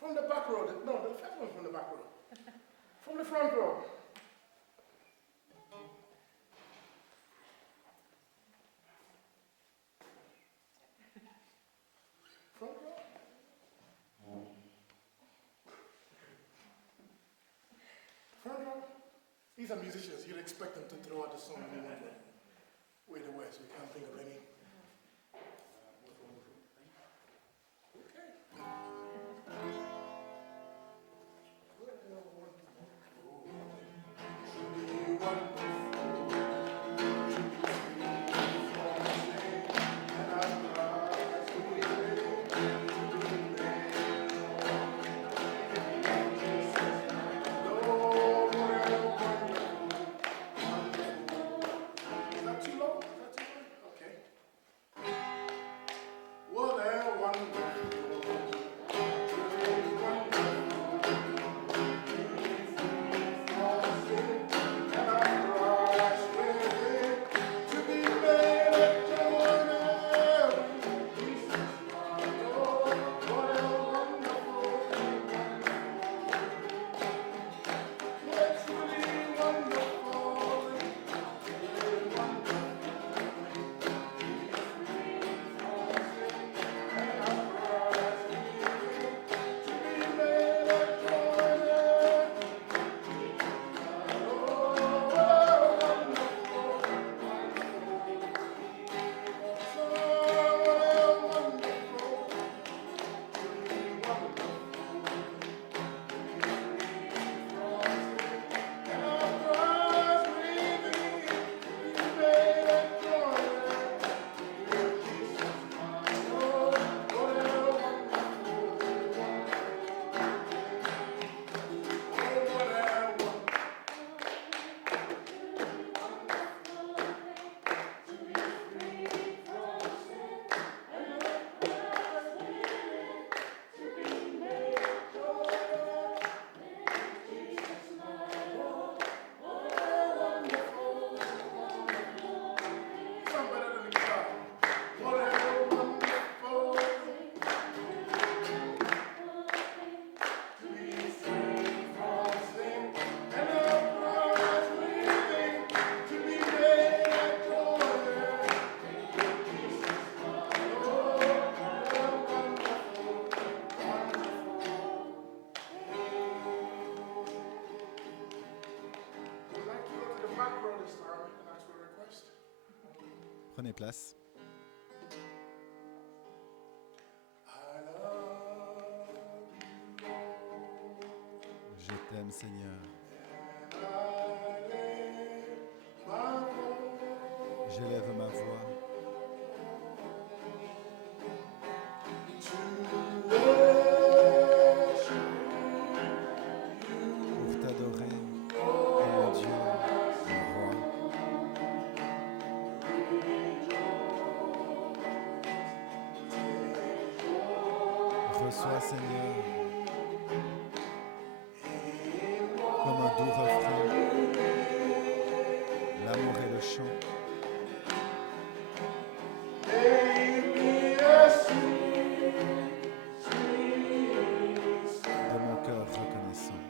From the back row. No, the first one from the back row. From the front row. Front row. Front row. These are musicians. You'd expect them to throw out the song in one way the West. We can't think of any. Prenez place. Je t'aime, Seigneur. J'élève ma voix. Pour t'adorer, ô mon Dieu, mon roi. Reçois, Seigneur, comme un doux refrain, l'amour et le chant. De mon cœur reconnaissant.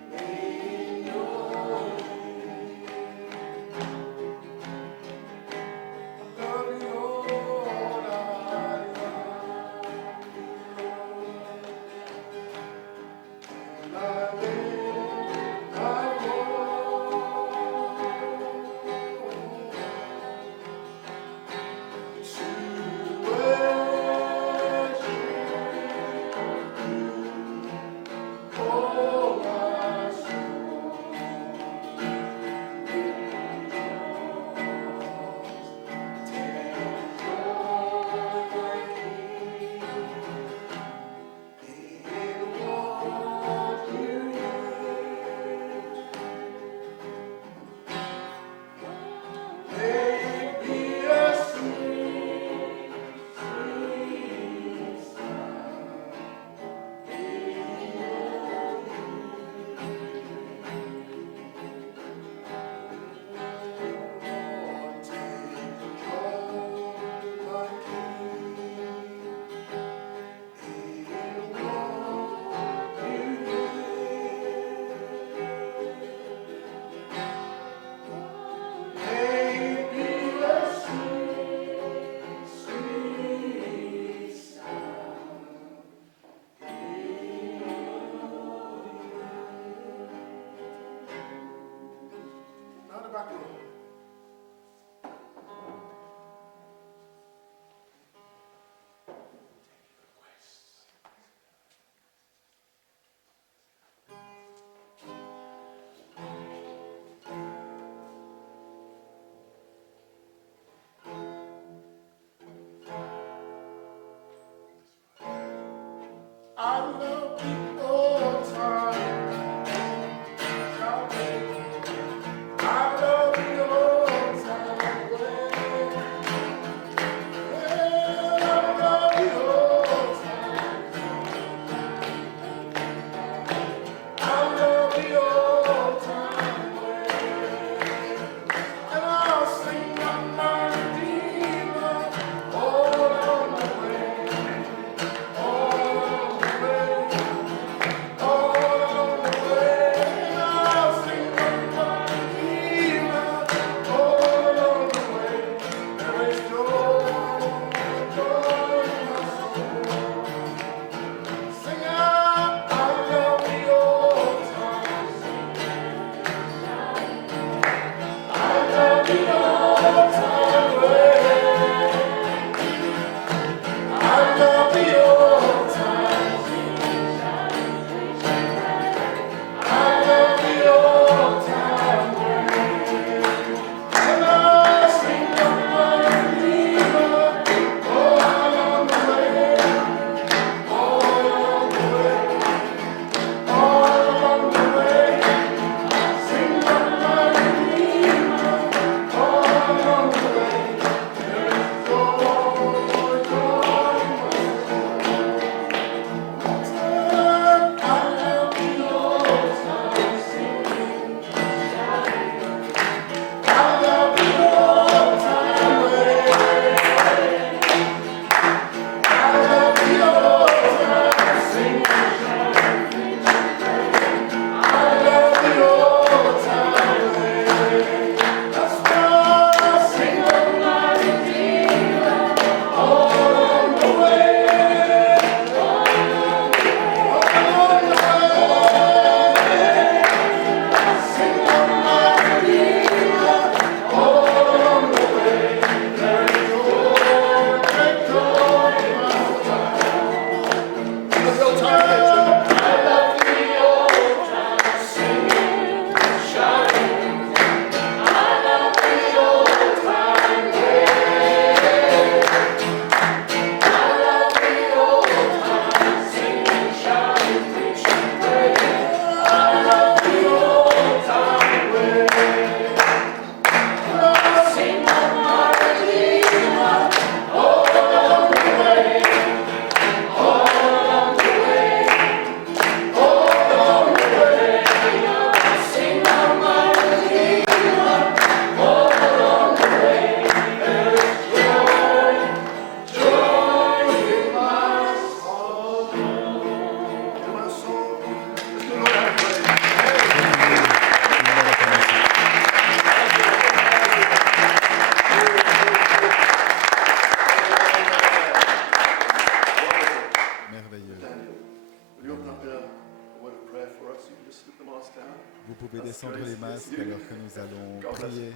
allons prier.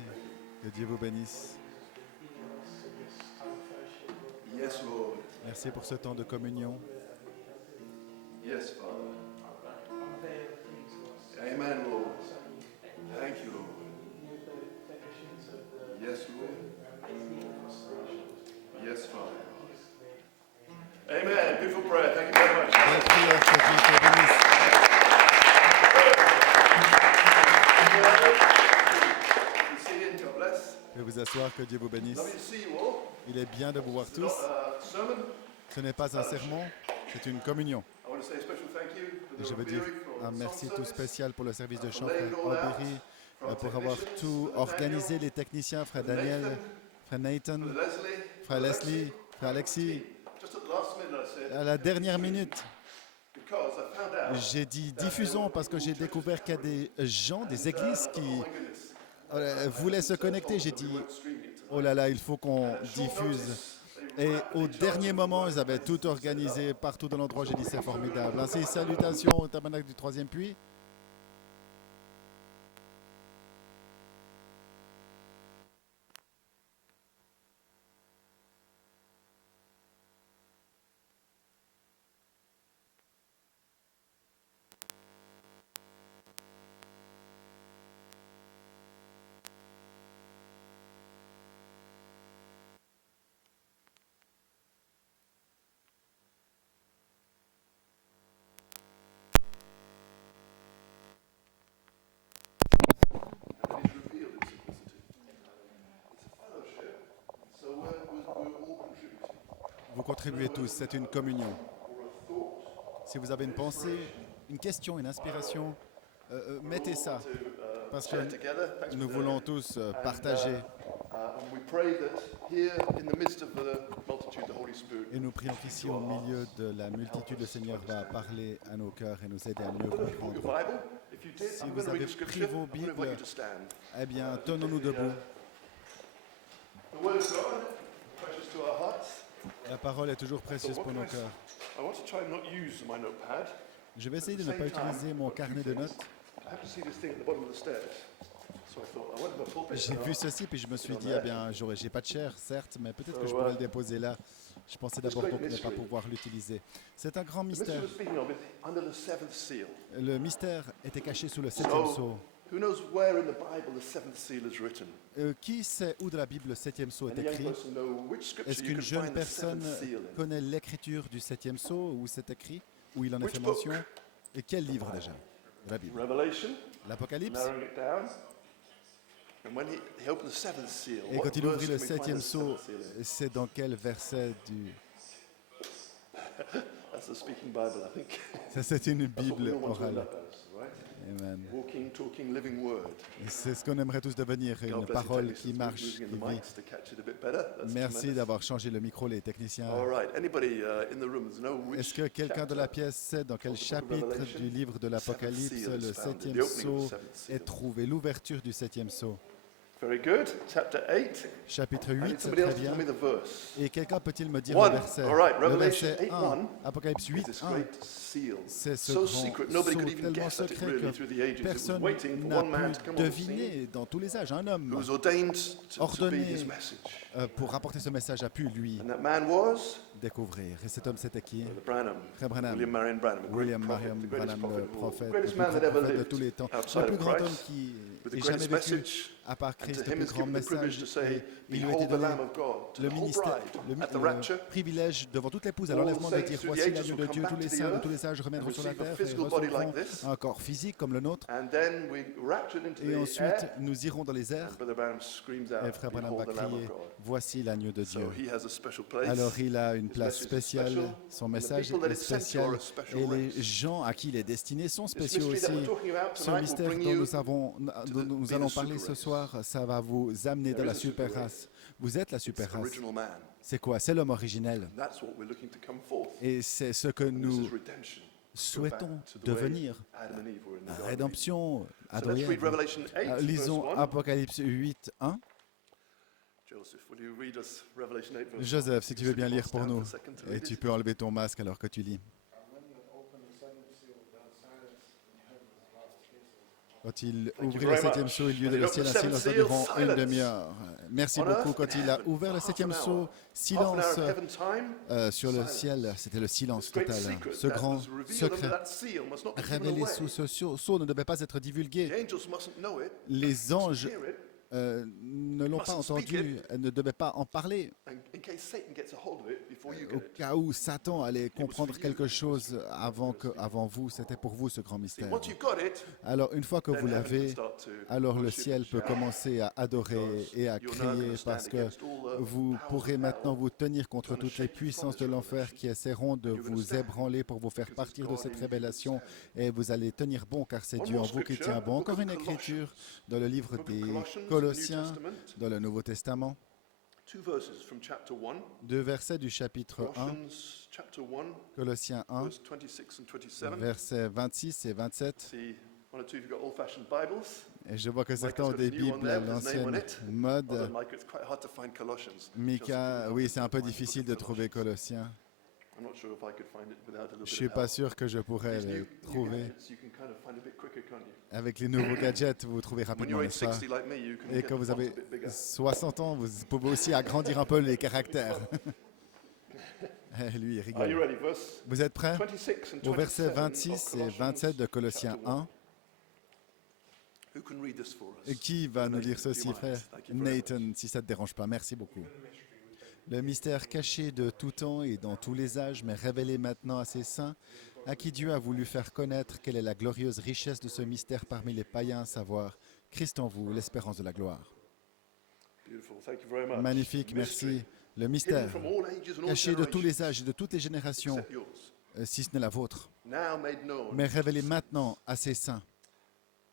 Que Dieu vous bénisse. Yes, Lord. Merci pour ce temps de communion. Yes, Father. Amen, Lord. Thank you, Lord. Yes, Lord. Yes, Father. Amen. Beautiful prayer. Thank you very much. Belle prière, que Dieu te bénisse. You see in, God bless. Veuillez vous asseoir, que Dieu vous bénisse. Lovely to see you all. Il est bien de vous voir It's tous. not a sermon. Ce n'est pas un sermon, c'est une communion. I want to say a special thank you to Et the je veux dire Revere for un the merci song tout service, spécial pour le service de chant, for laying frère it all out, Aubery, for our pour avoir technicians, tout for organisé, Daniel, les techniciens, frère for Daniel, Nathan, frère Nathan, for Leslie, frère for Leslie, frère Alexis. Just at the last minute I said, À la dernière minute, because I found out j'ai dit diffusons parce que j'ai découvert qu'il y a des gens, des églises qui oh my goodness, voulaient se connecter. J'ai dit oh là là, il faut qu'on diffuse. Et au dernier moment, ils avaient tout organisé partout dans l'endroit. J'ai dit c'est formidable. Ainsi, salutations au tabernacle du troisième puits. and he's revealed its simplicity. It's a fellowship, so we're all contributing. Vous contribuez tous, c'est une communion. Si vous avez une pensée, une question, une inspiration, mettez ça, parce que Share together. Thanks nous for voulons tous partager. and we pray that here in the midst of the multitude, the Holy Spirit. Et nous prions qu'ici, au milieu de la multitude, le Seigneur va parler à nos cœurs et nous aider à mieux Your comprendre. Bible, if you did, Si I'm vous going to avez read the pris scripture. vos I'm going to invite Bibles, you to stand. eh bien, tenons-nous debout. The Word of God, precious to our hearts. La parole est toujours précieuse pour nos cœurs. I want to try and not use my notepad. Je vais essayer de ne pas utiliser mon carnet de notes. I have to see this thing at the bottom of the stairs. So I thought, I went to the pulpit. J'ai vu ceci, puis je me suis dit, eh bien, j'ai pas de chair, certes, mais peut-être que je pourrais le déposer là. Je pensais d'abord donc ne pas pouvoir l'utiliser. C'est un grand The mystery mystère. we're speaking of is under the seventh seal. Le mystère était caché sous le septième sceau. Who knows where in the Bible the seventh seal is written? Qui sait où de la Bible le septième sceau est Any young écrit? person know which scripture Est-ce you qu'une can jeune find the personne seventh seal in? connaît l'écriture du septième sceau, où c'est écrit, où il en a Which fait book? mention? Et quel livre déjà? La Bible. Revelation, L'Apocalypse. narrowing it down. And when he opened the seventh seal, Et what quand il verse ouvrit can le we find septième the sceau, seventh seal in? c'est dans quel verset du... That's the speaking Bible, I think. Ça, c'est une That's what we Bible all want to end orale. up as, right? Amen. Walking, talking, living word. Et c'est ce qu'on aimerait tous devenir, God une bless you, parole technicians, qui marche, moving in qui the vit. mics to catch it a bit better. That's Merci tremendous. d'avoir changé le micro, les techniciens. All right. Anybody in the room know which Est-ce que quelqu'un de la pièce sait dans quel chapitre du livre de l'Apocalypse le septième sceau est trouvé, l'ouverture du septième sceau? Very good. Chapter 8. Chapitre I 8, need c'est somebody très else to bien. tell me the verse. Et quelqu'un peut-il me dire One. le verset? All right, Le Revelation verset 8:1. 1, Apocalypse With 8, this 1. great seal. C'est ce So grand secret, nobody could sceau even tellement guess at it secret really que through the ages. It was personne waiting for n'a one man to pu come on the scene deviner dans tous les âges, un who homme was ordained to be ordonné his message. pour rapporter ce message a pu lui And that man was découvrir. Et cet homme c'était qui? Brother Branham. Frère Branham. William Marion Branham, a great William prophet, Marion the greatest Branham, le prophet of all, prophète, the le greatest plus man grand that ever prophète de lived tous les temps, outside le plus of grand homme Christ, qui with the ait jamais greatest vécu message. à part And to Christ, le him plus is grand given the privilege to message. say, Et il lui a été Behold the donné Lamb of God, to le the whole ministère, bride at the rapture. privilège devant toute l'épouse à All l'enlèvement de saints dire through the voici ages l'agneau will de Dieu, come tous back les to the saints de earth tous les âges reviendront and sur la receive a terre et physical body recevront like this. un corps physique comme le nôtre. And then we raptured into Et the ensuite air. nous irons dans les airs And Brother Branham screams et out, frère Branham va Behold the Lamb crier of God. voici l'agneau de So Dieu. he has a special place. Alors il a une His place message is spéciale, special, son and the message people that est it's sent to spécial are a special et les race. gens à qui il est destiné sont This spéciaux mystery that aussi. we're talking about Ce tonight will mystère bring dont you nous be allons the parler super ce race. soir, ça va vous amener dans There la is a super super race. Vous êtes la super It's race. original man. C'est quoi? C'est l'homme originel. And that's what we're looking to come forth. Et c'est ce que And this nous is redemption. souhaitons Go back to the way devenir. Adam and Eve were in the La Garden of rédemption Eden. So let's adorienne. read Revelation 8, verse Lisons 1. Apocalypse 8, 1. Joseph, will you read us Revelation 8, verse 1? Joseph, si tu veux bien lire pour Stand nous, for a second to et read tu it. peux enlever ton masque alors que tu lis. And when you opened the seventh seal, there was silence in heaven as loud as voices of Quand il Thank you ouvrit very le septième much. sceau, il y eut When de he le opened ciel the un seventh silence seal, d'environ une silence. demi-heure. Merci On beaucoup. earth, Quand in il a heaven, ouvert le half septième an hour. sceau, Half an hour silence of heaven time, sur le silence. ciel, c'était le silence This great total. secret Ce that grand was revealed under secret that seal must not be given révélé away. sous ce sceau ne devait pas être The divulgué. angels mustn't know it, Les mustn't anges hear it, ne l'ont pas entendu, ne devaient pas en parler. and in case Satan gets a hold of it before you Au get it. cas où Satan allait comprendre quelque chose avant vous, c'était pour vous ce grand See, mystère. once you've got it, Alors une fois que then vous heaven can l'avez, start to alors le worship ciel and peut shout. commencer à adorer et à You're now crier gonna stand parce que against all the vous powers pourrez of maintenant hell. vous tenir contre Trying to toutes les shake you from puissances this de l'enfer revelation. qui essaieront de And you're gonna vous stand. ébranler pour vous faire Because partir de it's cette God in you révélation that stand. et vous allez tenir bon car c'est One Dieu en more vous qui scripture, tient bon. book Encore of une écriture Colossians. dans le livre Book of des Colossians in the New Colossiens Testament. dans le Nouveau Testament, 2 verses from chapter 1. deux versets du chapitre 1, Colossians chapter 1, Colossiens 1, verse 26 and 27. versets 26 et 27. See, one or two of you got old-fashioned Bibles. Et je vois que Mike certains has ont got des his new one Bibles there à with his name on l'ancienne it. mode. Although, Mike, it's quite hard to find Colossians. Mika, oui, c'est un peu difficile de trouver Colossians. Colossiens. I'm not sure if I could find it without a little Je bit suis of pas help. sûr que je pourrais These le new trouver. gadgets, you can kind of find a bit quicker, can't you? Avec les nouveaux gadgets, vous trouvez When rapidement, you're age n'est-ce pas? 60 like me, you can Et get quand the vous fonts a avez bit bigger. 60 ans, vous pouvez aussi agrandir un peu les caractères. Lui, il Are you rigole. ready? Verse Vous êtes prêts? 26 and Au verset 27 26 of et Colossians 27 de Colossiens chapter 1. 1. Who can read this for us? Et qui va nous lire Nathan, do you ceci, mind? frère? Thank you very much. Nathan, si ça ne te dérange pas. Merci beaucoup. Le mystère caché de tout temps et dans tous les âges, mais révélé maintenant à ses saints, à qui Dieu a voulu faire connaître quelle est la glorieuse richesse de ce mystère parmi les païens, à savoir Christ en vous, l'espérance de la gloire. Beautiful. Thank you very much. Magnifique, Mystery, merci. Le hidden mystère, from all ages and all caché de tous les generations, âges et de toutes les générations, except yours. si ce n'est la vôtre, Now made known mais révélé to maintenant à ses saints.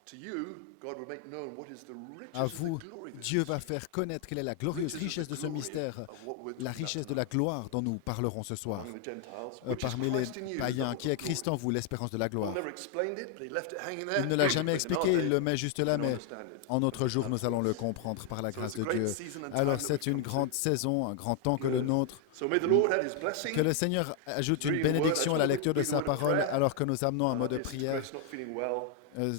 To you, God will make known what is the riches À of the vous, glory of this Dieu va faire connaître quelle est la glorieuse riches of richesse the de ce glory mystère, of what we're la talking richesse de about la gloire dont nous parlerons ce soir. among the Gentiles, which is Parmi les Christ in you, the païens, hope qui est of glory. Christ en vous, l'espérance de la Paul gloire. never explained it, but he left it hanging there. Il ne l'a jamais But in our expliqué, day, il le met juste là, we mais understand it. en notre jour, nous allons le comprendre par la So grâce it's a de great Dieu. season and time Alors that c'est we've une come grande saison, un grand temps que le nôtre. So may the Lord add his blessing. Que le Seigneur ajoute une bénédiction à la lecture de sa parole alors que nous amenons un mot de prière.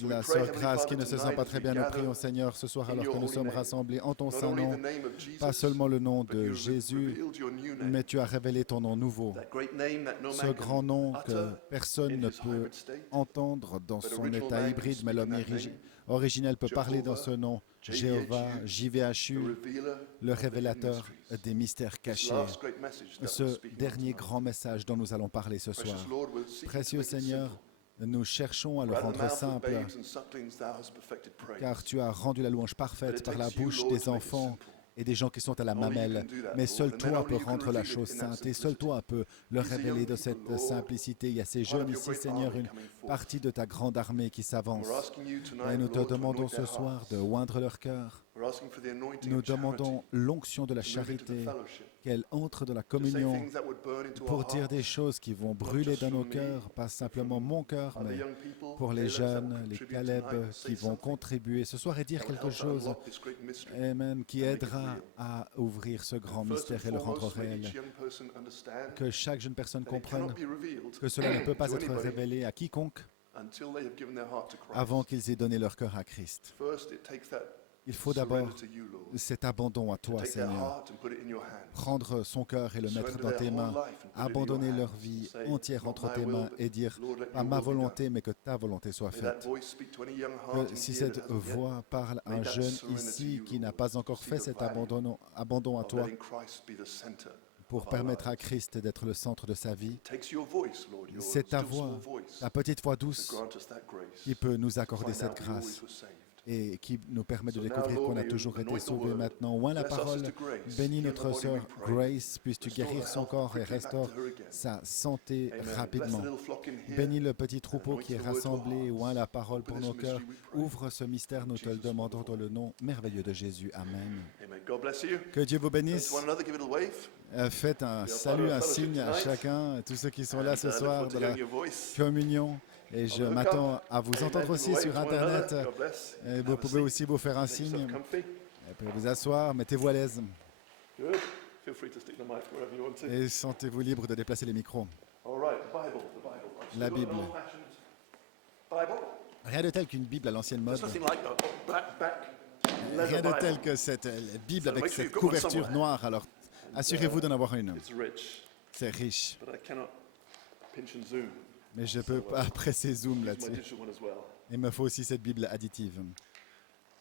La sœur Grâce qui ne se sent pas très bien, nous prions Seigneur ce soir alors que nous sommes rassemblés en ton saint nom, pas seulement le nom de Jésus, mais tu as révélé ton nom nouveau, ce grand nom que personne ne peut entendre dans son état hybride, mais l'homme originel peut parler dans ce nom, Jéhovah, JVHU, le révélateur des mystères cachés. Ce dernier grand message dont nous allons parler ce soir. Précieux Seigneur, nous cherchons à le rendre simple, car tu as rendu la louange parfaite par la bouche des enfants et des gens qui sont à la mamelle. Mais seul toi peux rendre la chose sainte et seul toi peux le révéler de cette simplicité. Il y a ces jeunes ici, Seigneur, une partie de ta grande armée qui s'avance. Et nous te demandons ce soir de oindre leur cœur. Nous demandons l'onction de la charité, qu'elle entre dans la communion pour dire des choses qui vont brûler dans nos cœurs, pas simplement mon cœur, mais pour les jeunes, les Caleb qui vont contribuer ce soir et dire quelque chose, Amen, qui aidera à ouvrir ce grand mystère et le rendre réel. Que chaque jeune personne comprenne que cela ne peut pas être révélé à quiconque avant qu'ils aient donné leur cœur à Christ. Il faut d'abord cet abandon à toi, Seigneur. Prendre son cœur et le mettre dans tes mains. Abandonner leur vie entière entre tes mains et dire, pas ma volonté, mais que ta volonté soit faite. Que si cette voix parle à un jeune ici qui n'a pas encore fait cet abandon à toi, pour permettre à Christ d'être le centre de sa vie, c'est ta voix, ta petite voix douce, qui peut nous accorder cette grâce et qui nous permet de découvrir qu'on a toujours été sauvés maintenant. Oint la parole, bénis notre sœur Grace, puisses-tu guérir son corps et restaure sa santé rapidement. Bénis le petit troupeau qui est rassemblé, oint la parole pour nos cœurs. Ouvre ce mystère, nous te le demandons dans le nom merveilleux de Jésus. Amen. Que Dieu vous bénisse. Faites un salut, un signe à chacun, à tous ceux qui sont là ce soir de la communion. Et je m'attends à vous entendre aussi sur Internet. Et vous pouvez aussi vous faire un signe. Et puis vous asseoir, mettez-vous à l'aise. Et sentez-vous libre de déplacer les micros. La Bible. Rien de tel qu'une Bible à l'ancienne mode. There's nothing like a back Rien leather de tel Bible. que cette Bible So avec make sure cette you've got one couverture somewhere. noire. Alors, assurez-vous d'en avoir une. It's rich, C'est riche. but I cannot pinch and zoom. Mais je ne peux pas presser zoom Use my là-dessus. digital one as well. Il me faut aussi cette Bible additive.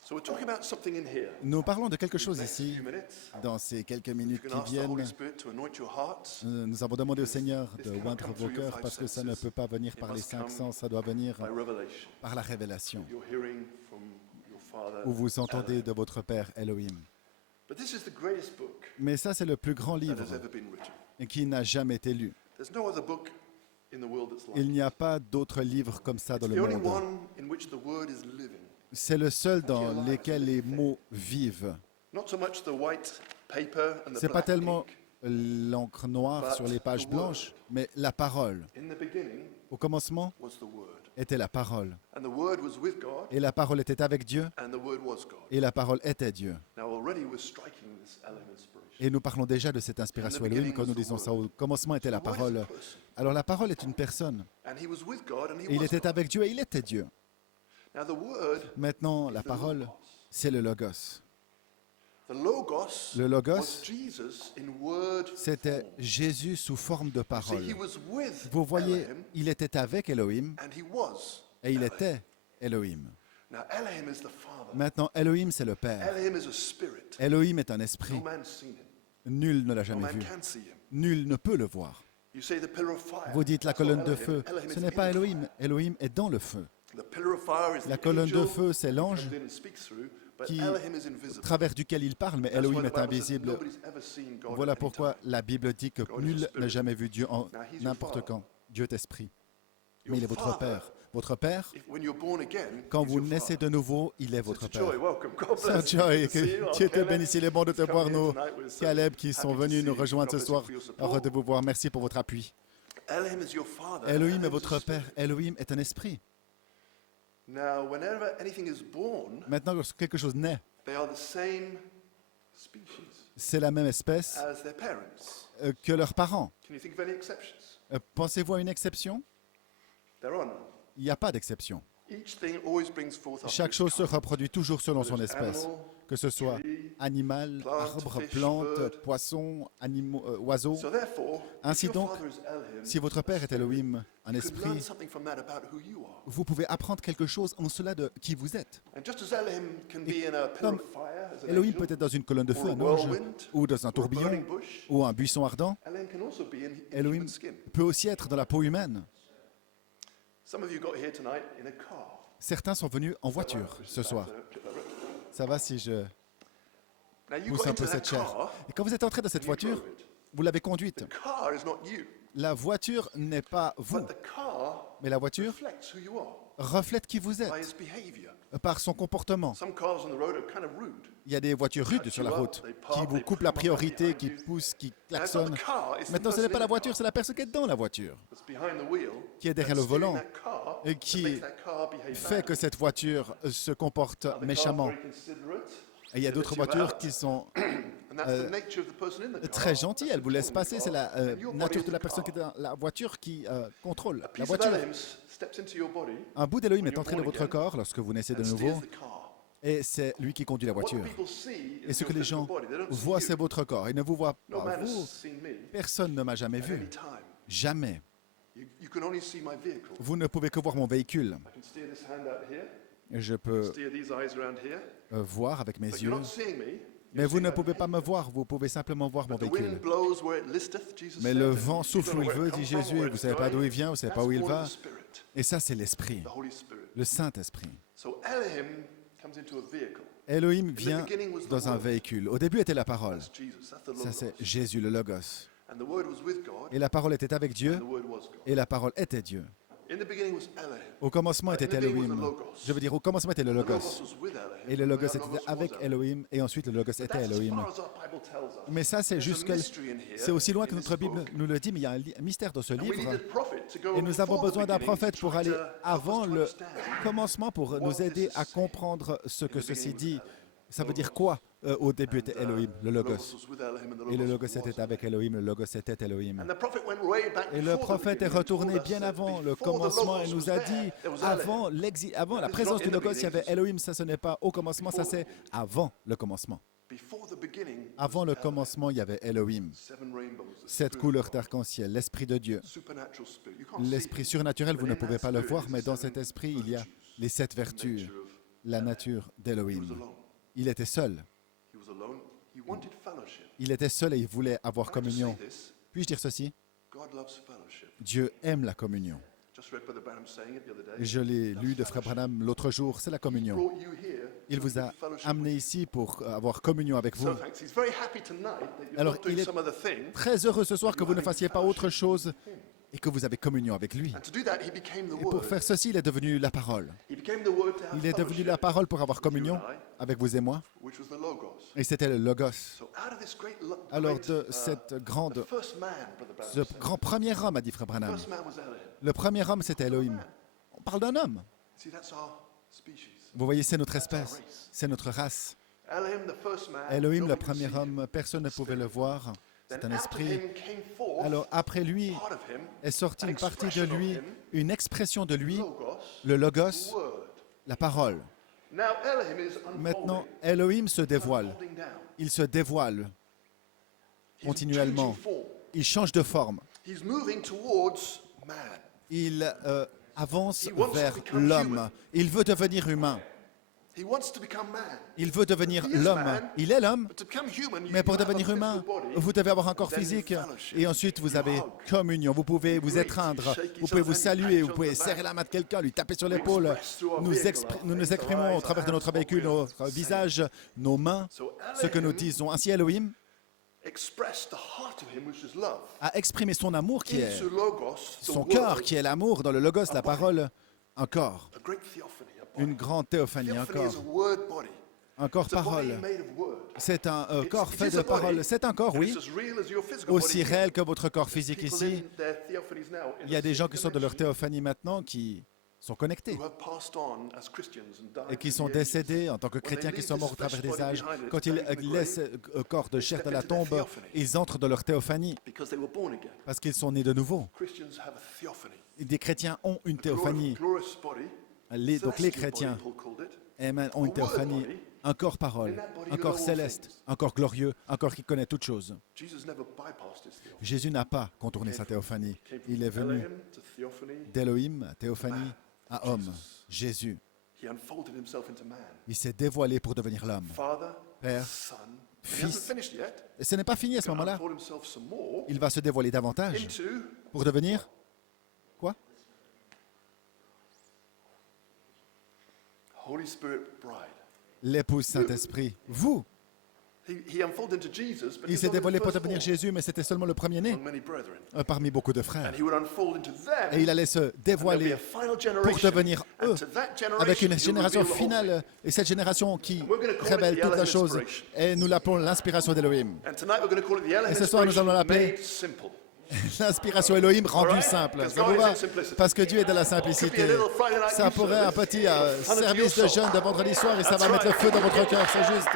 So we're talking about something in here. Nous parlons de quelque chose Next ici, few minutes, dans ces quelques you minutes can qui ask the viennent. Holy Spirit to anoint your hearts. Nous avons demandé au Seigneur de This cannot oindre come vos through your cœurs five parce que ça ne senses. peut pas venir It par les must 5 come sens, ça doit venir by revelation. par la révélation, You're hearing from your Father. où vous entendez de votre Père Elohim. But this is the greatest book Mais ça, c'est le plus grand that livre has ever been written. et qui n'a jamais été lu. There's no other book in the world that's like Il n'y a pas d'autre livre comme ça dans It's le the only monde. one in which the word is living. C'est le seul dans lequel les mots vivent. Not so much the white paper and the C'est pas black tellement ink. l'encre noire sur les pages blanches, mais la parole. In the beginning Au commencement was the word. était la parole. And the word was with God, Et la parole était avec Dieu, and the word was God. et la parole était Dieu. Now already we're striking this element of inspiration. Et nous parlons déjà de cette inspiration Elohim quand nous disons ça. Au commencement était la The word is a parole. person. Alors la parole est une personne. And he was with God, and he Et il was était God. avec Dieu et il était Dieu. Now the word, Maintenant, la parole, c'est le Logos. the logos, Le Logos, was Jesus in word c'était form. Jésus sous forme de See, parole. he was with Vous voyez, Elohim, il était avec Elohim and he was et il Elohim. était Elohim. Now Elohim is the Father. Maintenant, Elohim, c'est le Père. Elohim is a spirit. Elohim est un No esprit. man's seen him. Nul ne l'a No jamais man vu. can see him. Nul ne peut le voir. You say the pillar of fire. Vous dites la That's not colonne de Elohim. feu. Elohim Ce is n'est in pas the fire. Elohim. Elohim est dans le feu. The pillar of fire is La the colonne de angel feu, c'est who l'ange comes in and speaks through, but qui Elohim is invisible. au travers duquel il parle, mais That's why Elohim the est Bible says invisible. nobody's ever seen God Voilà at any pourquoi time. la Bible dit que God is a nul spirit. n'a jamais vu Dieu en Now, he's your n'importe father. quand. Dieu est esprit. Your Mais il est votre father, Père. Votre Père, when you're born again, quand he's vous your naissez father. de nouveau, il est votre Sister Joy, Père. welcome. God Sœur bless you. Joy, Good to see you. que Dieu te Caleb, bénisse, il est bon de te come voir, here nous, tonight. We're so Caleb, qui sont happy to venus see nous you. rejoindre God ce bless you soir. for your support. Heureux de vous voir. Merci pour votre appui. Elohim is your father. Elohim Elohim est is votre a spirit. Père. Elohim est un esprit. Now, whenever anything is born, Maintenant, lorsque quelque chose naît, they are the same species c'est la même espèce as their parents. que leurs parents. Can you think of any exceptions? Pensez-vous à une exception? There are none. Il n'y a pas d'exception. Each thing always brings forth after Chaque its chose se kind. reproduit toujours selon son Whether it's espèce, animal, que ce soit tree, animal, plant, arbre, fish, plante, bird. poisson, animaux, oiseaux. So therefore, Ainsi if your donc, father is Elohim, Si votre Père est Elohim, un you could learn esprit, something from that about who you are. vous pouvez apprendre quelque chose en cela de qui vous êtes. And just as Elohim can be in a pillar comme of fire as an Elohim angel, peut être dans une colonne de feu, or a un ange, whirlwind, ou dans un or a burning tourbillon, bush, ou un buisson ardent. Elohim can also be in Elohim human skin. peut aussi être dans la peau humaine. Some of you got here tonight in a car. Certains sont venus en voiture ce soir. Ça va si je Now you pousse got un peu into that cette chair. car, Et quand vous êtes entré dans cette and you voiture, drove it. vous l'avez conduite. The car is not you, La voiture n'est pas vous, but the car mais la voiture reflects who you are reflète qui vous by êtes its behavior. par son comportement. Some cars on the road are kind of rude. Il y a des voitures rudes sur la route qui vous coupent la priorité, qui poussent, qui Now, it's not klaxonnent. the car, it's the Maintenant, ce person n'est pas in la the voiture, car c'est la personne qui est dans la voiture that's behind the wheel, qui est derrière that's le volant steering that car, et that qui makes that car behave fait bad. que cette voiture se comporte Now, the car's méchamment. very considerate, Et il y a it d'autres lets you voitures out, qui sont and that's the nature of the person in the car. très gentilles, That's elles vous laissent controlling the passer, c'est car, la and your body nature is de la the personne qui est car. dans la voiture qui contrôle A la piece of voiture. Elohim steps into your body, Un bout d'Elohim when est you're entré dans born votre again, corps lorsque vous naissez de and nouveau steers the car. et c'est lui qui conduit la What voiture. people see Et is ce que your les physical gens body. They don't see voient, you. c'est votre corps. Ils ne vous voient No pas, man has vous. seen me Personne ne m'a jamais at vu. any time. Jamais. You can only see my vehicle. Vous ne pouvez que voir mon véhicule. I can steer this hand out here, Et je peux steer these eyes around here, voir avec mes but yeux. you're not seeing me. Mais You're vous seeing ne my pouvez pas me behavior. voir, vous pouvez simplement voir mon But the wind véhicule. blows where it listeth, Jesus Mais said, le and vent you souffle don't où know il where veut, it dit comes from, Jésus, et where vous ne it's savez pas d'où going. il vient, vous ne savez pas That's où il born of va. the Spirit, Et ça, c'est l'Esprit, the Holy Spirit. le Saint-Esprit. So Elohim comes into a vehicle. Elohim vient beginning was the dans un Word. véhicule. Au début était la parole. That's Jesus. That's the Ça, Logos. c'est Jésus, le Logos. And the Word was with God, Et la parole était avec and Dieu, the Word was God. et la parole était Dieu. In the beginning was Elohim. Au commencement In était the beginning was the Elohim. Logos. Je veux dire, au commencement était le The Logos. Logos was with Elohim. Et le and Logos the était Logos was avec Elohim. Elohim, et ensuite le Logos But était that's as Elohim. far as our Bible tells us. Mais ça, c'est There's a jusque... mystery in here, C'est aussi loin in que notre this Bible book. nous le dit, mais il y a un mystère dans ce And we livre. need a prophet to go Et nous avons before the besoin d'un beginning to prophète pour try aller to help us avant to le understand commencement pour what nous this aider is à saying. comprendre ce que In the ceci beginning was dit. Elohim. Ça veut dire quoi Au début était Elohim, le The Logos. was with Elohim, and the Et le Logos Logos was était avec Elohim, le Logos était Elohim. And the prophet went way back Et le before the prophète est beginning and retourné told us bien that avant le before the commencement et Logos nous was a there, dit, there was Elohim. avant la It's présence not du in the Logos, il y avait beginning, Elohim, ça ce n'est pas au commencement, ça c'est avant le commencement. Before the beginning, Avant was le Elohim. commencement, il y avait Elohim, 7 rainbows, the 7 Spirit of couleurs God, d'arc-en-ciel, l'Esprit de Dieu. supernatural spirit. You can't see L'Esprit him, surnaturel, vous but ne in pouvez that pas le spirit voir, is mais the dans 7 cet esprit, il y a virtues, les 7 the vertus, nature of la nature He was d'Elohim. alone. Il était seul. He was alone. He wanted fellowship. Il était seul et il voulait avoir Can I just say communion. this? Puis-je dire ceci? God loves fellowship. Dieu aime la communion. Just read Brother Branham saying it the other day. Je l'ai lu de Frère Branham l'autre jour, c'est la communion. Brought you here Il to vous a have fellowship amené with ici pour avoir communion avec you. vous. So thanks. He's very happy tonight that you're Alors, not doing il est some other thing. Très heureux ce soir que vous ne fassiez pas autre chose et que vous avez communion avec lui. And to do that, he became the Et pour Word. faire ceci, il est devenu la parole. He became the Word to have Il est devenu fellowship la parole pour avoir with you communion and I, avec vous et moi. which was the Logos. Et c'était le Logos. So out of this Alors great, de cette the grande, first man, Brother Branham ce said, grand premier homme, a dit Frère the Branham. first man was Elohim. Le premier homme, c'était Elohim. On parle d'un homme. See, that's our species. Vous voyez, c'est notre espèce, c'est notre race. Elohim, the first man, Elohim, le nobody could premier see him. homme, personne ne pouvait le voir. C'est Then un out of esprit. him came forth Alors après lui part of him, est sortie an une partie de expression of lui, him, une expression de lui, Logos, le Logos, Word. la parole. Now Elohim is unfolding. Maintenant, Elohim se dévoile. Unfolding down. Il se dévoile He's continuellement. changing form. Il change de forme. He's moving towards man. Il avance He wants to vers become l'homme. human. Il veut devenir humain. He wants to become man. Il veut devenir He is l'homme. man. Il est l'homme. But to become human, Mais pour you have a devenir humain, physical body. vous devez avoir un corps Then you physique. fellowship. Et ensuite, vous You avez hug. communion. Vous pouvez You vous greet, étreindre. you shake Vous each pouvez vous other's hand, saluer. you Vous pat pouvez each other serrer la main de quelqu'un, lui taper sur We l'épaule. express through our Nous, vehicle, our nous nous face, our exprimons au eyes, travers de our notre hands, what véhicule, we're notre saying. visage, nos mains, So ce que nous Elohim disons. Ainsi, Elohim expressed the heart of him, which is love. a exprimé son amour qui est Into Logos, the son word, cœur, qui est l'amour, dans le Logos, la parole, un corps, a great theophany, a body. une grande théophanie, un Theophany is corps, a word body. un corps It's a body parole. made of word. C'est un corps It fait is de a body, parole. C'est un corps, and oui, it's as real as your physical aussi body. réel que votre corps physique People ici. in their theophanies now in Il y a a des gens qui sont de leur dimension théophanie maintenant qui sont connectés who have passed on as Christians and died et qui through sont the ages. décédés en tant que chrétiens qui sont morts au travers des âges. Quand ils laissent le corps de chair de la tombe, ils entrent dans leur théophanie Because they were born again. parce qu'ils sont nés de nouveau. Christians have a theophany. Des chrétiens ont une théophanie. Glorious body. Donc les celestial chrétiens body, Paul called it. ont une théophanie, un corps parole, un corps céleste, un corps glorieux, un corps qui connaît toutes choses. Jesus never bypassed his theophany. Jésus n'a pas contourné sa théophanie. He came from Il est venu Elohim to theophany. d'Élohim, théophanie, à homme, Jésus. He unfolded himself into man. Il s'est dévoilé pour devenir l'homme. Father, Père, Son. And he Fils. hasn't finished yet. Et ce n'est pas fini à ce He's gonna moment-là. unfold himself some more Il va se dévoiler davantage into pour devenir quoi? Holy Spirit bride. L'épouse Saint-Esprit. Vous, He unfolded into Jesus, but il he's s'est only the dévoilé pour first devenir born Jésus, mais c'était seulement le premier-né among many brethren. parmi beaucoup de frères. And he would unfold into them. Et il allait se and there'll be dévoiler a final pour generation. devenir And eux, to that avec une generation, he'll génération reveal the whole finale, et cette génération qui we're gonna call it révèle the toute la Elohim chose, inspiration. et nous l'appelons l'inspiration d'Élohim. thing. And tonight we're going to call it the Elohim Et ce soir, nous allons inspiration l'appeler made simple. L'inspiration Elohim rendue Alright? simple. Because Ça vous God is va? in simplicity. Parce que Dieu est de la Could be a simplicité. little Friday night Ça youth pourrait un service. petit Fun of service your de soul. jeûne de vendredi soir et ça That's va mettre le right. feu dans votre cœur, c'est juste.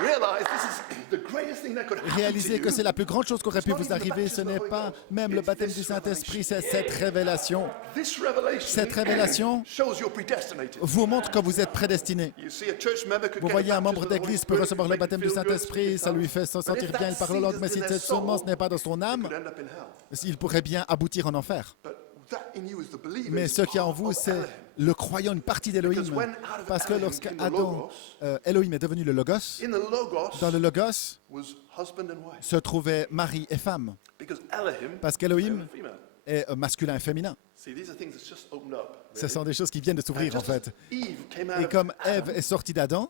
Realize this is the greatest thing that could happen Réalisez to que you. c'est la plus grande chose qui aurait pu vous arriver. Ce n'est pas même le baptême du Saint-Esprit, c'est cette révélation. This revelation Cette révélation shows you're predestinated. vous montre que vous êtes prédestinés. You see, a church member could Vous get voyez, un baptism membre of the Holy d'église peut Spirit, recevoir it le could baptême make du him feel good, Saint-Esprit, ça lui fait se But sentir if bien, that il parle seed langue, is mais in si their cette soul, semence n'est pas dans son it âme, could end up in hell. il pourrait bien aboutir en enfer. But that in you is the believer, Mais is ce qui est en part vous, of c'est Elohim. le croyant, une partie d'Élohim. Because when out of Parce que Elohim lorsque came the Adam, Logos, Elohim est devenu le Logos, in the Logos dans le Logos was husband and wife. se trouvaient mari et femme. Because Elohim, Parce qu'Élohim male and female. est masculin et féminin. See, these are things that just opened up. Ce sont des choses qui viennent de And s'ouvrir en just as fait. Eve came out Et of comme Adam, Ève est sortie d'Adam,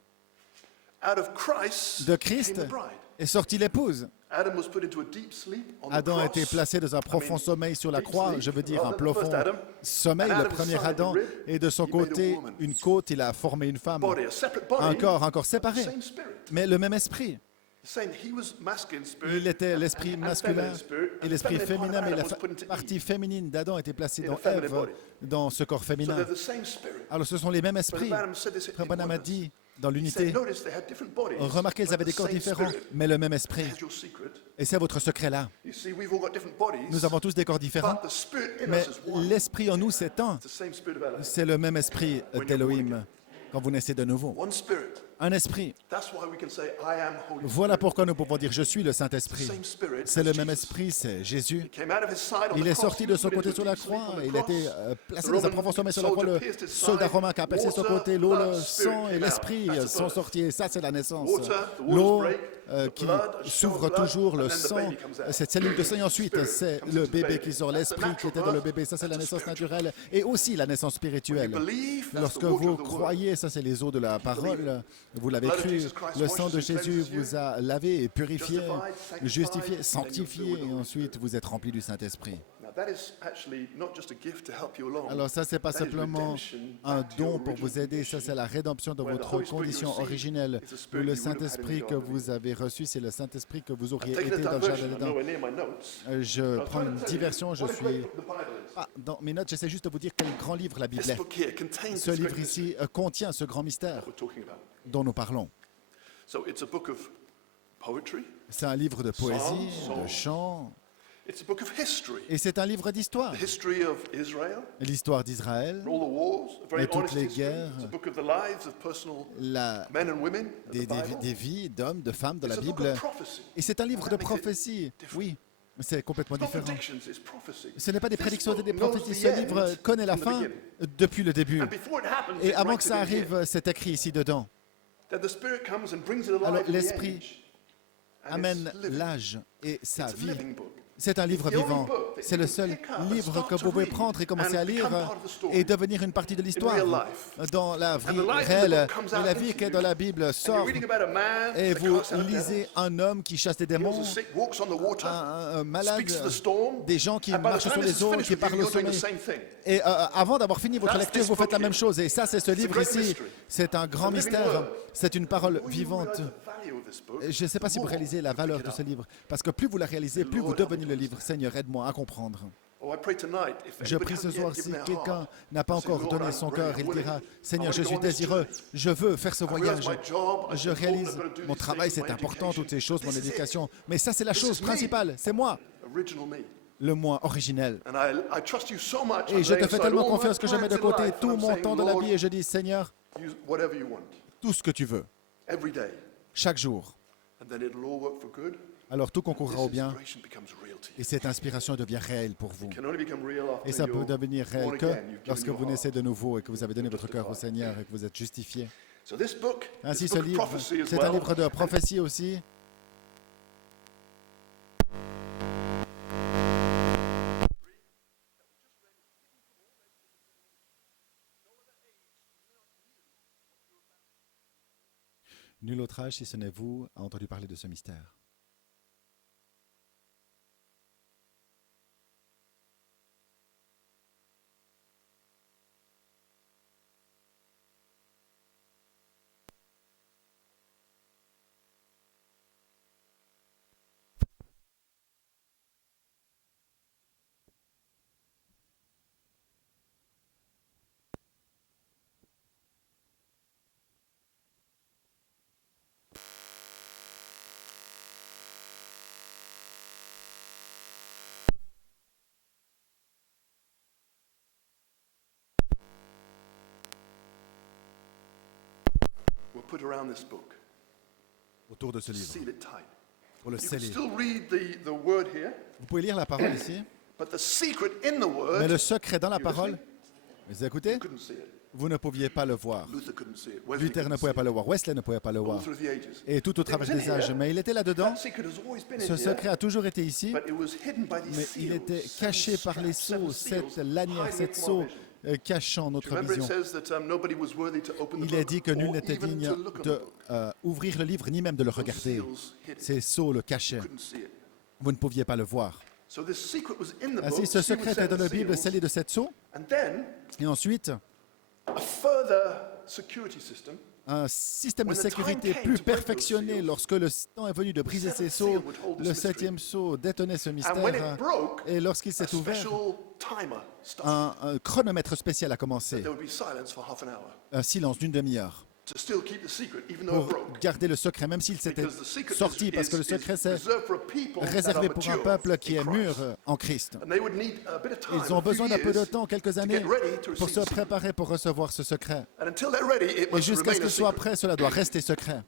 out of Christ, de came Christ the bride. est sortie l'épouse. Adam was put into a deep sleep on the Adam a été cross. placé dans un profond sommeil sur la deep croix, sleep, je veux dire un rather, the first profond Adam. sommeil, And le out of premier his side, Adam, the rib, et de son he made a côté, woman. une côte, il a formé une femme. Body, a separate body, Un corps séparé, same spirit. mais le même esprit. Saying he was masculine spirit, Il était l'esprit and masculin feminine spirit, et and l'esprit the feminine féminin, part mais of la Adam was put into partie Eve. féminine d'Adam était placée In dans a feminine Ève, body. dans ce corps So féminin. they're the same spirit. Alors ce sont les mêmes Brother esprits. Branham said this Frère in Branham a Oneness. dit dans He l'unité. said, notice they had different bodies, Remarquez, ils but avaient des the corps same différents, spirit. mais le même esprit. There's your secret. Et c'est votre secret là. You see, we've all got different bodies, Nous avons tous des corps différents, but the spirit in mais us is one. l'esprit en nous, c'est un. It's the same spirit of Elohim. C'est le même esprit d'Elohim quand vous naissez de nouveau. One spirit. Un esprit. That's why we can say, I am Holy Voilà Spirit. pourquoi nous pouvons dire je suis le It's the Saint-Esprit. same spirit C'est as le même Jesus. esprit, c'est Jésus. He came out of his side on Il the est cross. sorti He de was son put côté into sur a la deep sleep croix, on the il a cross. été placé The dans un Roman profond sommeil sur la croix. soldier Le pierced his soldat side. romain qui a percé son Water, côté, l'eau, blood, le spirit sang et came l'esprit out. That's the sont birth. sortis. Et ça, c'est la naissance. Water, the L'eau waters break, the qui blood, a s'ouvre shower of blood, toujours, le and then the sang, baby comes out. cette cellule de sang. Et ensuite, Spirit c'est comes le into the bébé baby. qui sort, That's the l'esprit qui natural était dans le birth. bébé. Ça, c'est la That's the naissance spiritual. naturelle. Et aussi la naissance When spirituelle. you believe, that's Lorsque the water vous of the word. croyez, ça c'est les eaux de la parole, vous l'avez The blood of cru, Jesus Christ le sang de washes and Jésus cleanses you. vous a lavé et purifié, Justified, sanctified, justifié, and then you're sanctifié, filled with the et Holy ensuite Spirit. vous êtes rempli du Saint-Esprit. Now that is actually not just a gift to help you along. Alors ça, c'est pas That is simplement redemption un back to your don pour vous original aider, ça condition. c'est la rédemption de Where the votre Holy Spirit you condition receive originelle, is the où Spirit le you would have had in the Saint-Esprit que Garden of vous avez reçu, c'est le Saint-Esprit que vous auriez I'm taking été a dans le jardin diversion. I'm d'Éden. nowhere near my notes. Je prends une diversion, je What a suis... great book the Bible is. Ah, dans mes notes, j'essaie juste de vous dire quel grand livre la Bible This est. book here contains Ce this livre great mystery ici contient ce grand mystère we're talking about. dont nous parlons. So it's a book of poetry. C'est un livre de poésie, Psalms, de chants, It's a book of history. et c'est un livre d'histoire. The history of Israel, L'histoire d'Israël, and all the wars, a very Et toutes honest les history. guerres. It's a book of the lives of personal la, men and women of the Bible. des vies d'hommes, de femmes dans It's la a book Bible. of prophecy. Et c'est un livre And de that makes it prophétie. different. Oui, c'est complètement Not différent. predictions, it's prophecy. Ce n'est pas des This prédictions, book des knows prophéties. the Ce end livre connaît la from the fin beginning. depuis le début. And before it happens, Et it avant writes que ça it in here. arrive, c'est écrit ici dedans. That the Spirit comes and brings it alive Alors in the l'Esprit age. And amène it's living. l'âge et sa It's a vie. living book. C'est un livre It's the only vivant. book that C'est you le can seul pick up and livre start que to vous pouvez read prendre et commencer and à lire become part of the story et devenir une partie de l'histoire in real life. dans la vie And the life of the réelle. book comes Et out la vie into qui est you. dans la Bible And you're sort reading about a man et that vous casts out lisez devils, un homme qui chasse des heals démons, the sick, walks on the water, un malade, speaks to the storm. des gens qui And by the marchent time sur this les is eaux, finished qui with you, parlent au you're doing the sommeil. same thing. Et avant d'avoir fini votre That's lecture, this vous faites book la here. même chose. Et ça, c'est ce It's a livre great ici. mystery. C'est un grand It's a living mystère. word. C'est une parole The more you vivante. realize the value of this book, Je ne sais pas si vous the more réalisez la you valeur pick de it ce up. livre. Parce que plus vous la réalisez, plus vous Lord, devenez help le me livre. Seigneur, aide-moi à comprendre. Oh, I pray tonight, if Je anybody prie ce hasn't yet soir, given si their quelqu'un heart, n'a pas and say, encore Lord, donné I'm son ready, cœur, I'm il willing. dira, I Seigneur, want je to suis go on this désireux, journey. je veux faire ce I realize voyage. my job, I'm Je told réalise, I've got to do mon these travail, things, c'est my important, education. toutes ces choses, mon This is it. éducation. Mais ça, c'est la This chose is me. principale, c'est moi, Original me. le moi originel. And I trust you so much. Et I'm je te laying fais aside tellement all my confiance que je mets de plans in côté life, tout and I'm mon saying, temps de la Lord, vie et je dis, Seigneur, use whatever you want, tout ce que tu veux, every day. chaque jour. And then it'll all work for good. Alors tout concourra au This bien inspiration becomes real to you. et cette inspiration devient réelle pour vous. It can only become real after Et ça peut you're devenir born réel que again, you've given lorsque your vous naissez heart. de nouveau et que vous avez donné votre cœur au Seigneur et que vous êtes justifié. So this book, Ainsi, this ce book of livre, prophecy as c'est un well. livre de prophétie aussi. Nul autre âge, si ce n'est vous, a entendu parler de ce mystère. We'll put around this book. Autour de ce livre, Seal it tight. pour le You can sceller. still read the word here, Vous pouvez lire la parole ici, but the secret in the word, mais le secret dans la You parole, listening? vous écoutez, you couldn't see it. vous ne pouviez pas le voir. Luther couldn't see it. Wesley Luther ne couldn't pouvait see pas it. le voir, Wesley ne pouvait pas le All voir, through the ages. et tout au But it was travers in des âges. here. Mais il était là-dedans, That secret has always been ce in here, secret a toujours été ici, but it was hidden by these mais il seals, était seven caché par les straps, seven sceaux, cette seals, lanière, hiding cette it from our sceau vision. cachant Do you notre remember it vision. says that nobody was worthy to open the Il est book dit que nul or n'était even digne to look at the de book. ouvrir le livre ni même de le Those regarder. seals hid it. Ces sceaux le You cachaient. couldn't see it. Vous ne pouviez pas le voir. So this secret was in the Ainsi, book, ce sealed secret with est dans la seven Bible seals. scellé de sept sceaux. And then Et ensuite, a further security system. un système de When the time sécurité came plus to break those perfectionné seals, lorsque le temps est venu de briser ces seventh sceaux. seal would hold this Le mystery. septième sceau détenait ce And when mystère. it broke, Et lorsqu'il a s'est ouvert, special timer started. un chronomètre spécial a commencé. There would be silence for half an hour. Un silence d'une demi-heure. to still keep the secret, even though it pour broke. garder le secret, même s'il s'était Because the secret sorti, parce que le secret c'est reserved for a people that réservé are pour un mature peuple qui in est mûr Christ. en Christ. And they would need a bit of time, Ils ont a few besoin d'un peu de years, temps, quelques to années, get ready to pour receive se the secret. préparer pour recevoir ce secret. And until they're ready, it Et must jusqu'à ce remain a qu'ils soient secret. prêts, cela doit rester secret.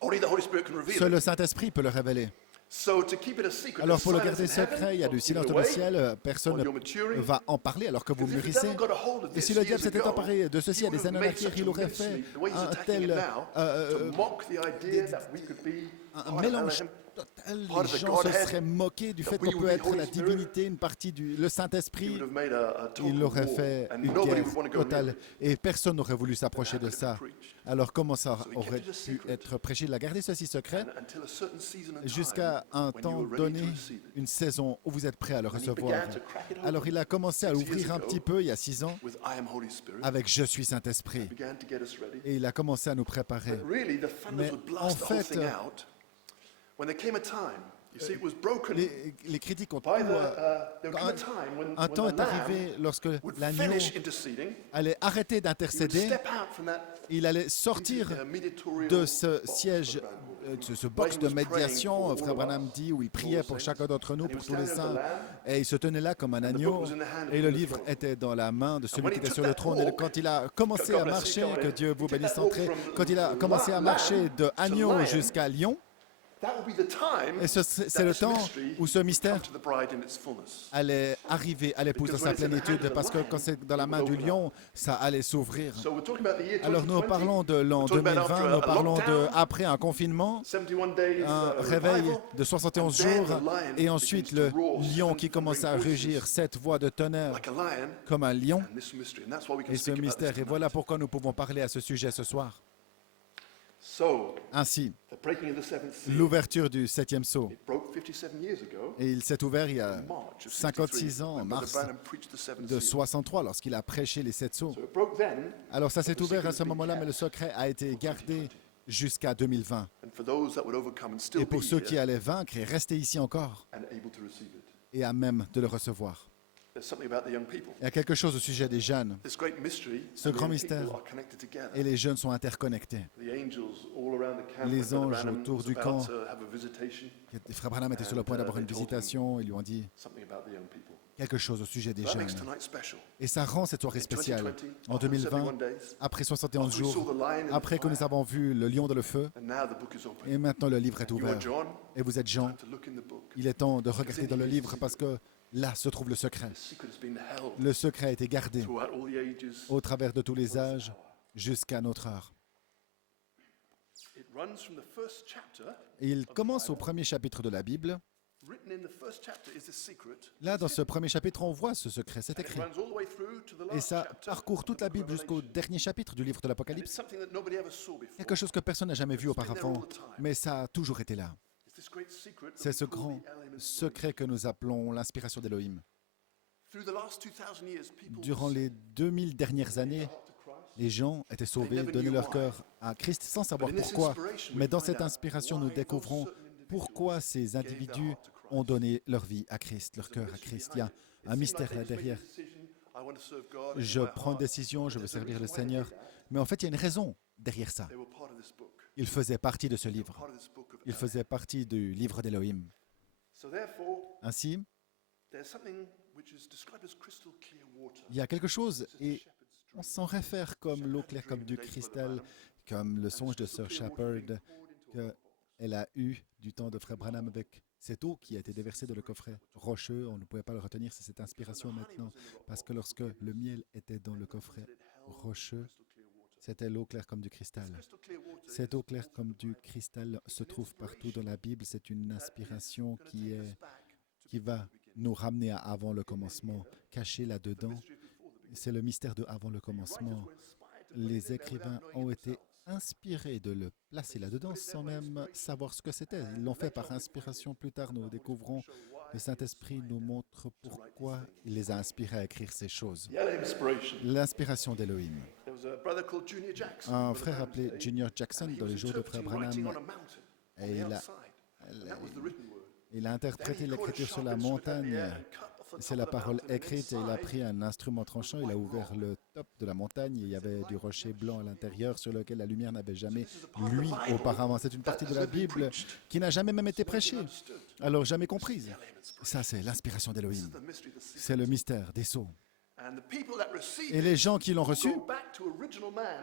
Only the Holy Spirit can reveal Seul it. le Saint-Esprit peut le révéler. So to keep it a secret, Alors there's pour le silence garder in heaven, secret, il y a du don't give silence it dans le away, ciel, personne while ne you're maturing. va en parler alors que vous Because if the mûrissez. devil got a hold of Et this si le diable years s'était ago, emparé de ceci il y a he would des années en have made arrière, such il a aurait fait mincemeat, the way he's un attacking it tel now, to mock the idea that we could be un part of mélange Elohim. total. part Les of the gens se Godhead, seraient moqués du that fait we qu'on would peut be être Holy la Spirit. divinité, une partie du le He Saint-Esprit. would have made a total Il aurait war, fait and une nobody guerre would want to go near totale it. et personne n'aurait voulu s'approcher de ça. Alors comment ça So he aurait kept it a pu secret. être prêché? Il a gardé ceci secret And until a certain season and time, jusqu'à un when you temps were ready donné, to receive it. une saison où vous êtes prêt à le And he recevoir. began to crack it Alors open il a commencé à 6 l'ouvrir years un ago petit peu il y a 6 ans with I am Holy Spirit. avec Je suis Saint-Esprit. Began to get us ready. Et il a commencé à nous préparer. But really, the Mais thunders would en blast the whole fait, thing out. When there came a time, you see, it was broken Les critiques ont tout, by there would come a time when, un temps when est the arrivé lamb lorsque would l'agneau finish interceding. allait arrêter He would d'intercéder, step out from that il allait sortir mediatorial de ce box, siège, Brother Branham called it. de ce box de médiation, Frère Branham dit, où il priait pour chacun d'entre nous, And he pour was tous les standing saints, as the lamb, et il se tenait là comme un and the book agneau, was in the hand of et him le on the livre throne. était dans la main de celui when qui he était took sur le that trône. Et walk, quand il a commencé God à bless marcher, you, que Dieu vous he took bénisse that walk entrer, from quand il a commencé à lamb marcher de to agneau lion, jusqu'à lion, that would be the time et c'est that le this temps mystery où ce would mystère come to the bride in its fullness. allait arriver à l'épouse dans sa plénitude, parce que quand c'est dans la main du lion, ça allait s'ouvrir. So we're talking about the year Alors nous 2020. parlons de l'an We're talking about 2020, after nous a parlons de lockdown, après un confinement, 71 days, un revival, réveil de 71 and then jours, the lion et ensuite begins le to roar, lion seven qui commence à thundering rugir, voices, 7 voix de tonnerre, like a lion, comme un lion, and this mystery. And that's why we can et ce speak about mystère. this Et tonight. voilà pourquoi nous pouvons parler à ce sujet ce soir. So, Ainsi, the breaking of the seventh seal, l'ouverture du 7e sceau, it broke 57 years ago, et il s'est ouvert il y a in March of 56 ans, en when Brother mars Branham preached the seventh de seal. 63, lorsqu'il a prêché les 7 sceaux. So it broke then, Alors ça s'est but the ouvert secret à has ce been moment-là, mais kept le secret a été for gardé 2020. jusqu'à 2020. And for those that would overcome and still Et be pour ceux qui here allaient vaincre et rester ici encore, and able to receive it. et à même de le recevoir. There's something about the young people. Il y a quelque chose au sujet des jeunes, This great mystery, Ce and the grand young people mystère. are connected together. et les jeunes sont interconnectés. The angels all around the camp, Les when Brother anges Branham autour was du about camp. to have a visitation, Frère Branham était sur le point d'avoir une visitation, ils lui ont dit something about the young people. quelque chose au sujet des So that jeunes. makes tonight special. Et ça rend cette soirée In spéciale. 2020, En after 2020, 71 days, après 71 after we saw jours, the lion in the après que nous fire, avons vu le lion dans le feu, and now the book is open. et maintenant le livre est You are ouvert. John, Et vous êtes Jean, time to look in the book. il est temps de regarder dans le livre parce que là se trouve le secret. The secret has been held Le secret a été gardé throughout all the ages. au travers de tous les âges jusqu'à notre heure. It runs from the first chapter. Et il commence au premier chapitre de la Bible. Written in the first chapter is this secret. Là, dans ce premier chapitre, on voit ce secret, c'est And it écrit. runs all the way through to the Et last ça chapter parcourt toute la of the book Bible of jusqu'au Revelation. dernier chapitre du livre de And it's l'Apocalypse. something that nobody ever saw before. Quelque chose que personne n'a jamais vu auparavant, mais ça a toujours été là. It's this great secret that C'est we ce call grand the element of secret que nous appelons l'inspiration d'Élohim. Through the last 2000 years, people Durant les 2000 dernières années, les gens étaient sauvés, donnaient leur cœur à Christ sans savoir pourquoi. Mais dans cette inspiration, nous découvrons pourquoi ces individus ont donné leur vie à Christ, leur cœur à Christ. Il y a un mystère là derrière. Je prends une décision, je veux servir le Seigneur. Mais en fait, il y a une raison derrière ça. They were part of this book. Ils faisaient partie de ce livre. Part of this book of Ils faisaient partie du livre d'Élohim. So therefore, Ainsi, there's something which is described as crystal clear water. il y a quelque chose, et on s'en réfère comme l'eau claire, comme du cristal, comme le songe de Sir Shepard qu'elle a eu du temps de Frère Branham avec cette eau qui a été déversée dans le coffret rocheux. On ne pouvait pas le retenir, c'est cette inspiration maintenant, parce que lorsque le miel était dans le coffret rocheux, c'était l'eau claire comme du cristal. Crystal clear water. Cette eau claire comme du cristal se trouve partout dans la Bible. C'est une inspiration qui va nous ramener à avant le commencement, caché là-dedans. C'est le mystère de avant le commencement. Les écrivains ont été inspirés de le placer là-dedans sans même savoir ce que c'était. Ils l'ont fait par inspiration. Plus tard, nous découvrons, le Saint-Esprit nous montre pourquoi il les a inspirés à écrire ces choses. The Elohim inspiration. L'inspiration d'Élohim. There was a brother called Junior Jackson. Un Brother frère Branham's appelé day, Junior and Jackson he dans was les jours de Frère interpreting writing Branham, on a mountain on et the il a, outside. And that was the written word. il a Then interprété he caught a l'écriture sur sharp la instrument out of the montagne air and cut off c'est la parole écrite et il a pris un instrument tranchant, il a ouvert le top de la montagne et il y avait du rocher blanc à l'intérieur sur lequel la lumière n'avait jamais lui auparavant. C'est une partie de la Bible qui n'a jamais même été prêchée, alors jamais comprise. Ça, c'est l'inspiration d'Élohim. C'est le mystère des sceaux. Et les gens qui l'ont reçu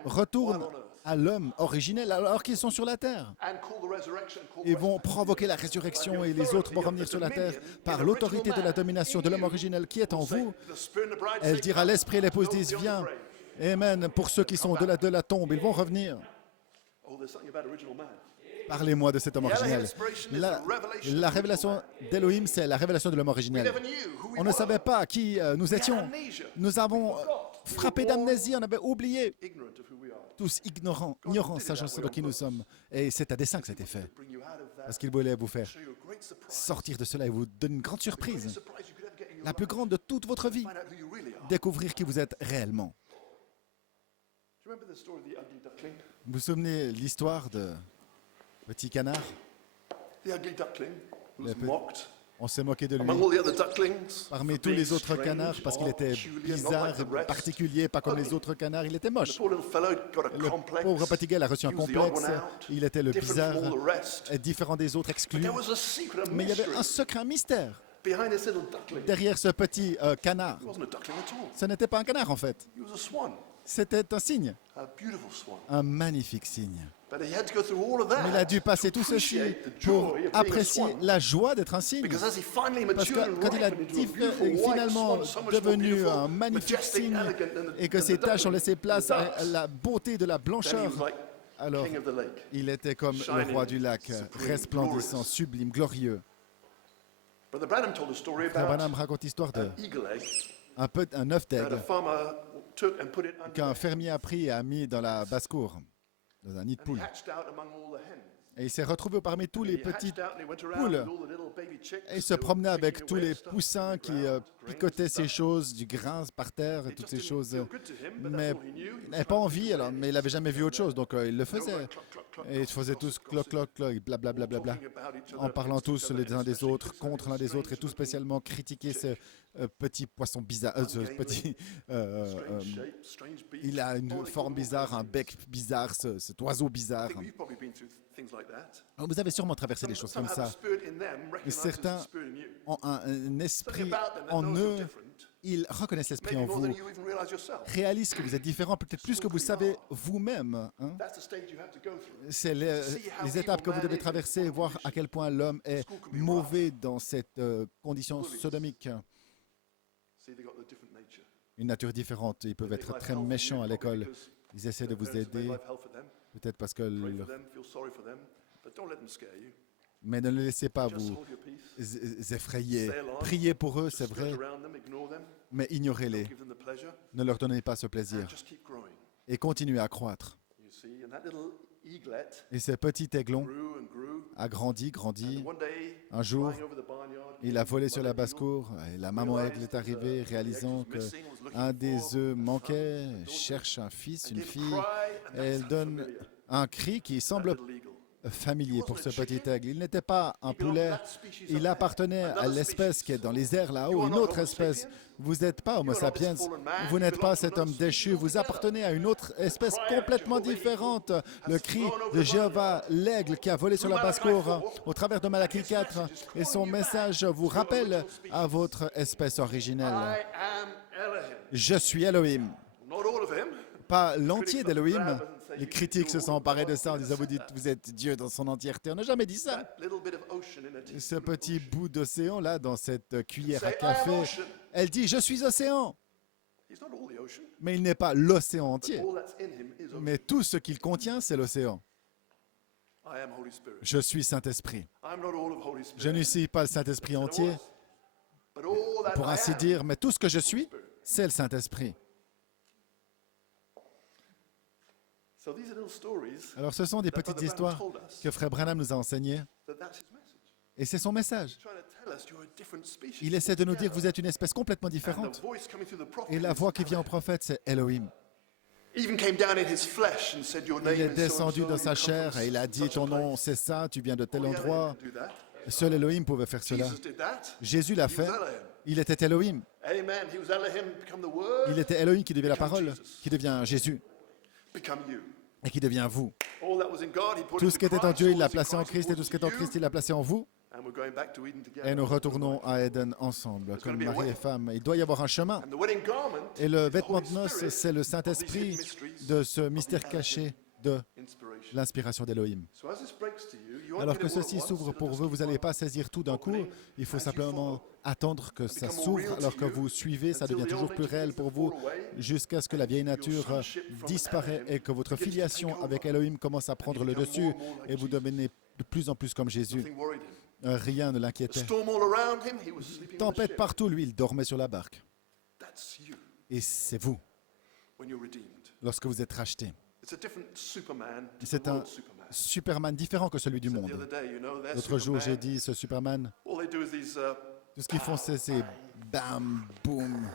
retournent à l'homme originel alors qu'ils sont sur la terre. Ils vont provoquer la résurrection et les autres vont revenir sur la terre par l'autorité de la domination de l'homme originel qui est en vous. Elle dira, l'esprit et l'épouse disent, viens. Amen. Pour ceux qui sont au-delà de la tombe, ils vont revenir. Parlez-moi de cet homme originel. La révélation d'Élohim, c'est la révélation de l'homme originel. On ne savait pas qui nous étions. Nous avons frappé d'amnésie, on avait oublié. Tous ignorants s'agissant de qui nous sommes. Et c'est à dessein que ça a été fait. Parce qu'il voulait vous faire sortir de cela et vous donner une grande surprise. La plus grande de toute votre vie. Découvrir qui vous êtes réellement. Vous vous souvenez l'histoire de Petit Canard? On s'est moqué de lui. Parmi tous les autres canards, parce qu'il était bizarre, particulier, pas comme les autres canards, il était moche. Le pauvre petit gars a reçu un complexe, il était le bizarre, différent des autres, exclu. Mais il y avait un secret, un mystère derrière ce petit canard. Ce n'était pas un canard en fait, c'était un cygne, un magnifique cygne. Mais il a dû passer tout ceci pour apprécier la joie d'être un cygne. Parce que quand il a finalement devenu un magnifique cygne et que ses taches ont laissé place à la beauté de la blancheur, alors il était comme le roi du lac, resplendissant, sublime, glorieux. Frère Branham raconte l'histoire d'un œuf d'aigle qu'un fermier a pris et a mis dans la basse-cour, dans un nid de poule. Et il s'est retrouvé parmi tous les petites poules. Et il se promenait avec tous les poussins qui picotaient ces choses, du grain par terre et toutes ces choses. Mais il n'avait pas envie, alors, mais il n'avait jamais vu autre chose, donc il le faisait. Et ils faisaient tous cloc, cloc, cloc, blablabla, bla, bla, bla, en parlant tous les uns des autres, contre l'un des autres, et tout spécialement critiquer ce petit poisson bizarre, il a une forme bizarre, un bec bizarre, cet oiseau bizarre. Vous avez sûrement traversé des choses comme ça. Et certains ont un esprit en eux, ils reconnaissent l'esprit en vous, réalisent que vous êtes différent, peut-être plus que vous savez vous-même. Hein? C'est les étapes que vous devez traverser, voir à quel point l'homme est mauvais dans cette condition sodomique. Une nature différente, ils peuvent être très méchants à l'école. Ils essaient de vous aider, peut-être parce que... Mais ne les laissez pas vous effrayer. Priez pour eux, c'est vrai, mais ignorez-les. Ne leur donnez pas ce plaisir. Et continuez à croître. Et ce petit aiglon a grandi. Un jour, il a volé sur la basse-cour et la maman aigle est arrivée, réalisant qu'un des œufs manquait, cherche un fils, une fille, et elle donne un cri qui semble familier pour ce petit aigle. Il n'était pas un poulet, il appartenait à l'espèce qui est dans les airs là-haut, une autre espèce. Vous n'êtes pas Homo sapiens, vous n'êtes pas cet homme déchu, vous appartenez à une autre espèce complètement différente. Le cri de Jéhovah, l'aigle qui a volé sur la basse-cour au travers de Malachie 4, et son message vous rappelle à votre espèce originelle. Je suis Elohim. Pas l'entier d'Elohim. Les critiques se sont emparés de ça en disant, vous êtes Dieu dans son entièreté. On n'a jamais dit ça. Ce petit bout d'océan là, dans cette cuillère à café, elle dit, je suis océan. Mais il n'est pas l'océan entier. Mais tout ce qu'il contient, c'est l'océan. Je suis Saint-Esprit. Je ne suis pas le Saint-Esprit entier, pour ainsi dire, mais tout ce que je suis, c'est le Saint-Esprit. Alors ce sont des petites histoires que Frère Branham nous a enseignées. Et c'est son message. Il essaie de nous dire que vous êtes une espèce complètement différente. Et la voix qui vient au prophète, c'est Elohim. Il est descendu dans sa chair et il a dit, ton nom c'est ça, tu viens de tel endroit. Seul Elohim pouvait faire cela. Jésus l'a fait. Il était Elohim. Amen. He was Elohim, become the Word, Il était Elohim qui devient la become parole, Jesus, qui devient Jésus become you. et qui devient vous. All that was in God, He put Tout into ce qui était en Christ, Dieu, all il l'a that's in placé en Christ, Christ, He et tout ce qui est en puts into Christ, you. il l'a placé en vous. And we're going back to Eden together. Et nous retournons à Éden ensemble, comme mari et femme. Il doit y avoir un chemin. And the wedding garment Et le is the vêtement Holy de noces, Spirit c'est le of these Saint-Esprit hidden mysteries de ce of the mystère Elohim caché de inspiration. l'inspiration d'Élohim. So as this breaks to you, you won't Alors get que it all at ceci once, s'ouvre it'll pour just vous, keep vous n'allez on pas saisir tout d'un coup. Il faut simplement attendre que ça s'ouvre. Alors que vous suivez, ça devient toujours plus réel pour vous, jusqu'à ce que la vieille nature disparaît et que votre filiation avec Elohim commence à prendre le dessus et vous devenez de plus en plus comme Jésus. Nothing worried him. Rien ne A l'inquiétait. storm all around him, he was sleeping on the Tempête ship. partout, lui, il dormait sur la barque. That's you Et c'est vous, when you're redeemed. lorsque vous êtes racheté. It's a different Superman to C'est the un world Superman. Superman différent que celui du The monde. other day, you know, their L'autre jour, j'ai Superman, dit, ce Superman, all they do is these tout ce qu'ils font, c'est ces bam, boum,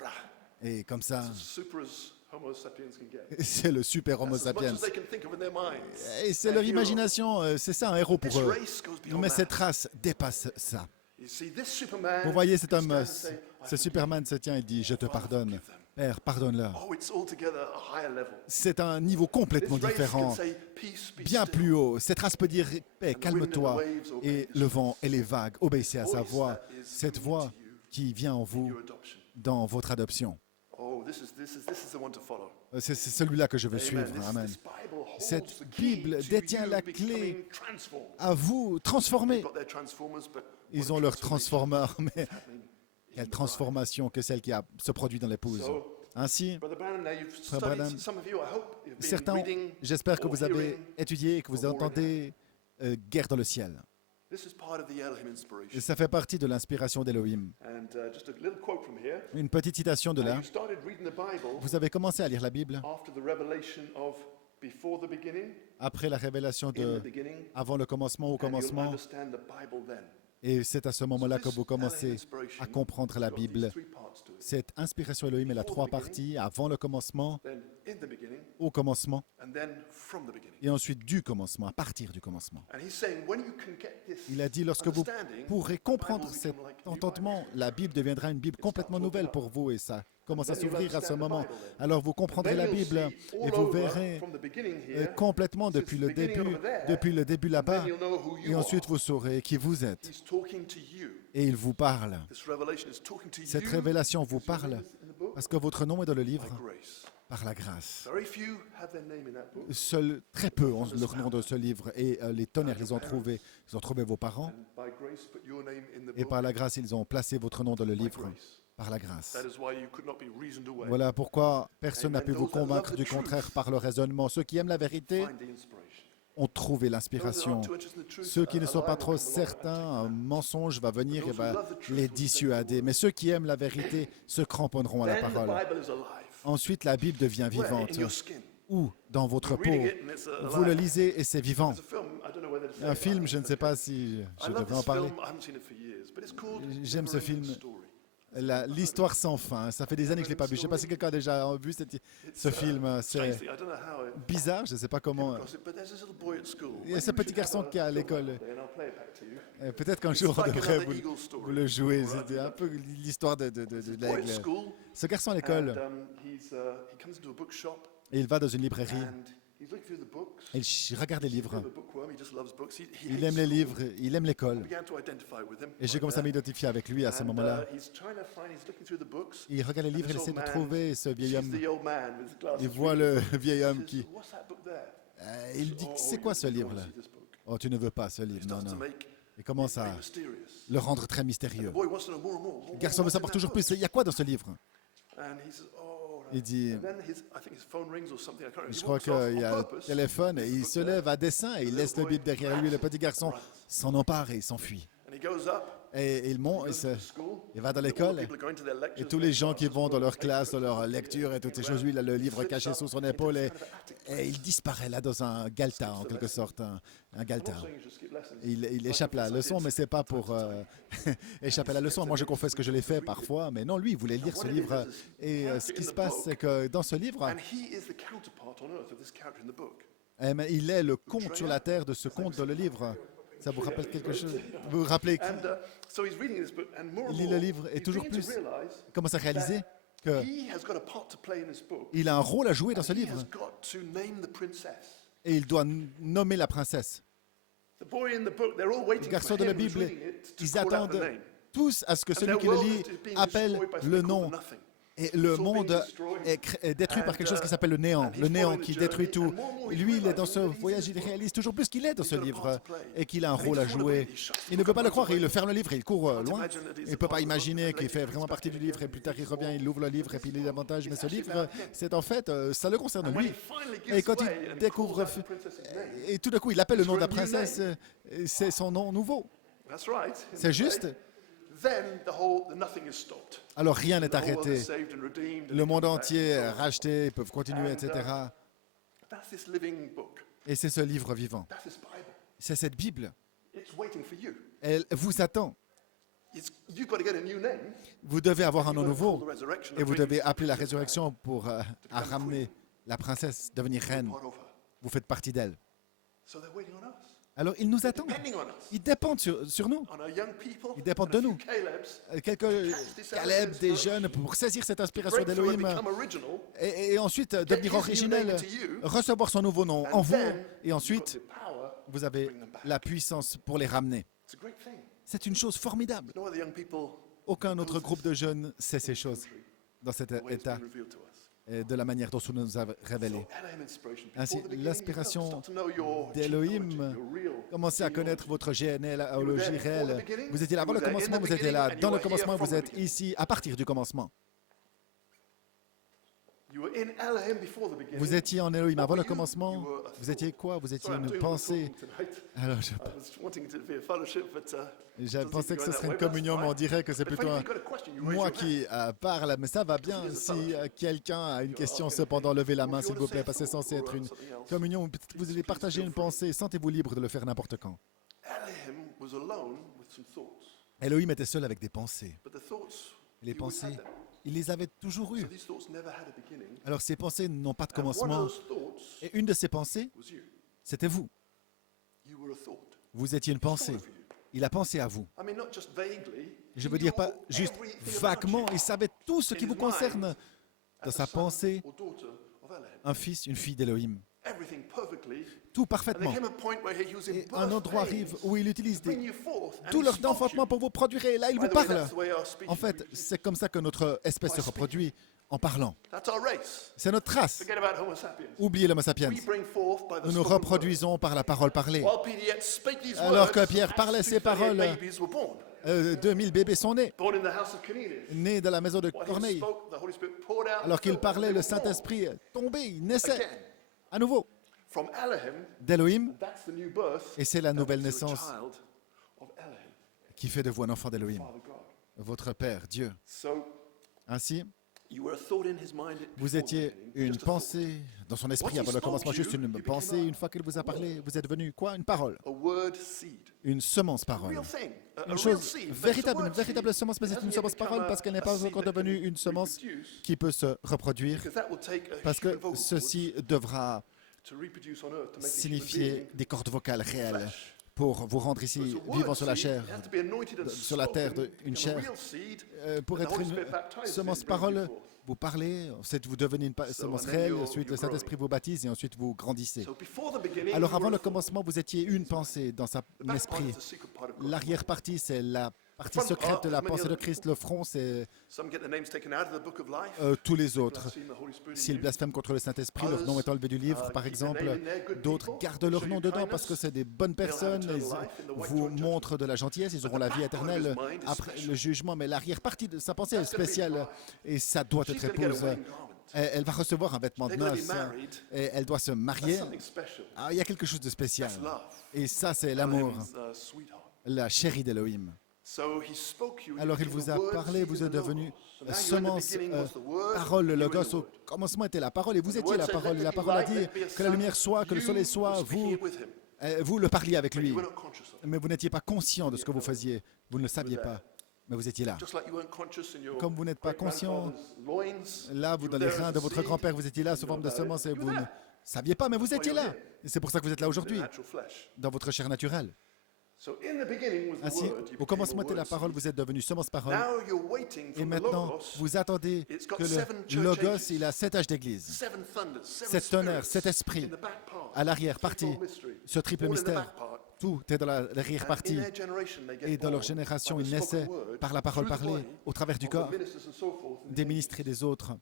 et comme ça, super as Homo sapiens can get. c'est le super Homo That's as much sapiens. as they can think of in their minds. Et c'est Their leur hero. imagination, c'est ça un héros This pour eux. race goes beyond Mais that. cette race dépasse ça. You see, this Superman Vous voyez cet can homme, stand and say, I ce forgive Superman se tient et dit, je te pardonne. Père, pardonne-leur. Oh, it's altogether a higher level. C'est un niveau complètement This race can différent, say, peace, be bien still. plus haut. Cette race peut dire, paix, calme-toi. Et le vent et les vagues, obéissez à sa voix. Cette voix qui vient en vous Your adoption. dans votre adoption. Oh, this is the one to follow. C'est celui-là que je veux suivre. Amen. This Bible holds Cette the key Bible to détient you la becoming clé transformed. à vous transformer. They've got their transformers, but Ils what ont a leur transformation transformeur, mais happening in quelle the transformation que celle qui se produit dans l'épouse. So, Ainsi, Brother Branham, now you've Frère studied, Branham, some of you, I hope, you've been certains, reading j'espère que or vous avez hearing. étudié et que vous or war in entendez Guerre dans le ciel. This is part of the Elohim inspiration. Et ça fait partie de l'inspiration d'Elohim. And just a little quote from here. Une petite citation de Now, là. you started reading the Bible Vous avez commencé à lire la Bible after the revelation of before the beginning, après la révélation in the de beginning, avant le commencement, au and you'll commencement. understand the Bible then. Et c'est à ce moment-là que This vous commencez Elohim inspiration à comprendre la has got these Bible. three parts to it. Cette inspiration Elohim, elle a trois parties. Avant le commencement, Then in the beginning, au commencement, and then from the beginning. et ensuite du commencement, à partir du commencement. And he's saying, when you can get this Il a dit, lorsque vous understanding, pourrez the comprendre Bible cet become like new entendement, Bible. la Bible deviendra une Bible complètement nouvelle pour vous et ça commence à Then you'll s'ouvrir à ce understand the moment. Bible then. Alors vous comprendrez Then la you'll Bible see et all vous over verrez from the beginning here, complètement since depuis the le beginning début, over there, depuis le début là-bas, then you'll know who you et ensuite are. vous saurez qui vous êtes. He's talking to you. Et il vous parle. This revelation is talking to Cette you. révélation vous Is your parle name in the book? parce que votre nom est dans le livre By grace. par la grâce. Very few have their name in that book. Seuls très peu ont leur nom dans ce livre et les tonnerres les ont trouvés. Ils ont trouvé vos parents And by grace, put your name in the et book. par la grâce, ils ont placé votre nom dans le By livre grace. par la grâce. That is why you could not be reasoned away. Voilà pourquoi personne n'a Amen. pu vous Those that love convaincre the du truth contraire par le raisonnement. Ceux qui aiment la vérité Find the inspiration. ont trouvé Those that l'inspiration. aren't too interested in the truth, Ceux qui ne a sont lie pas will trop come along and certains, un take them. mensonge va venir et Those who va love the truth les will stay dissuader. the Mais ceux qui aiment la vérité se cramponneront à la Then the parole. Bible is alive. Ensuite, la Bible devient Where? vivante. In your skin. Ou dans votre You're peau. reading it and it's Vous le alive. lisez et c'est vivant. There's a film, I don't know whether to say Un it, film, but je ne sais pas si I je love devrais en this parler. film. I haven't seen it for years, but it's called J'aime ce Never-Ending film. Story. L'histoire sans fin. Ça fait des années que je ne l'ai pas vu. Je ne sais pas si quelqu'un a déjà vu ce film. C'est Strange thing, I don't know how it bizarre, je ne sais pas came comment. across it, but there's this little boy at school. Il y a Maybe ce we petit should garçon have a qui est à film l'école. one day and I'll play it back to you. Peut-être qu'un It's jour on like devrait another vous, eagle story. vous le jouer. All right, C'était un peu l'histoire de There's this boy at l'aigle. school, Ce garçon à and l'école, he comes into a bookshop et il va dans une librairie. and he's looking through the books. Et il regarde les He's a livres. bit of a bookworm, he just loves books. He Il hates aime les school. livres, il aime I l'école. began to identify with him. Et j'ai right commencé à there. m'identifier avec lui à ce And, moment-là. he's trying to find, he's looking through the books. Il regarde les livres, il And this essaie de old man trouver ce vieil sees homme. the old man with his glasses Il voit reading. le vieil He homme says, qui... "What's that book there?" Il dit, Oh, c'est you quoi ce don't livre-là? want to see this book. Oh, tu ne veux pas ce He livre, non, starts to non. make Il commence it very à mysterious. le rendre très And the mystérieux. boy wants to know more and more. Le garçon veut What's in savoir that toujours book? plus. Il y a quoi dans ce livre? And he says, "Oh, Il dit, and then I think his phone rings or something. I can't remember. je He crois walks off qu'il y on a le purpose. téléphone et il se lève à dessein et il laisse le Bible derrière lui. Le petit garçon s'en empare et s'enfuit. And he goes up. Et il monte, School. il va dans All the l'école people are going to their lectures et tous and les they gens start qui to vont dans leur scroll classe, dans leur papers, lecture et toutes ces around. choses, lui, il a le livre Flips caché up sous son into épaule this et, kind of attic et place. il disparaît là dans un galetas en quelque sorte, un I'm not galetas. saying you should skip lessons. Il échappe la leçon, mais c'est pas pour échapper à la leçon. Moi, je confesse que je l'ai fait parfois, mais non, lui, il voulait lire ce livre. Et ce qui se passe, c'est que dans ce livre, And he is the counterpart on earth of this character in the book. il est le conte sur la terre de ce conte dans le livre. Ça vous rappelle quelque chose? Vous vous rappelez And so he's reading this book, and more qu'il and lit more, le livre et he's toujours beginning to plus realize commence à réaliser that he has got a part to play in this book. qu'il a un rôle à jouer dans ce He livre has got to name the princess. et il doit nommer la princesse. The boy in the book, they're all Les waiting garçons for de la him who's Bible, reading it to ils call out the attendent name. tous à ce que And celui their qui le world lit is being appelle destroyed by le something nom. called nothing. Et le It's all monde being destroyed. est détruit par quelque chose qui s'appelle le néant qui détruit tout. Lui, il est dans ce voyage, il réalise toujours plus qu'il est dans ce livre et qu'il a un rôle à jouer. Il ne veut pas le croire et il le ferme le livre et il court loin. Il ne peut pas imaginer qu'il fait vraiment partie du livre et plus tard il revient, il ouvre le livre et puis il lit davantage. Mais ce livre, c'est en fait, ça le concerne lui. Et quand il découvre, et tout d'un coup, il appelle le nom de la princesse, c'est son nom nouveau. That's right. C'est juste. Then the nothing is stopped. Alors rien n'est The whole world is arrêté. saved and redeemed. Le monde entier est racheté, ils peuvent continuer, etc. That's this living book. Et c'est ce livre vivant. That's this Bible. C'est cette Bible. It's waiting for you. Elle vous attend. You've got to get a new name. Vous devez avoir un nom You've got to call nouveau the resurrection et of vous dreams devez appeler la résurrection pour à ramener la princesse, devenir reine. part of her. Vous faites partie d'elle. So they're waiting on us. Alors ils nous attendent. Depending on us. Ils dépendent sur nous. On our young people. Ils dépendent and a de few nous. Calebs. Quelques Caleb, des jeunes, pour saisir cette inspiration Break through and d'Élohim become original. et ensuite devenir his new originel, name into you, recevoir son nouveau nom en And vous then et you've got ensuite the power. vous avez la puissance pour les ramener. It's a great thing. C'est une chose formidable. No other young people Aucun autre groupe de jeunes sait ces choses dans cet the way it's état been revealed to us. et de la manière dont il nous a révélé. So, Elohim inspiration. Ainsi, Before the beginning, l'inspiration you start to know your d'Élohim, genealogy, your real commencez à connaître genealogy. votre généalogie réelle. Vous étiez là avant le commencement, vous étiez là dans le commencement, vous êtes ici à partir du commencement. You were in Elohim before the beginning. Vous étiez en Élohim avant What le were you? commencement. You were a Vous étiez thought. quoi? Vous étiez Sorry, I'm une doing pensée. all the talking tonight. Alors, I was wanting it to be a fellowship, but j'avais doesn't pensé seem que to ce go serait that une way, but communion, that's mais on fine. dirait que c'est But if plutôt you've got a question, you raise moi your hand. qui parle. Mais ça va bien si quelqu'un a une question. Cependant, levez la main, s'il vous plaît, parce que c'est censé être une communion. Peut-être que vous allez partager une pensée. Sentez-vous libre de le faire n'importe quand. Elohim was alone with some thoughts, Elohim était seul avec des pensées. but the thoughts, Les you always pensées, had them. il les avait toujours So eues. these thoughts never had a beginning. Alors ces pensées n'ont pas de And one commencement. of those thoughts Et une de ces pensées, was you. c'était vous. You were a thought. Vous étiez une pensée. Thought of you. Il a pensé à vous. I mean, not just vaguely. Je He veux dire knew pas juste everything about vaguement, you. il savait tout ce qui In vous his mind, concerne. as Dans a sa son pensée, or daughter of Elohim. un fils, une fille d'Élohim. Everything perfectly. Tout And there parfaitement. came a point where he was in Et birth un endroit pains arrive où il utilise to bring des, you forth, and tout he leur spoke to you. d'enfantement pour vous produire. Et là, il By vous the way, parle. that's the way our species En fait, reproduce. c'est comme ça que notre espèce se reproduit, en parlant. That's our race. C'est notre race. Forget about Homo sapiens. Oubliez l'homo sapiens. We bring forth by the Nous nous spoken word. reproduisons par la parole parlée. While Peter yet spake these Alors que words, Pierre parlait Acts ces 2:38 paroles, babies were born. 2000 bébés sont nés, Born in the house of Cornelius. nés de la maison de While he Corneille. spoke, the Holy Spirit poured out Alors qu'il and parlait, they le were born. Saint-Esprit tombait, il naissait Again. à nouveau From Elohim, d'Élohim. that's the new birth. Et c'est la that nouvelle makes you a naissance child of Elohim, qui fait de vous un enfant d'Élohim, Father God. votre Père, Dieu. So Ainsi, you were a thought in his mind vous before the étiez beginning, une just a thought. pensée dans son esprit Once he avant le spoke commencement, you, juste une you became pensée. a Une fois qu'il vous a parlé, vous êtes devenu quoi? Une parole, A word seed. une semence parole. Real thing. A Une real chose seed. But it's a véritable, une word véritable seed. semence, mais It c'est une hasn't yet semence become parole parce qu'elle n'est a pas seed encore that can devenue une semence reproduce, qui peut se reproduire, because that will take a parce human que vocal ceci devra cord to reproduce on earth, to make a human signifier being des cordes vocales réelles flesh. pour vous rendre ici But it's a word vivant sur la seed. chair, It has to be anointed and sur la terre, spoken, une become a chair. real seed, Pour and the être Holy une Spirit baptizes semence it and brings parole, you forth. vous parlez, ensuite vous devenez une semence and then réelle, you're ensuite le growing. Saint-Esprit vous baptise et ensuite vous grandissez. So before the beginning, Alors you avant were le a thought. commencement, vous étiez une pensée dans son The back part esprit. is the secret part of God. L'arrière-partie, c'est la partie front secrète part de is la many pensée de other Christ. Le front, c'est Some get their names taken out of the book of life. tous les autres. Blaspheme the Holy Spirit in S'ils you. blasphèment contre le Saint-Esprit, leur nom est enlevé du livre, par keep their exemple. name in there, good D'autres people, gardent leur show nom you dedans kindness. parce que c'est des bonnes They'll have personnes. eternal Ils life in the white vous throne montrent de la gentillesse, ils auront la vie back part of éternelle his mind is après special. le jugement. Mais l'arrière-partie de sa pensée est That's gonna be spéciale bride. et ça doit She's être gonna get a épouse. wedding garment. Elle va recevoir un vêtement de They're gonna be noces married. et elle doit se That's marier. something special. Ah, il y a quelque chose de spécial. That's love. Et ça, c'est l'amour, Elohim's, sweetheart. la chérie d'Élohim. So he spoke you, Alors il became vous the a word, parlé, seed, vous and êtes the devenu logos. So now you in the semence, beginning was the word, parole, le you were logos. the Au word. commencement était la parole et vous The étiez word la said, parole. "Let Et la there be parole a light, dit let there be a que la sun." lumière soit, que le You soleil soit, were speaking vous, it with him, vous le parliez avec but lui. you were not conscious of it. Mais vous n'étiez pas conscient de ce que vous faisiez. Vous ne le saviez pas. Mais vous étiez là. Just like you weren't conscious in your Comme vous n'êtes pas conscient, great-grandfather's loins, là, vous you dans were les there as reins a de votre seed. grand-père, vous étiez là sous forme de semence et vous ne saviez pas, mais vous étiez là. Et c'est pour ça que vous êtes là in aujourd'hui, the natural flesh. dans votre chair naturelle. So in the beginning was the Ainsi, word, you au became commencement a était la word parole, seed. vous êtes devenu semence parole. Now you're waiting Et from the maintenant, logos, vous attendez It's got que seven le church Logos, ages. il a 7 âges d'église. 7 thunders, 7 7 tonnerres, spirits 7 esprits in the back part. à l'arrière-partie. Triple mystery, Ce triple all in the mystère, back part. tout est dans And l'arrière-partie. in their generation, they get Et dans leur born génération, by the ils naissaient spoken word, par la parole through the parlée, body, au travers du of the corps, ministers and so forth, and des the ministres et des autres All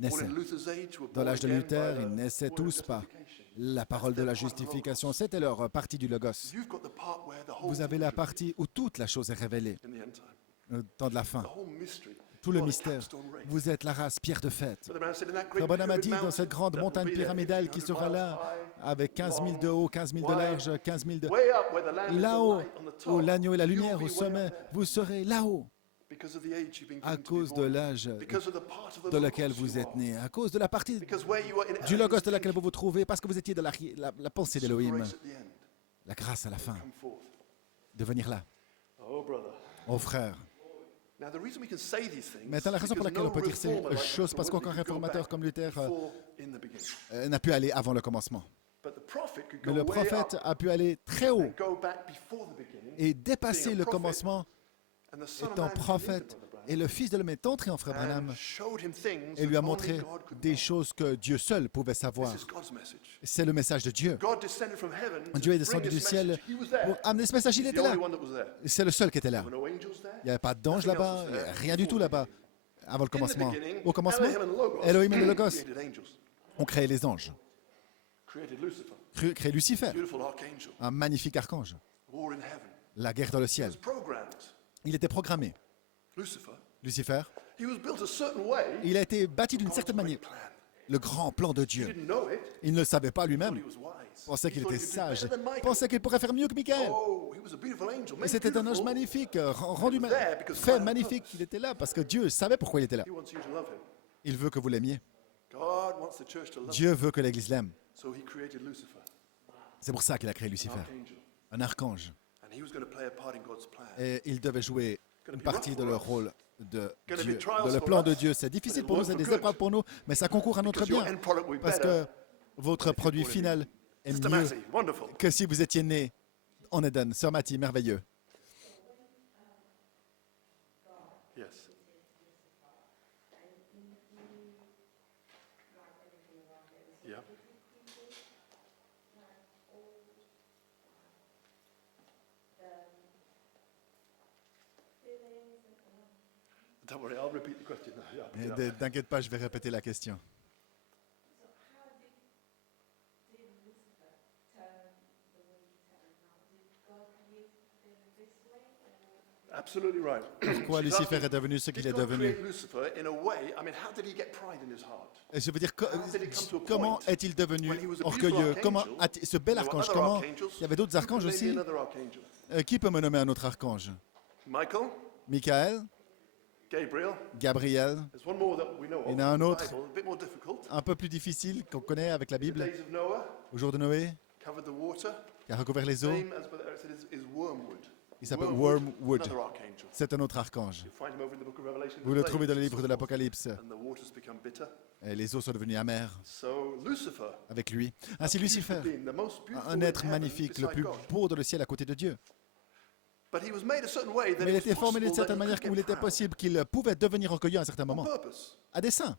naissaient. in Luther's age were Dans born l'âge de again Luther, by ils the naissaient word of tous par justification. la parole de la justification. C'était leur partie du Logos. You've got the part where the whole Vous avez thing la is partie où toute la chose est révélée, in the end time. au temps de la fin. The whole mystery. Tout le You are the mystère. capstone race. Vous êtes la race pierre de fête. Brother Branham said in that great Frère Branham a pyramid dit dans mountain cette grande that will montagne be there pyramidale qui 1500 sera miles là, high, avec 15 000 de haut, 15 000 de wide, large, 15 000 de... way up where the lamb is the Là-haut, light on the où top. l'agneau et la You'll lumière be au way sommet, up there vous serez là-haut, because of the age you've been à given to be cause de born. l'âge Because of the part of the de laquelle logos vous you êtes are. né, à cause de la partie Because where you are in du Logos de Elohim's laquelle vous thinking, vous trouvez, parce que vous étiez dans la pensée it's the d'Élohim. grace at the end. La grâce à la fin, Come forth. de venir là. Oh, brother. Oh frère. Now, the reason we can say these things Maintenant, la raison pour because laquelle on no peut dire ces reformer like choses, Dr. parce qu'aucun Wesley could go réformateur back comme Luther before in the beginning. n'a pu aller avant le commencement. But the prophet could Mais go le way prophète up a pu aller très haut and go back before the beginning. et dépasser being a le prophet, commencement, and the Son of étant Man came into prophète. Brother Branham Et le Fils de l'homme est entré en Frère Branham and showed him things et lui that a only montré God could des know. choses que Dieu seul pouvait savoir. This is God's message. C'est le message de Dieu. God descended from heaven to Dieu est bring descendu this du ciel message. He was there. pour amener ce message. Il He's the était là. only one that was there. C'est le seul qui était là. There were no angels there. Il n'y avait pas d'ange Nothing else là-bas, was il n'y there avait rien du tout before the là-bas avant le In the commencement. beginning, Au commencement, Elohim and the Logos Elohim et le Logos created angels, ont créé les anges, created Lucifer, créé Lucifer, beautiful archangel, un magnifique archange, war in heaven. la guerre dans le He ciel. was programmed. Il était programmé. Lucifer. Lucifer, He was built a certain way. il a été bâti d'une God's certaine great manière. plan. Le grand plan de He Dieu. didn't know it. Il ne le savait pas He thought lui-même. he was wise. Pensait He qu'il thought était he could do sage. better than Michael. Pensait qu'il pourrait faire mieux que Michael. Oh, he was a beautiful angel. Et made c'était un ange beautiful. magnifique, rendu there because fait God had magnifique. purpose. Il était là parce que Dieu savait pourquoi il était là. He wants you to love him. Il veut que vous l'aimiez. God wants the church to love him. Dieu veut que l'Église l'aime. So he created Lucifer, C'est pour ça qu'il a créé Lucifer, archangel. un archange. And he was going to play a part in God's plan. Et il devait jouer une partie de leur rôle de Gonna be Dieu, trials de le for plan de us, Dieu. C'est but difficile it pour nous, works c'est for des good. épreuves pour nous, mais ça concourt à notre Because your bien. end product will be Parce better. que votre produit final est Sister mieux Massey, wonderful. que si vous étiez né en Éden. Sœur Mathy, merveilleux. Yes. Yeah. Don't worry, I'll repeat the question now. Yeah, Et t'inquiète pas, je vais répéter la question. Absolutely right. Pourquoi She's Lucifer asking, est devenu ce qu'il did est God devenu? create Lucifer in a way? I mean, how did he get pride in his heart? Et je veux dire, did it come to a comment point est-il devenu when he was a orgueilleux? beautiful Comment archangel, ce bel there were archange, other comment archangels? il y avait d'autres Who could archanges name me aussi? another archangel? Qui peut me nommer un autre archange? Michael, Michael, Gabriel. Gabriel, There's one more that we know of. Il y en a un in the autre. Bible, a bit more difficult. un peu plus difficile qu'on connaît avec la The Bible, days of Noah au jour de Noé, covered the water. qui a recouvert les eaux. Name, as Brother Eric said, is Wormwood. Il s'appelle Wormwood, Wormwood. another archangel. C'est un autre archange. You find him over in the book of Revelation. Vous the le trouvez dans le flames livre and de so forth. l'Apocalypse. And the waters become bitter. Et les eaux sont devenues amères So Lucifer, avec lui. Ainsi Lucifer, beautiful being, the most beautiful un in être heaven magnifique, le beside plus God. beau dans le ciel à côté de Dieu. But he was made a certain way that Mais il it was était formé d'une possible certaine that he manière could qu'il get était proud. possible qu'il pouvait devenir orgueilleux à un certain On moment, purpose. à dessein.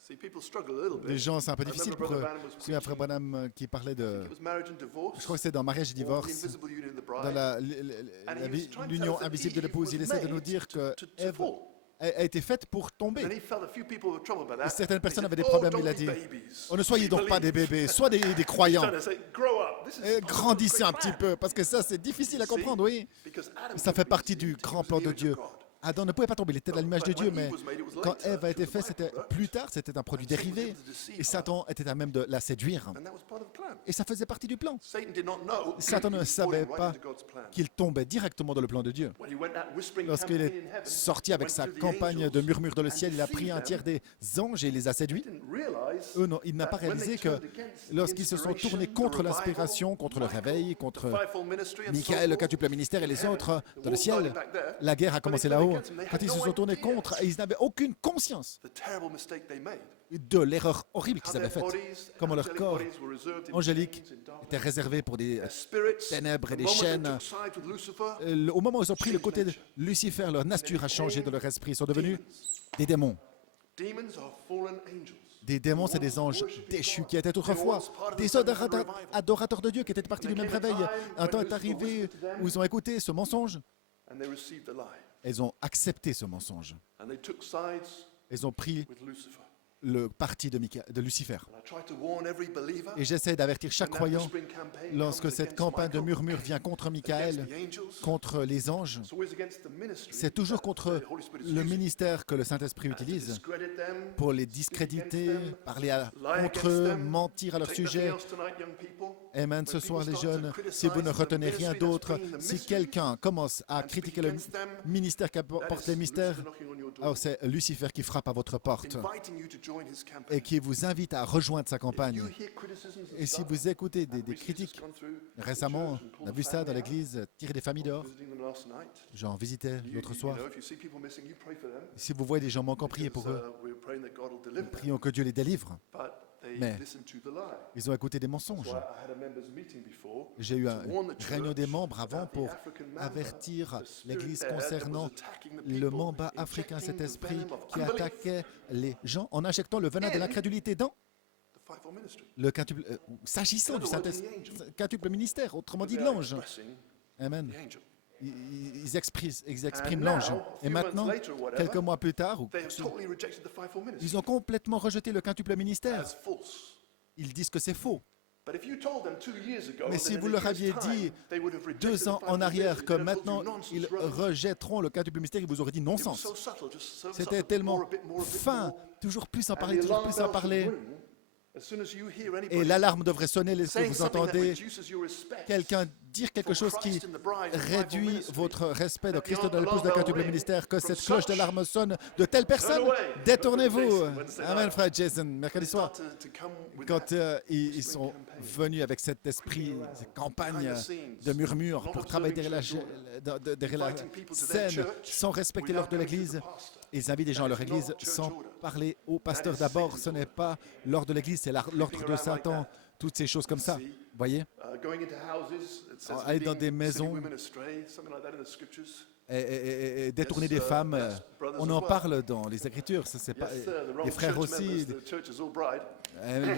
See, people struggle a little bit. Les gens, c'est un peu I difficile remember pour eux. Brother Branham was Je suis un frère preaching, Branham qui parlait de... it was marriage and divorce, Je crois que c'est dans Mariage et or the Divorce, invisible union of the dans bride. l'union invisible de l'épouse. Il essaie de nous dire que Ève fall. a été faite pour And tomber. he felt a few people were troubled by that. Et certaines He personnes said, avaient des "Oh, problèmes, don't il a be dit. babies. Oh, ne soyez donc pas des bébés, sois des croyants. Trying to say, grow up. This is part of God's Grandissez great un petit plan. peu, parce que ça, c'est difficile à See? comprendre, oui. Because Adam Ça couldn't fait be partie du deceived. He grand was plan the de image Dieu. of God. Adam ne pouvait pas tomber, il était dans l'image de But Dieu, when mais Eve was made, it was quand later. Ève a She été was a faite, c'était byproduct. plus tard, c'était un produit And Satan was dérivé. able to deceive Et her. Satan était à même de la séduire. And that was part of the plan. Et ça faisait partie du plan. Satan did not know Satan he ne was falling savait right pas into God's plan. qu'il tombait directement dans le plan de Dieu. When he went that whispering Lorsqu'il campaign est in heaven, sorti avec went sa through the campagne angels de murmures dans le and ciel, il a pris deceived un tiers them, des anges et les a séduits. didn't realize Eux, non, il n'a pas that when they réalisé que turned against the lorsqu'ils se sont tournés inspiration, contre the l'inspiration, revival, contre le réveil, contre the fivefold ministry and so Michael, le forth, quatuple ministère et les in autres heaven, the dans le war ciel, started back there. la guerre a When commencé they turned nouveau, quand ils se sont tournés contre, ils n'avaient aucune conscience the terrible mistake they made. de l'erreur horrible qu'ils How avaient their faite. bodies, Comment leur angelic corps bodies were reserved in angélique chains, in darkness. était réservé pour des Their spirits, ténèbres et the des moment they chaînes. took sides with Lucifer, Au moment où ils ont pris le côté de Lucifer, leur nature a changé de leur esprit. Ils sont devenus des démons. demons are fallen angels. Des démons, c'est des anges déchus qui étaient autrefois des adorateurs de Dieu qui étaient partis du même réveil. Un temps est arrivé où ils ont écouté ce mensonge. And they received the lie. Ils ont accepté ce mensonge. And they took sides Ils ont pris with Lucifer. le parti de Lucifer. And I try to warn every believer Et j'essaie d'avertir chaque when that croyant whispering campaign lorsque comes cette against campagne de Michael, murmure vient contre against Michael, the angels, contre les anges. it's always against the ministry C'est toujours that contre the Holy Spirit is le using. ministère que le Saint-Esprit And to utilise discredit them, pour les speak discréditer, against them, parler lie contre against eux, them. mentir à leur Take nothing sujet. else tonight, young people. Amen. Ce When soir, people les start to jeunes, criticize si vous ne the retenez rien ministry that's d'autre, bringing the si mysteries quelqu'un commence à and speak critiquer le against them, ministère qui that apporte is les mystères, Lucifer knocking on your door, alors c'est Lucifer qui frappe à votre porte inviting you to join his campaign. et qui vous invite à rejoindre sa If campagne. you hear criticisms and Et si stuff, vous écoutez and des recently critiques, just gone through the récemment, church and on a pulled vu the ça dans family out, l'église, tirer des familles dehors. visiting them last night. J'en visitais l'autre soir. If you see people missing, you pray for them. Si vous voyez des gens manquants, priez pour eux. We're praying that God will deliver them. Prions que Dieu les délivre. But they Mais listened to the lie. ils ont écouté des So mensonges. I had a members meeting before J'ai eu to une warn the réunion des church membres avant about the pour African mamba, avertir the spirit l'Église there that was concernant attacking the le people, mamba africain, injecting cet the esprit venom of qui unbelief. attaquait les gens en injectant le venin de In l'incrédulité dans The fivefold ministry. le quintuple, s'agissant du quintuple ministère, autrement dit de l'ange. Expressing Amen. the angel. Ils expriment And l'ange. now, a Et few months maintenant, later or whatever, quelques mois plus tard, They have totally rejected the fivefold ministry ils ont complètement rejeté le quintuple ministère. as false. Ils disent que c'est faux. But if you told them 2 years ago, Mais that si in vous a leur year's aviez time, dit they would have rejected 2 the ans en fivefold arrière ministry, que they'd have told you maintenant nonsense, ils rubbish. rejetteront le quintuple ministère, ils vous auraient dit It was non-sens. so subtle, just so C'était subtle, tellement more, a bit more, a bit fin, more. toujours plus en And parler, the toujours alarm plus en bells should parler. ring as soon as you hear Et anybody l'alarme devrait sonner lorsque saying vous something that entendez reduces your respect quelqu'un dire quelque for chose qui Christ and the bride and the fivefold réduit ministry. votre respect de That the Christ et de l'épouse alarm d'un bell quintuple ring ministère, que from cette cloche such. d'alarme sonne de telle personne. away. Détournez-vous. Jason, Wednesday Amen, night. frère Jason, mercredi They soir. start to come with Quand that. ils sont venus avec cet esprit, cette campagne Behind the scenes, de murmure not pour travailler derrière la, observing derrière la inviting people to their scène, church sans respecter without l'ordre de going through l'Église. the pastor. Ils invitent des gens à leur église sans parler au pasteur d'abord. Ce n'est pas l'ordre de l'église, c'est l'ordre de Satan. Toutes ces choses comme ça. Vous voyez, Going into houses, it says aller dans leading des silly maisons women astray, something like that in the scriptures. et détourner Yes, des femmes. brothers On as en well. parle dans les Écritures. Ça, c'est pas, Yes, sir, the wrong les frères church aussi. members, the church is all bride.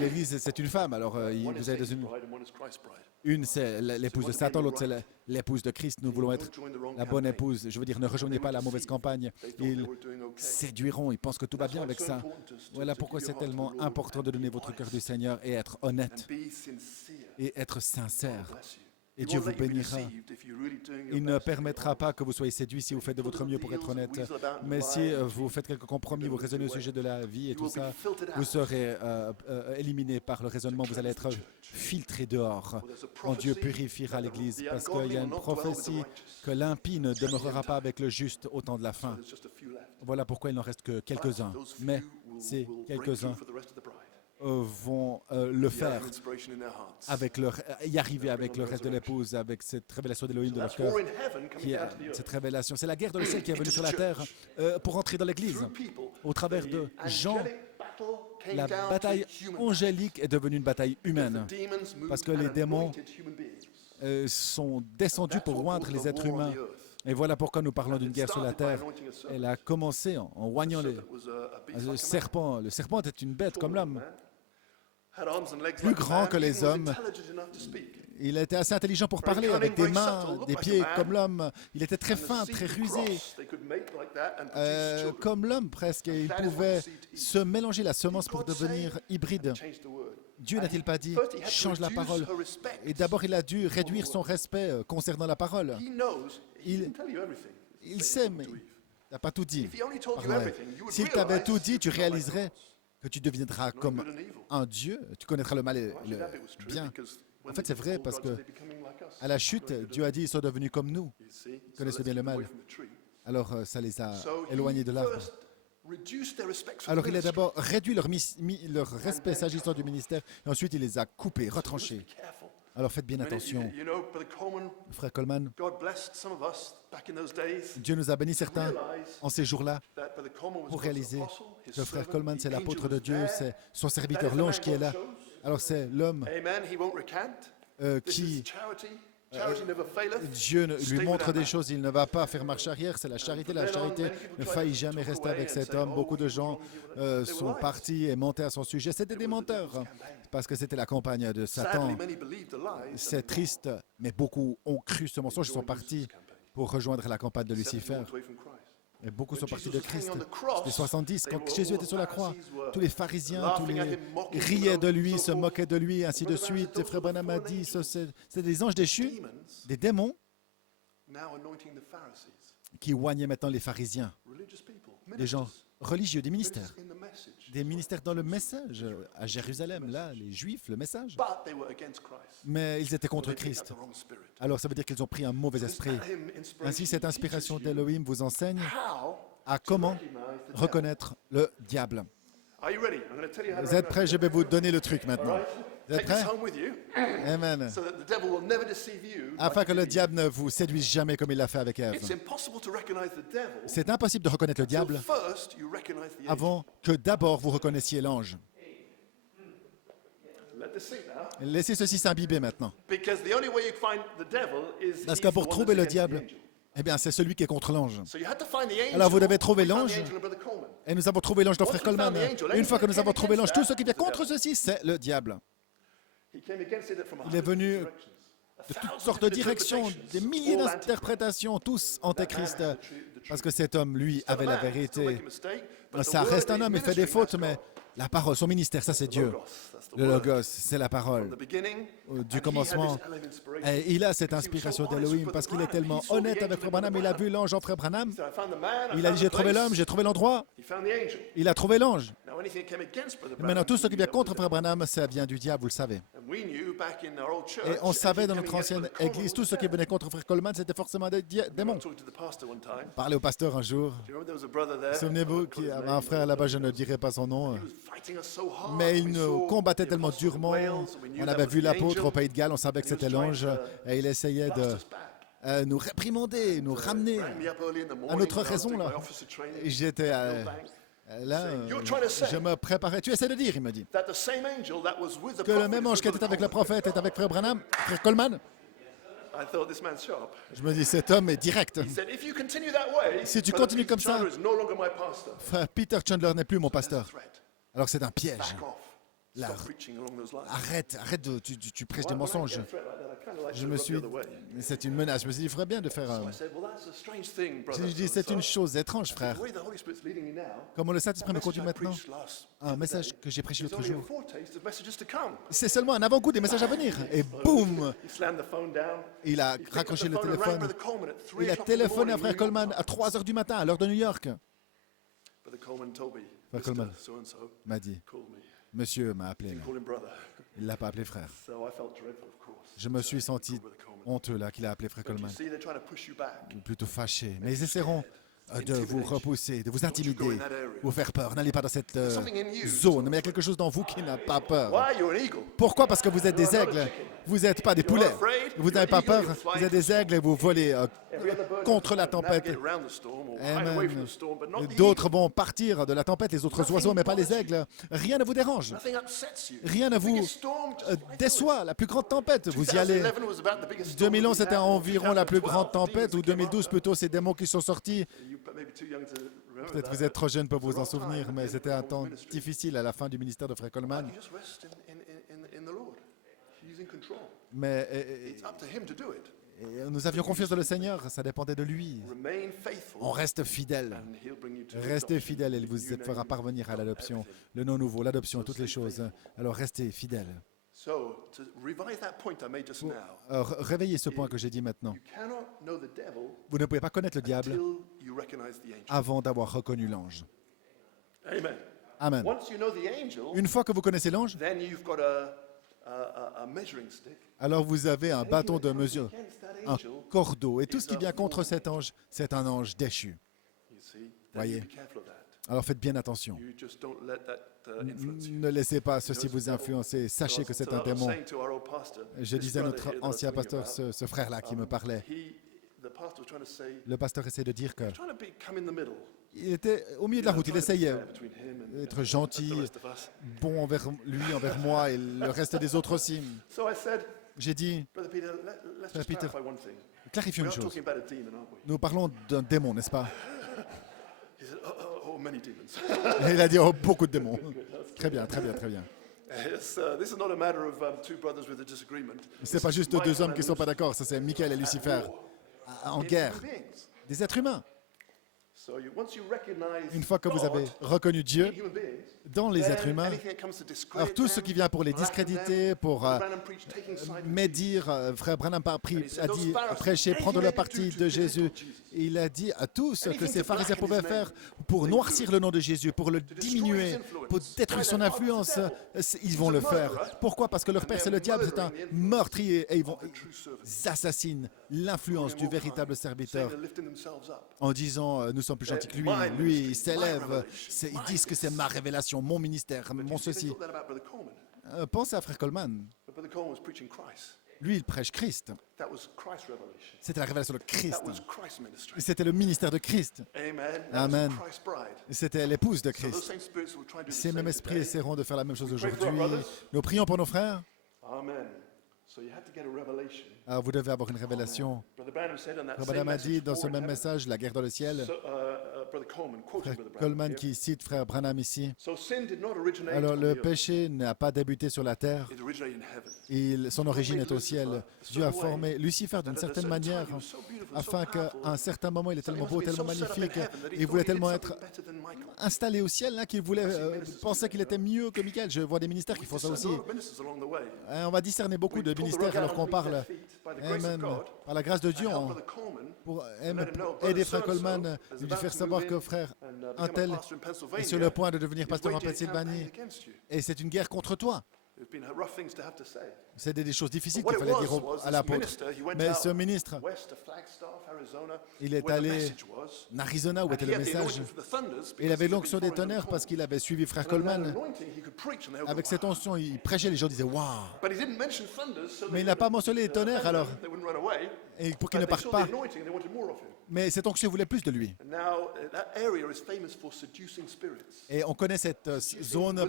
L'église, c'est une femme. Alors, One is vous êtes dans Satan's une. bride and one is Christ's bride. Une, c'est l'épouse de Satan, l'autre, c'est l'épouse de Christ. Nous voulons être Don't join the wrong la bonne campaign. épouse. Je veux dire, ne rejoignez pas la mauvaise campagne. They thought they Ils were doing okay. séduiront, ils pensent que tout va bien avec ça. Voilà pourquoi c'est tellement important de donner votre cœur du Seigneur et être honnête And be sincere. et être sincère. Bless you. Et He Dieu won't vous let you be bénira. deceived if you're really doing your Il ne best. permettra pas que vous soyez séduits si vous faites de votre mieux pour être honnête. Mais si vous faites quelques compromis, vous raisonnez au sujet de la vie et You tout will be ça, filtered vous out. serez éliminé par le raisonnement, vous allez être filtré dehors. For there's a Quand Dieu prophecy purifiera that l'Église, the parce qu'il ungodly y a will une not dwell with the prophétie righteous. que l'impie ne demeurera pas avec le juste au temps de la fin. There's just a few left. Voilà pourquoi il n'en reste que quelques-uns. Those few Mais will ces break quelques-uns through for the rest of the bride. vont le The faire inspiration in their hearts. avec leur, y arriver avec le reste de l'épouse, avec cette révélation d'Élohim de leur That's cœur. war in heaven coming Qui est, down to the earth. cette révélation, c'est la guerre dans le ciel qui est venue sur la terre pour entrer dans l'Église. Through people, Au travers the de gens, angelic battle came la down to bataille human. angélique est devenue une bataille humaine. The demons moved Parce que and les démons anointed human beings. sont descendus That's pour what oindre caused les the êtres war on humains. the earth. Et voilà pourquoi nous parlons d'une It guerre sur la started by terre. anointing a serpent. Elle a commencé en oignant The les, serpent was a beast le like a serpent. Le serpent était une bête man, comme l'homme. had arms and legs Plus like a grand man, que les even was hommes. intelligent enough to speak. Il était assez intelligent pour Very parler, cunning, avec des very mains, subtle, looked des like a pieds man. comme l'homme. Il était très And the fin, seed très would rusé, cross, they could mate like that and produce children. comme l'homme presque. Et il That is what pouvait the seed is. se mélanger la semence pour God devenir say hybride. and change the word. Dieu And n'a-t-il pas dit, first he had to change la reduce parole. her respect. Et d'abord, il a dû réduire son respect concernant la parole. He knows, he Il- can tell you everything. Il Satan sait, told mais to Eve. il n'a pas tout dit. If he only told you Par là. everything, you would S'il t'avait realize tout dit, tu you're not like réaliserais God, que tu deviendras knowing comme good and evil. un Dieu. Tu connaîtras le mal et Actually, le that bit was true bien. because when En fait, they c'est vrai told parce God, que they're becoming like us, à la chute, knowing good Dieu a dit, ils sont devenus comme nous. and evil. You see? So connaissent let's bien le keep away mal. from the tree. Alors, ça les a So éloignés he de l'arbre. first reduced their respect for the Alors, il a ministry. d'abord réduit leur respect s'agissant du ministère, et ensuite, il les a coupés, So let's retranchés. be careful. Alors faites bien I mean, attention. you know, Brother Coleman, Frère Coleman, God blessed some of us back in those days. Dieu nous a bénis certains Realize en ces jours-là that Brother Coleman was pour God's réaliser apostle, his que Frère servant, Coleman, the c'est angel l'apôtre de was Dieu, there. c'est son That is serviteur, the l'ange man qui est God là. chose. Alors c'est l'homme Amen. He won't recant. This is qui, charity. Charity never faileth. Dieu lui Stay with montre that des man. choses, il ne va pas faire marche arrière, c'est la charité. La charité ne faillit jamais rester avec cet homme. Beaucoup de gens sont partis et montés à son sujet. C'était des menteurs, parce que c'était la campagne de Satan. Sadly, many believed the lies. C'est triste, mais beaucoup ont cru ce mensonge. Ils sont partis pour rejoindre la campagne de Lucifer. Walked away from Christ. Et beaucoup sont partis de Christ. on the cross, Les 70, they quand were Jésus all était sur la croix, Pharisees were tous les pharisiens, tous laughing at les him, mocking him, riaient de lui, so se forth. moquaient de lui, ainsi de suite. Et Frère Branham a dit, c'était des anges déchus, Demons des démons, now anointing the Pharisees, qui oignaient maintenant les pharisiens, religious people, des gens ministers, religieux, des ministères. in the message. Des ministères dans le message, à Jérusalem, là, les Juifs, le message. But they were against Christ. Mais ils étaient contre They picked up Christ. the wrong spirit. Alors ça veut dire qu'ils ont pris un mauvais esprit. Him inspiration Ainsi, cette inspiration teaches you d'Elohim vous enseigne how à to comment recognize the devil. reconnaître le diable. Are you ready? I'm going to tell you how to Vous êtes recognize prêts? Je vais vous donner le truc All maintenant. right? Vous êtes Take this prêts? home with you Amen. so that the devil will never deceive you. Afin like que he le did you. diable ne vous séduise jamais comme il l'a fait avec It's Ève. impossible to recognize the devil C'est impossible de reconnaître le until diable first you recognize the angel. avant que d'abord vous reconnaissiez l'ange. Let this sink now. Laissez ceci s'imbiber maintenant. Because the only way you find the devil is Parce he's que the pour one trouver that's le against the diable, angel. eh bien, c'est celui qui est contre l'ange. So you had to find the angel. Alors vous devez trouver We found l'ange. the angel in Brother Coleman. Et nous avons trouvé l'ange dans Frère Once we found Coleman. the angel, Une fois que nous anything avons trouvé l'ange, against tout ce that qui vient is the contre devil. ceci, c'est le diable. He came against it from a Il est venu hundred directions. A De toutes thousand sortes de different directions, interpretations, des milliers all anti-Christ. d'interprétations, tous antéchrist. That man had the truth. Parce que cet homme, lui, Still a avait la man, still vérité. make a mistake, but the Ça word reste that un he's homme, il fait des ministering, fautes, that's mais God. la parole, son ministère, ça c'est Dieu. Logos, that's the Le word. logos, c'est la From parole. the beginning, Du and he commencement. had this element of inspiration. Et il a cette Because he was so inspiration honest d'Elohim with parce qu'il est Brother tellement Branham. He saw the honnête avec angel Frère in Branham. Brother Il a vu Branham. l'ange en Frère Branham. He said, I found the man, I Il a found dit, the j'ai trouvé place. l'homme, j'ai trouvé l'endroit. He found the angel. Il a trouvé l'ange. Now, anything that came against Brother Et maintenant, Branham, tout ce qui vient that was contre the Frère devil. Branham, ça vient du diable, vous le savez. And we knew back in our old church, Et on savait dans anything notre coming against ancienne Brother Coleman église, tout was ce qui devil. venait contre Frère Coleman, c'était forcément des I démons. was talking to the pastor one time. Parlez au pasteur un jour. Do you remember there was a brother there? Souvenez-vous qu'il y avait un frère là-bas, je ne dirai pas son nom. He was fighting us so hard. Mais il We nous saw combattait the tellement apostle of durement. Wales, we knew On that avait was vu the l'apôtre angel. au Pays de Galles, on savait que And he was c'était trying l'ange. to Et il essayait blast de us back. nous réprimander, nous ramener Rang me up early in the morning à notre when I was raison. doing Là. my officer training Et j'étais at Millbank, là, You're trying to say je me préparais. Tu essaies de dire, il me dit, that the same angel that was with the que le prophet même is ange with qui était Brother avec le Coleman. prophète est avec Frère Branham, Frère Coleman. I thought this man's sharp. Je me dis, cet homme est direct. He said, if you continue that way, Si tu Brother continues Peter comme ça- Chandler is no longer my pastor. Frère Peter Chandler n'est plus mon That's a pasteur. threat. Alors c'est un piège. Back off. La- Stop preaching along those lines. Arrête, tu prêches des When I mensonges. get a threat like that, I kinda like Je to me look suis, the other way. c'est une menace. Je me suis dit, il ferait bien de faire. So I said, well, that's a strange thing, brother. Je dis, c'est une chose étrange, The frère. way the Holy Spirit's leading me now, Comment le Saint-Esprit me that conduit message I maintenant, preached last un message Saturday que j'ai prêché is l'autre only a jour. foretaste of messages to come. C'est seulement un avant-goût des messages à venir. Et boum, He slammed the phone down. il a He picked up raccroché the le phone and rang téléphone. Brother Coleman at 3 Il a o'clock in the téléphoné à morning, Frère New York Coleman time. à 3 h du matin, à l'heure de New York. Brother Coleman told me, Frère Coleman. Mr. So-and-so M'a dit, called me. monsieur m'a appelé. Là. Call him brother. Il ne l'a pas appelé frère. So I felt dreadful, of course. Je me suis senti Brother Coleman. honteux là qu'il a appelé Frère But you Coleman. see, they're trying to push you back. Ou plutôt fâché. Mais ils essaieront de vous repousser, de vous intimider, vous faire peur. N'allez pas dans cette zone. Mais il y a quelque chose dans vous qui n'a pas peur. Why? You're an eagle. Pourquoi? Parce que vous êtes des aigles. Vous n'êtes pas des poulets. Vous n'avez pas peur. Vous êtes des aigles et vous volez contre la tempête. Navigate around the storm or hide away from Amen. the storm, but not the D'autres eagle. vont partir de la tempête, les autres oiseaux, mais pas les aigles. Rien ne vous dérange. Nothing upsets you. Rien ne vous Biggest storm, just fight through it. déçoit. La plus grande tempête, vous y allez. 2011 was about the biggest storm 2011, that c'était we had. environ la plus 2012, grande tempête, demons ou that came 2012 up. plutôt, ces démons qui sont sortis. You may be too young to remember Peut-être that, vous êtes but trop jeune pour vous en it's a long souvenir, time mais at the c'était end un of the temps ministry. difficile à la fin du ministère de Frère Coleman. You just rest in the Lord. He's in control. Mais It's up to him to do it. nous avions confiance dans le Seigneur, ça dépendait de lui. Remain faithful, On reste fidèle. and he'll bring you to Restez adoption, fidèle et il the vous new fera name. parvenir à l'adoption, le nom nouveau, l'adoption et toutes les choses. Alors restez fidèle. So, to revise that point I made just now, Réveillez ce point que j'ai dit maintenant. you cannot know the devil Vous ne pouvez pas connaître le diable until you recognize the angel. avant d'avoir reconnu l'ange. Amen. Amen. Once you know the angel, Une fois que vous connaissez l'ange, then you've got a measuring stick. alors vous avez un bâton de mesure, Against that un angel, cordeau. Et tout ce qui vient contre cet ange, c'est un ange déchu. you see, then Voyez. you be careful of that. Alors faites bien attention. You just don't let that influence you. Ne laissez pas ceci vous influencer. Sachez que c'est un démon. Je disais à notre ancien pasteur, ce frère-là qui me parlait. The pastor was trying to say, Le pasteur essaie de dire que trying to come in the middle. il était au milieu de la route. Il essayait Between him and d'être gentil, the rest of us. bon envers lui, envers moi et le reste des autres aussi. So I said, J'ai dit, Brother Peter, let's just Peter, clarify one thing. clarifions We're une not chose. talking about a demon, aren't we? Nous parlons d'un démon, n'est-ce pas? He said, oh, many demons. Et il a dit, oh, beaucoup de démons. Très bien, très bien, très bien. Yes, this is not a matter of two brothers with a disagreement. C'est pas juste deux hommes qui ne sont pas d'accord, ça c'est Michael et Lucifer en guerre. Des êtres humains. So once you recognize Une fois que vous God avez reconnu Dieu in human beings, dans les êtres then humains, anything that comes to discredit alors tout ce them, qui vient pour les blacken them, discréditer, pour Branham preached taking side with médire, frère Branham a dit, prêcher, prendre le parti de Jésus. Et il a dit à tous ce que ces pharisiens pouvaient faire pour noircir le nom de Jésus, pour le diminuer, pour détruire son influence. Ils vont le faire. Pourquoi? Parce que leur père, c'est le diable, c'est un meurtrier. Et ils assassinent l'influence du véritable serviteur they're lifting themselves up. en disant, nous sommes plus gentils que lui. Lui, il s'élève. Ils disent que c'est ma révélation, mon ministère, mon They ceci. thought that about Brother Coleman. Pensez à frère Coleman. But Brother Coleman was preaching Christ. Lui, il prêche Christ. That was Christ's revelation. C'était la révélation de Christ. That was Christ's ministry. C'était le ministère de Christ. Amen. That Amen. was Christ's bride. C'était l'épouse de So those Christ. same spirits will try to do the Ces same mêmes esprits today. essaieront de faire la même chose pray for our aujourd'hui. brothers. Nous prions pour nos frères. Amen. So you have to get a revelation. Alors, vous devez avoir une révélation. Brother Branham said on that Frère same Branham a dit message, dans ce War in même Heaven, message, la guerre dans le ciel, so, Brother Coleman, quoting frère Brother Branham Coleman here. qui cite frère Branham ici. So sin did not originate Alors on le the earth. péché n'a pas débuté sur la terre, It originated in heaven. son origine est au ciel. Dieu a formé Lucifer d'une certaine manière afin qu'à un certain moment il est tellement beau, tellement magnifique, il voulait tellement être installé au ciel là, qu'il voulait penser qu'il était mieux que Michael. Je vois des ministères qui font ça aussi. On va discerner beaucoup de ministères alors qu'on parle. Amen. Par la grâce de Dieu, pour aider frère Coleman, lui faire savoir que frère un tel est sur le point de devenir pasteur en Pennsylvanie. Et c'est une guerre contre toi. C'est des choses difficiles qu'il fallait dire à l'apôtre. Mais ce ministre, il est allé en Arizona où était le message. Et il avait l'onction des tonnerres parce qu'il avait suivi frère Coleman. Avec cette onction, il prêchait, les gens disaient « Waouh !» Mais il n'a pas mentionné les tonnerres alors, et pour qu'il ne parte pas. Mais cette onction voulait plus de lui. Et on connaît cette zone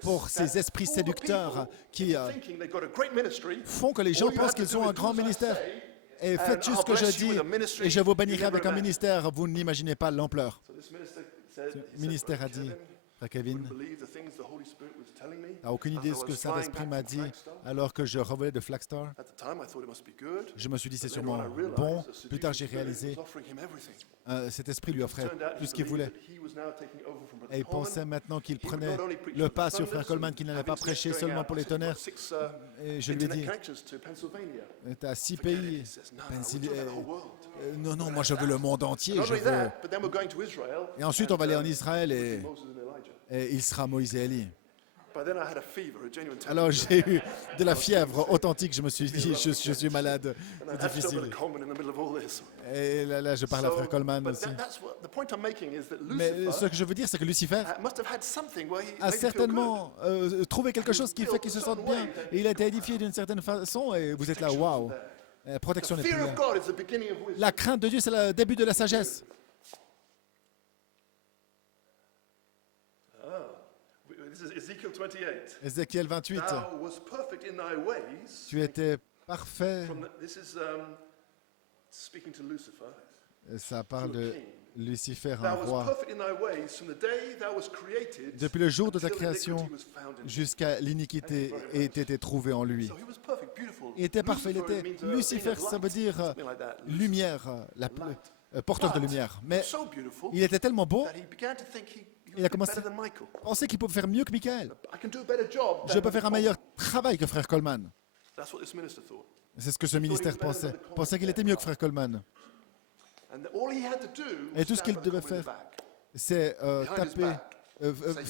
pour ces esprits séducteurs qui font que les gens pensent qu'ils ont un grand ministère. Et faites juste ce que je dis et je vous bénirai avec un ministère. Vous n'imaginez pas l'ampleur. Ce ministère a dit, frère Kevin, n'a aucune idée de ce que le Saint-Esprit m'a dit alors que je revenais de Flagstar. Je me suis dit c'est sûrement bon. Plus tard j'ai réalisé cet esprit lui offrait tout ce qu'il voulait. Et il pensait maintenant qu'il prenait le pas sur frère Coleman, qu'il n'allait pas prêcher seulement pour les tonnerres. Et je lui ai dit, tu as 6 pays. Non, moi je veux le monde entier. Je veux... Et ensuite on va aller en Israël et il sera Moïse et Élie. Alors j'ai eu de la fièvre authentique, je me suis dit, je suis malade, c'est difficile. Et là, je parle à frère Coleman aussi. Mais ce que je veux dire, c'est que Lucifer a certainement trouvé quelque chose qui fait qu'il se sente bien. Et il a été édifié d'une certaine façon et vous êtes là, waouh, protection n'est plus là. La crainte de Dieu, c'est le début de la sagesse. Ézéchiel 28. Tu étais parfait. Et ça parle de Lucifer, un roi. Depuis le jour de ta création jusqu'à l'iniquité ait été trouvée en lui. Il était parfait. Il était Lucifer, ça veut dire lumière, porteur de lumière. Mais il était tellement beau. Il a commencé à penser qu'il pouvait faire mieux que Michael. Je peux faire un meilleur travail que frère Coleman. C'est ce que ce ministère pensait. Il pensait qu'il était mieux que frère Coleman. Et tout ce qu'il devait faire, c'est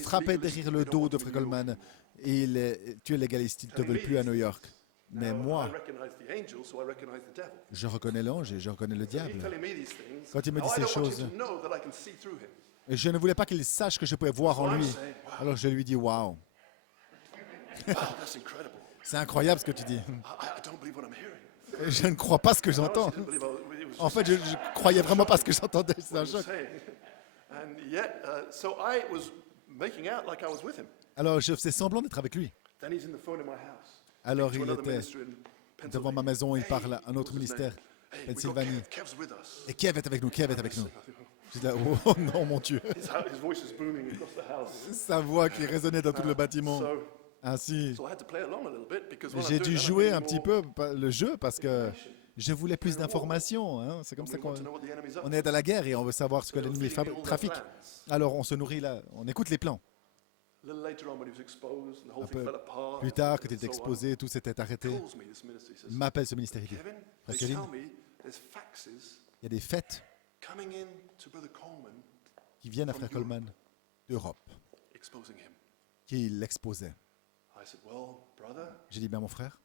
frapper derrière le dos de frère Coleman. Et tu es légaliste, ils ne te veulent plus à New York. Mais moi, je reconnais l'ange et je reconnais le diable. Quand il me dit ces choses, Et je ne voulais pas qu'il sache que je pouvais voir en lui. So I'm saying, wow, Alors je lui dis, waouh, that's incredible. c'est incroyable ce que tu dis. I don't believe what I'm hearing. Et je ne crois pas ce que I j'entends. honestly didn't believe it was En just fait, je ne croyais vraiment pas ce que j'entendais. C'est un what he was choc. saying. And yet, so I was making out like I was with him. Alors je faisais semblant d'être avec lui. Then he's in the phone in my house. Alors To il another était minister in devant ma Pennsylvania. maison, il Hey, parle à un autre what's his ministère, name? Hey, we got Pennsylvanie. Kev's with us. Et Kiev est avec nous, Kiev est avec nous. Je dis là, oh non, mon Dieu. His voice is booming across the house. Sa voix qui résonnait dans tout le bâtiment. So, Ainsi, so I had to play along a little bit because when I'm j'ai doing dû that, I'm jouer getting un petit more- peu le jeu parce que je voulais plus d'informations. Hein. C'est comme ça we qu'on want to know what the enemy's up on to. est à la guerre et on veut savoir ce que So they were l'ennemi feeding me all their trafique. plans. Alors on se nourrit là, on écoute les plans. A little later on, when he was exposed and the whole Un thing peu fell apart, plus tard, quand il and était so on, exposé, tout s'était arrêté. he calls me, this minister, he says, M'appelle ce ministère. Il dit, Kevin, Frère they Kevin, tell me there's faxes il y a des fêtes coming in to Brother Coleman qui viennent à Frère Coleman d'Europe, exposing him. qui l'exposaient. I said, well, brother, J'ai dit, bien mon frère,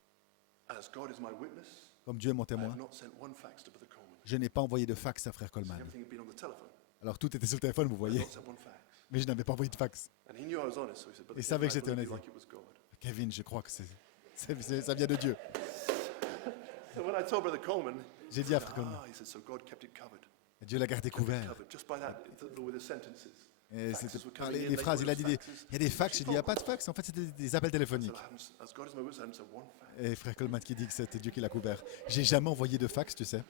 as God is my witness, comme Dieu est mon I témoin, have not sent one fax to Brother Coleman. je n'ai pas envoyé de fax à Frère Coleman. Everything had been on the telephone. Alors tout était sur le téléphone, vous I voyez, had not sent one fax. mais je n'avais pas envoyé de fax. And he knew I was honest, so he said, Brother Il savait que Kevin, I j'étais believe you honnête. like it was God. Kevin, je crois que ça vient de Dieu. So when I told Brother Coleman, J'ai dit à Frère Coleman, he said, so God kept it covered. Dieu l'a gardé couvert. Covered. Just by that, with the sentences. Et Faxes c'était were par coming in, les they phrases, il a dit, called il y a des fax. J'ai dit, il n'y a pas de fax. En fait, c'était des appels téléphoniques. As God is my witness, I haven't sent one fax. Et Frère Coleman qui dit que c'était Dieu qui l'a couvert. J'ai jamais envoyé de fax, tu sais.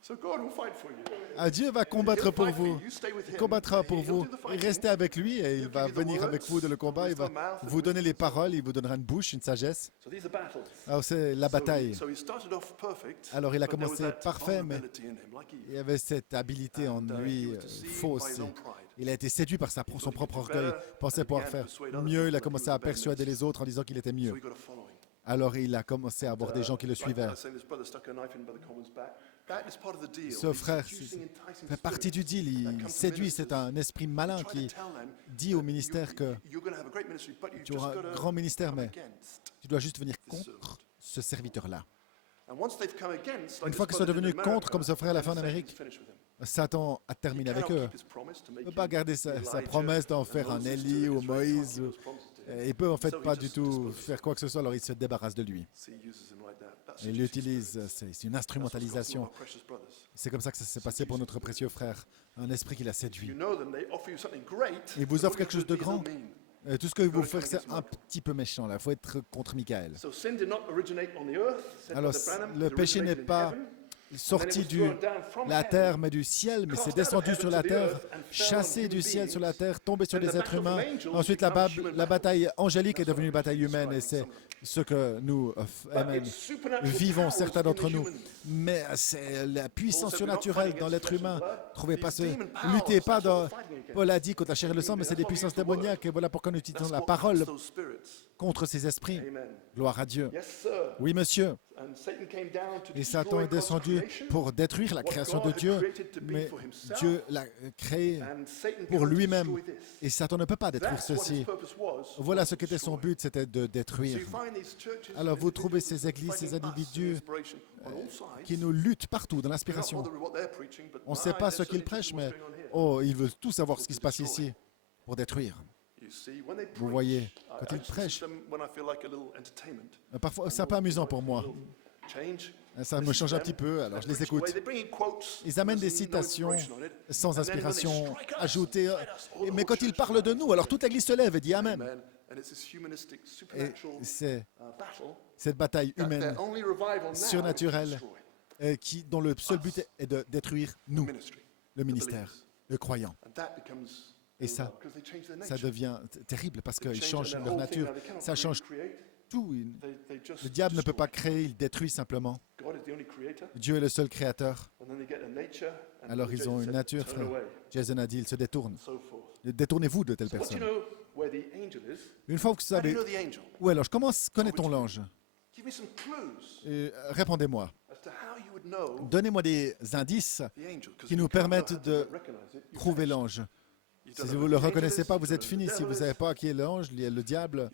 So God will fight for you. Ah, Dieu va combattre He'll pour fight for vous. you. You stay with Il him. combattra pour He'll vous. do the Et fighting. restez avec lui et il He'll va give you the venir avec words, vous dans le combat. Il va wisdom, mouth, and vous donner les wisdom. paroles, il vous donnera une bouche, une sagesse. So these are battles. Alors c'est la bataille. So he started off perfect. Alors, il a but there was commencé that parfait, mais vulnerability in him, like Eve. Il y avait cette habileté en And, lui he was deceived by fausse. his own pride. Il a été séduit par son thought he propre could do orgueil. better, Il pensait and pouvoir began faire to persuade other mieux. Il people a that commencé he was à a better persuader minister. les autres en disant qu'il était So mieux. he got a following. Alors il a commencé à avoir des gens qui le Like I suivaient. was saying, this brother stuck a knife in Brother Coleman's back. That is part of the deal. Ce These frère seducing, enticing fait partie du spirits deal. that Il come to séduit. ministers. C'est un esprit malin Try to qui tell them dit au that ministère que you're going to have a great ministry, but you tu just auras un gotta grand ministère, come mais against. tu dois juste venir this contre servant. ce serviteur-là. And once they've come against, like Une fois this qu'ils sont brother did in devenus contre, America, comme ce frère l'a fait en then Satan's Amérique, finished with him. Satan a He terminé avec cannot eux. keep his promise to Il make ne peut pas him garder sa Elijah promesse d'en and faire un Moses to Élie ou Israel, Moïse. keep those promises to him. Il peut en fait So he pas just du tout disposes of him. faire quoi que ce soit, alors il se débarrasse de lui. See, he uses him like that. That's Il seducing l'utilise, spirits. c'est une That's what's got some of instrumentalisation. our precious brothers. C'est comme ça que ça s'est passé pour notre précieux frère. Un esprit qui l'a You séduit. know them, they offer you something great. Il vous but offre what quelque you chose de do, these grand. are mean. Et tout ce que vous faites, c'est un petit peu méchant là. Il faut être contre Michael. So sin did not originate on the earth, said Alors, Brother Branham. le It péché n'est originated in pas heaven, sorti de la terre, mais du ciel, mais c'est descendu sur la terre, chassé du ciel sur la terre, tombé sur des êtres humains. Ensuite, la bataille angélique est devenue bataille humaine, et c'est ce que nous vivons, certains d'entre nous. Mais c'est la puissance surnaturelle dans l'être humain. Trouvez pas ce... Luttez pas dans... Paul a dit contre la chair et le sang, mais c'est des puissances démoniaques, et voilà pourquoi nous utilisons la parole contre ces esprits. Gloire à Dieu. Oui, monsieur. Et Satan est descendu pour détruire la création de Dieu, mais Dieu l'a créé pour lui-même. Et Satan ne peut pas détruire ceci. Voilà ce qu'était son but, c'était de détruire. Alors vous trouvez ces églises, ces individus qui nous luttent partout dans l'inspiration. On ne sait pas ce qu'ils prêchent, mais oh, ils veulent tout savoir ce qui se passe ici pour détruire. Vous voyez, quand ils prêchent, parfois c'est un peu amusant pour moi. Ça me change un petit peu, alors je les écoute. Ils amènent des citations sans inspiration ajoutée. Mais quand ils parlent de nous, alors toute l'Église se lève et dit Amen. Et c'est cette bataille humaine, surnaturelle, dont le seul but est de détruire nous, le ministère, le croyant. Et ça devient terrible parce qu'ils changent leur nature. Ça change tout. Le diable ne peut pas créer, il détruit simplement. Dieu est le seul créateur. Alors ils ont une nature, frère. Jason a dit, ils se détournent. Détournez-vous de telle personne. Une fois que vous savez... Oui, alors comment connaît-on l'ange? Répondez-moi. Donnez-moi des indices qui nous permettent de trouver l'ange. Si vous ne le reconnaissez pas, vous êtes fini. Si vous ne savez pas qui est l'ange, le diable,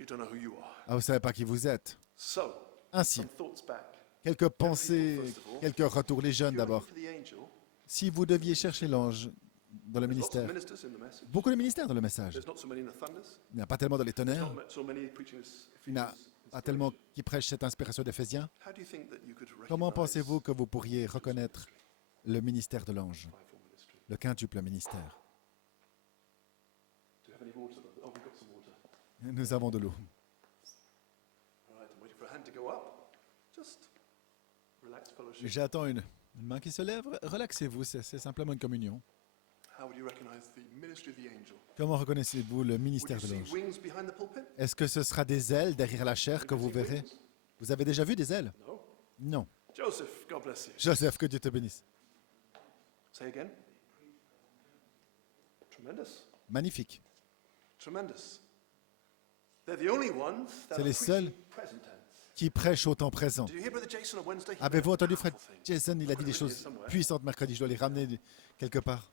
vous ne savez pas qui vous êtes. Ainsi, quelques pensées, quelques retours. Les jeunes d'abord. Si vous deviez chercher l'ange, dans le There's lots of ministère. ministers in the message. Beaucoup de ministères dans le message. There's not so many in the thunders. Il n'y a pas tellement dans les There's tonnerres. not so many preaching this. Il n'y a pas tellement qui prêchent cette inspiration d'Éphésiens. How do you think that you could Comment recognize pensez-vous que vous pourriez reconnaître le ministère de l'ange, fivefold ministry? le quintuple ministère? Do you have any water? Oh, we've got some water. Nous avons de l'eau. All right, I'm waiting for a hand to go up. Just relaxed fellowship. J'attends une main qui se lève. Relaxez-vous, c'est simplement une communion. How would you recognize the ministry of the angel? Comment reconnaissez-vous le Would ministère you de see l'ange? wings behind the pulpit? Est-ce que ce sera des ailes derrière la chair que vous verrez? Vous avez déjà vu des ailes? No. Non. Joseph, God bless you. Joseph, que Dieu te bénisse. Say again. Tremendous. Magnifique. Tremendous. They're the only ones that C'est are les seuls preaching present tense. qui prêchent au temps présent. Did you hear Brother Jason on Wednesday? He Avez-vous made a entendu Fred powerful thing. Jason? Il a dit des choses puissantes mercredi. Je dois les ramener quelque part.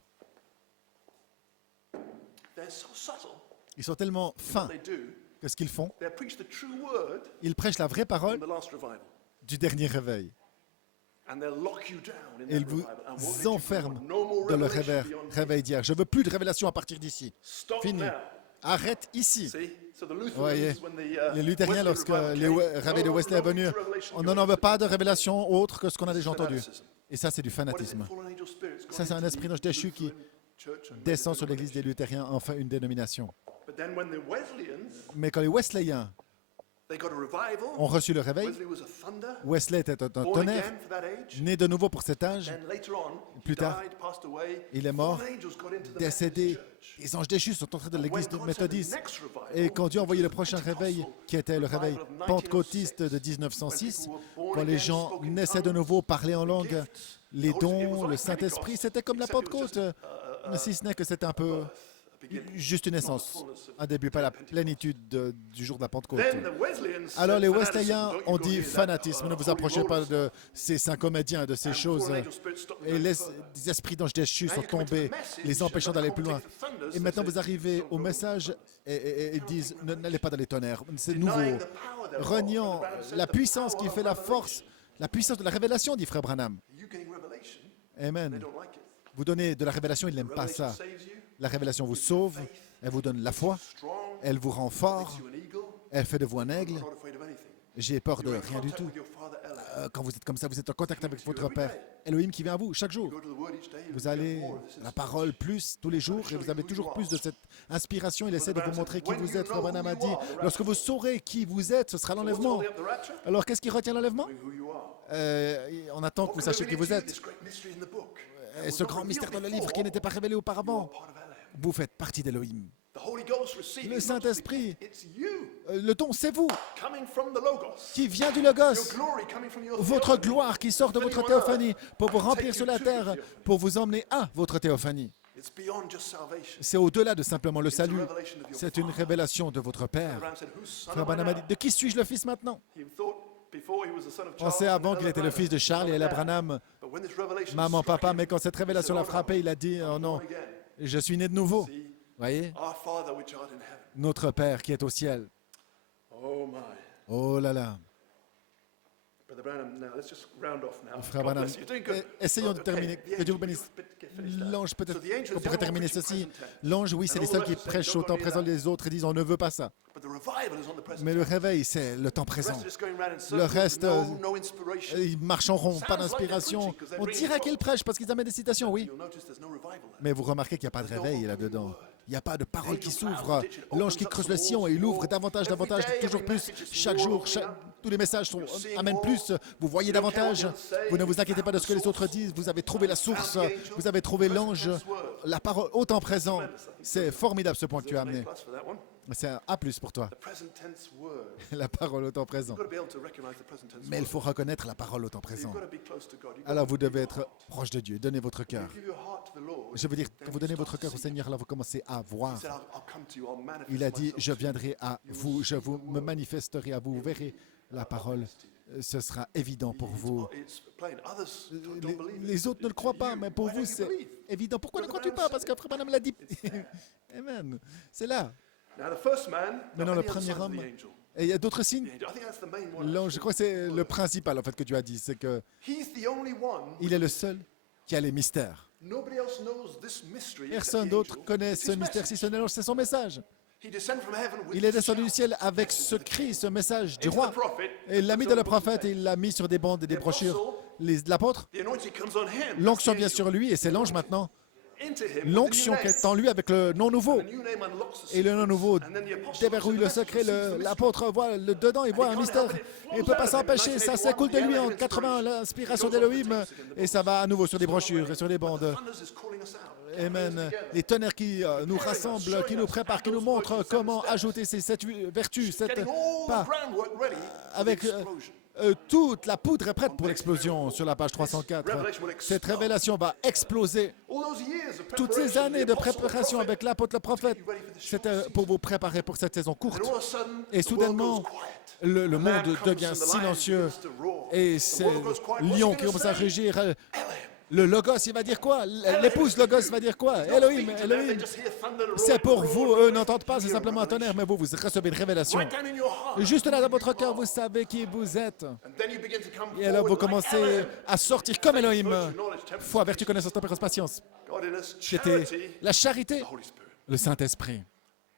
They're so subtle Ils sont tellement in fins what they do. que ce qu'ils font, They preach the true word ils prêchent la vraie in parole the last revival. du dernier réveil. And they'll lock you down in Et ils that vous revival. And what did you enferment want? No more dans le revelation beyond here. réveil d'hier. Je veux plus de révélation à partir d'ici. Stop Fini. now. Arrête ici. See? So the Lutherans, Voyez, when the, les luthériens, Wesley lorsque revival les came, réveils de no Wesley est venu, future revelation on beyond n'en veut here. pas de révélation autre que ce qu'on a déjà entendu. Fanaticism. Et ça, c'est du What is it? fanatisme. Fallen angel spirits gone Ça, c'est un into esprit the d'ange déchu qui Lutheran church and descend made sur l'église des luthériens, enfin une dénomination. But then when the Wesleyans, Mais quand les Wesleyens they got a revival. ont reçu le réveil, Wesley was a thunder. Wesley était un Born tonnerre, again for that age. né de nouveau pour cet âge, Then later on, Plus he tard, died, passed away. il est mort, Fallen angels got into the décédé. Methodist church. Les anges déchus sont entrés dans And l'église when God sent the méthodiste. next revival, Et quand Dieu a envoyé le prochain Pentecostal réveil, qui était le réveil revival of pentecôtiste 1906, de 1906, when people were born quand les again, gens spoke in naissaient de tongues, nouveau, parlaient en the langue, gifts, les the Holy Spirit was dons, le like Saint-Esprit, Pentecost, c'était comme la except it was Pentecôte, just si ce n'est que c'était un peu juste une naissance, un début, pas la plénitude du jour de la Pentecôte. Then the Wesleyans said, Alors les "Fanaticism, Wesleyens don't you ont go dit near that, fanatisme, ne vous holy approchez pas rollers." de ces saints comédiens, de ces And choses. fallen angel spirits stopped them Et going les further. esprits d'anges déchus Now sont you come into the tombés, message, les empêchant and d'aller the plus loin. context of thunders, Et they maintenant say, vous arrivez "Don't au go message et disent n'allez pas dans les tonnerres, c'est Denying nouveau. the power thereof. Reniant Brother Branham said, la "The puissance qui power fait of la revelation." force, la puissance de la révélation, dit frère Branham. You getting revelation, Amen. they don't like it. Vous donnez de la révélation, ils n'aiment pas Revelation ça. saves you, La révélation vous sauve, elle vous donne la foi, strong, elle vous rend makes fort, you an eagle. elle fait de vous un aigle. You're not afraid of anything. J'ai peur de You're in rien du contact tout. with your father, Elohim. Quand vous êtes comme ça, vous êtes en contact avec votre Père. Elohim qui vient à vous chaque jour. Go to the word each day, Vous you allez get more. This à is- la parole plus tous les jours et vous avez toujours plus de cette inspiration. Il essaie de vous montrer qui vous êtes. Frère Branham a dit, lorsque vous saurez qui vous êtes, ce sera So what's l'enlèvement. holding up the rapture? Alors qu'est-ce qui retient l'enlèvement? Knowing who you are. On attend que vous What sachiez can qui vous reveal to you? êtes. This great mystery in the book. Et ce grand mystère dans le livre qui n'était pas révélé You are auparavant. part of Elohim. Vous faites partie d'Elohim. The Holy Ghost receiving Le not just the Saint-Esprit. gift, it's you Le don, c'est vous coming from the Logos. qui vient du Your Logos. glory coming from your Votre theophany. gloire qui sort de votre théophanie pour vous remplir sur la terre, pour vous emmener à votre théophanie. It's beyond just salvation. C'est au-delà de simplement le It's a salut. revelation of your C'est une Father. révélation de votre Père. Abraham said, "Whose son Frère am I Branham a now?" dit, de qui suis-je le fils maintenant? He thought before he was the son of Charles Pensez and avant Ella qu'il était le Branham, fils de Charles et son Ella of Dad. Branham, But when this revelation maman, struck papa, him, mais quand cette révélation he l'a said, frappé, il a dit, oh "I'm non, born again." je suis né de nouveau. See, Voyez, our Father which art in heaven. notre Père qui est au ciel. Oh my. Oh là là. Brother Branham, now let's just round off now. Frère God Branham, bless you. You're doing good. essayons de Okay, terminer. the Que Dieu vous angel, bénisse. get finished that. L'ange, peut-être So the angel qu'on is pourrait the terminer only one ceci. preaching present tense. L'ange, oui, c'est And les all seuls the qui rest say, prêchent don't au go temps near présent, that. les autres disent on ne veut pas ça. But the revival is on the present Mais le tense. réveil, c'est le temps The présent. rest is just going round in Le circles, reste, no inspiration. ils marchent en rond, pas Sounds like they're d'inspiration. preaching 'cause they're On bringing dirait quotes. qu'ils prêchent parce qu'ils amènent des citations, oui. You'll notice there's no revival there. Mais vous remarquez qu'il n'y a pas de réveil là-dedans. Il n'y a pas de parole qui s'ouvre. L'ange qui creuse le sillon et il ouvre davantage, davantage, toujours plus. Chaque jour, tous les messages amènent plus. Vous voyez davantage. Vous ne vous inquiétez pas de ce que les autres disent. Vous avez trouvé la source. Vous avez trouvé l'ange. La parole au temps présent. C'est formidable ce point que tu as There's an amené. A+ for that one. C'est un A+ pour toi. The present tense word. La parole au temps présent. You've got to be able to recognize the present tense Mais il word. faut reconnaître la parole au temps You've présent. got to be close to God. You've got Alors to vous give devez your être heart. proche de Dieu. Donnez votre cœur. Give your heart to the Lord. Je veux dire, Then quand vous you donnez start votre to cœur au see. Seigneur, là vous commencez à voir. He said, I'll come to you, I'll manifest Il a dit, myself je to you. viendrai à vous, je vous me manifesterai à vous, vous verrez la parole. Ce sera évident pour vous. It's plain. Others don't believe Les it. autres ne le croient pas, mais pour Why vous, don't you c'est believe? évident. Pourquoi ne crois-tu pas? Parce qu'après, Madame l'a dit. Amen. C'est là. Now the first man, Maintenant, not le any other premier sign of homme. the angel. Et il y a d'autres signes. The angel. I think that's the main one. L'ange, je crois que c'est le principal, en fait, que tu as dit. C'est que He's the only one il est le seul qui a les mystères. Nobody else knows this mystery except Personne the d'autre angel. connaît It's ce his mystère message. si ce n'est l'ange, c'est son message. He descended from heaven with Il est this descendu du shout. ciel avec ce cri, ce message du Into roi. the prophet, Et il l'a mis puts dans on le the book of prophète et il l'a mis sur des bandes et des The brochures. apostle, L'apôtre, the anointing comes on him. l'onction That's the vient angel. sur lui et c'est l'ange maintenant. Into him with the L'onction new qui name. est en lui avec le nom nouveau. The new name unlocks the Et le nom secrets. nouveau And then the apostle déverrouille le looks at the secret. message, sees the mystery. L'apôtre voit le dedans, il voit un mystère. Il ne peut pas s'empêcher. Ça s'écoule de lui en 80, l'inspiration d'Élohim. Et ça va à nouveau sur des brochures et sur des bandes. Thunders is calling us out. Amen. Les tonnerres qui nous rassemblent, qui nous préparent, qui nous montrent comment ajouter ces 7 vertus, Getting all the pas groundwork ready for avec the explosion. toute la poudre est prête pour l'explosion sur la page 304. Cette révélation va exploser. All those years of Toutes ces preparation, années the de apostle, the préparation prophet, avec l'apôtre, le prophète, you ready for the short c'était season. pour vous préparer pour cette saison courte. And all of a sudden, Et the world soudainement, goes quiet. le The lamb monde comes devient and the lion silencieux begins to roar. et The c'est world goes quiet. What's lion he qui gonna commence à say? rugir. Elohim. Le Logos, il va dire quoi? L'épouse Logos va dire quoi? Elohim, Speaking to them, they Elohim. just hear thunder roar, C'est pour roar, vous, roar. eux n'entendent pas, c'est You hear simplement un tonnerre, revelation. mais vous recevez une révélation. Right down in your heart. Juste là dans votre cœur, vous savez qui vous êtes. And then you begin to come Et alors vous forward like commencez Elohim. à sortir comme Elohim. Virtue, knowledge, temperance, Foi, vertu, connaissance, tempérance, patience. godliness, C'était charity, la charité, the Holy Spirit. le Saint-Esprit.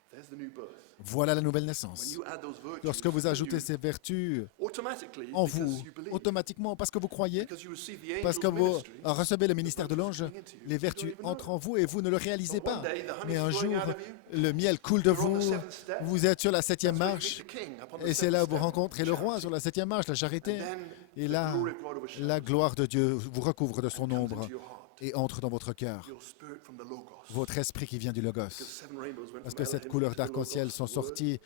There's the new birth. Voilà la nouvelle When naissance. you add those virtues, Lorsque vous then ajoutez you ces vertus automatically, en because vous, you believe, automatiquement, parce que vous croyez, because you receive the parce que angel's vous ministry, recevez le ministère de l'ange, les vertus entrent en vous et vous ne le réalisez pas. Mais un jour, le miel coule de vous, vous êtes sur la 7e marche, et c'est là où vous rencontrez le roi sur la 7e marche, la charité. Et là, la gloire de Dieu vous recouvre de son ombre et entre dans votre cœur, your spirit from the Logos. votre esprit qui vient du Logos. Seven rainbows went Parce from que cette Elohim couleur into the d'arc-en-ciel Logos, sont the word, sorties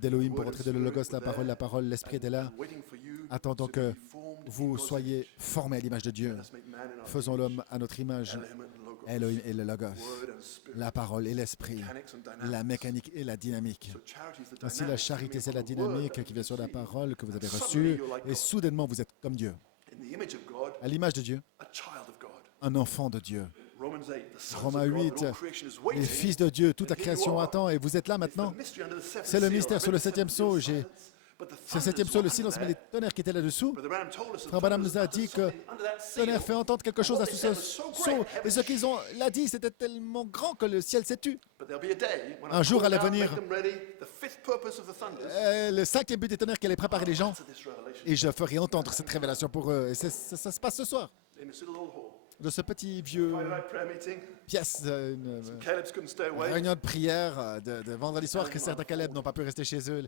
d'Élohim pour entrer dans le Logos, la parole, l'esprit était là. and waiting for you Attendant to que be formed in vous God's soyez image. formés à l'image de Dieu. Let's make man in our Faisons image. l'homme à notre image, Elohim and the Logos. Elohim et le Logos, Word and spirit. la parole et l'esprit, Mechanics and dynamics. la mécanique et la dynamique. So charity is the Ainsi, la dynamics charité, coming c'est la from the word dynamique that qui you vient sur la receive. parole que vous avez Suddenly, reçue, you're like et God. soudainement, vous êtes comme Dieu, In the image of God, à l'image de Dieu, a child of God. un enfant de Dieu. Romans 8, the sons Romains of God, 8, and all creation is les waiting. fils de Dieu, toute la And here you création are. attend, et vous êtes là It's the maintenant. mystery under the seventh C'est le seal. mystère I sur read le the 7e seventh sceau. seal J'ai silence, but the ce thunders 7e sceau, le were silence, mais under les tonnerres qui étaient là-dessous. Brother Branham told us that Frère Branham thunders nous a under dit the que something under that seal. tonnerre fait entendre quelque chose à What sous they ce said was so sceau. great, Et ce qu'ils ont l'a dit, c'était tellement grand que le ciel s'est tu. But there'll be a day when Un I jour call allait down, venir. make them ready. The fifth purpose of the thunders Le 5e but des tonnerres qui allait préparer les gens. to this revelation. Et je ferai entendre cette révélation pour eux. Et ça se passe ce soir. In this little old hall. De ce petit vieux Friday night prayer meeting. pièce, une Caleb's couldn't stay away. réunion de prière de vendredi soir que certains Caleb n'ont pas pu rester chez eux.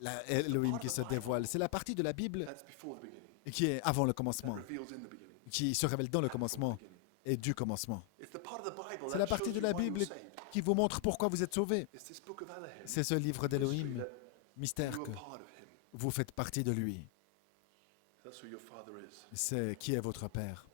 La Elohim qui se dévoile. C'est la partie de la Bible That's before the beginning. qui est avant le commencement, Reveals in the beginning. qui se révèle dans le commencement et du commencement. It's the part of the Bible C'est that la partie shows de you la why you Bible were saved. qui vous montre pourquoi vous êtes sauvés. It's this book of Elohim. C'est ce livre d'Elohim, that mystère you que are part of him. vous faites partie de lui. That's who your father is. C'est qui est votre Père.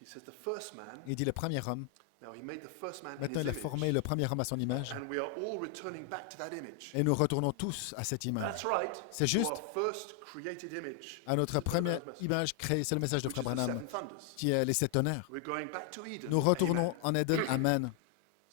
He says the first man. Il dit le premier homme. Now he made the first man in Maintenant, his il a image. formé le premier homme à son image. And we are all returning back to that image. Et nous retournons tous à cette image. That's right. C'est To juste. our first created image. À notre This is première Brother Branham's image créée, c'est le message de message, Frère which is the Branham, seven thunders. qui est les 7 tonnerres. We're going back to Eden. Nous retournons Amen. en Éden. Amen.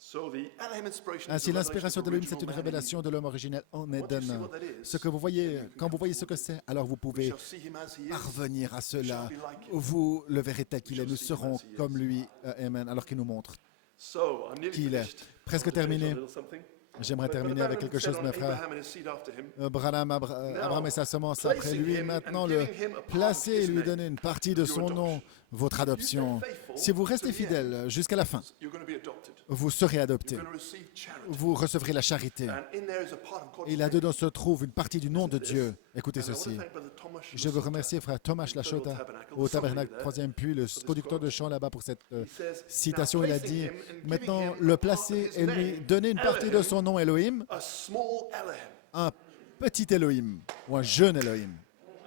So the Elohim inspiration is Ainsi, the l'inspiration revelation of d'Elohim, the c'est une original man in révélation de l'homme originel en Eden. Once you see Éden. what that is, Ce que vous voyez, quand vous voyez ce que c'est, alors vous we pouvez shall see him as he is. parvenir à We cela. shall be like him. Vous le verrez tel qu'il est. Nous serons comme lui. Amen. Alors qu'il nous montre So, I'm nearly qui il est. finished. Presque I want to finish terminé. on a little something. J'aimerais But terminer Brother avec Branham quelque said chose, on mes frères. Abraham and his seed after him. Abraham et sa semence après lui, maintenant le placer et lui donner une partie de son nom, votre adoption. Si vous restez fidèle jusqu'à la fin, You're going to be adopted. vous serez adopté. You're going to receive charity. Vous recevrez la charité. And in there is a part of God's Et name. là-dedans se trouve une partie du nom de Dieu. Écoutez And I want to ceci. thank Brother Thomas Je veux remercier frère Thomas Lachota au tabernacle 3e puits, le conducteur de chant là-bas pour cette He says, citation. "Now Il a placing dit, him and giving maintenant him le a part of placer his et lui name, donner une partie de son nom Elohim, a small Elohim. un petit Elohim ou un jeune Elohim.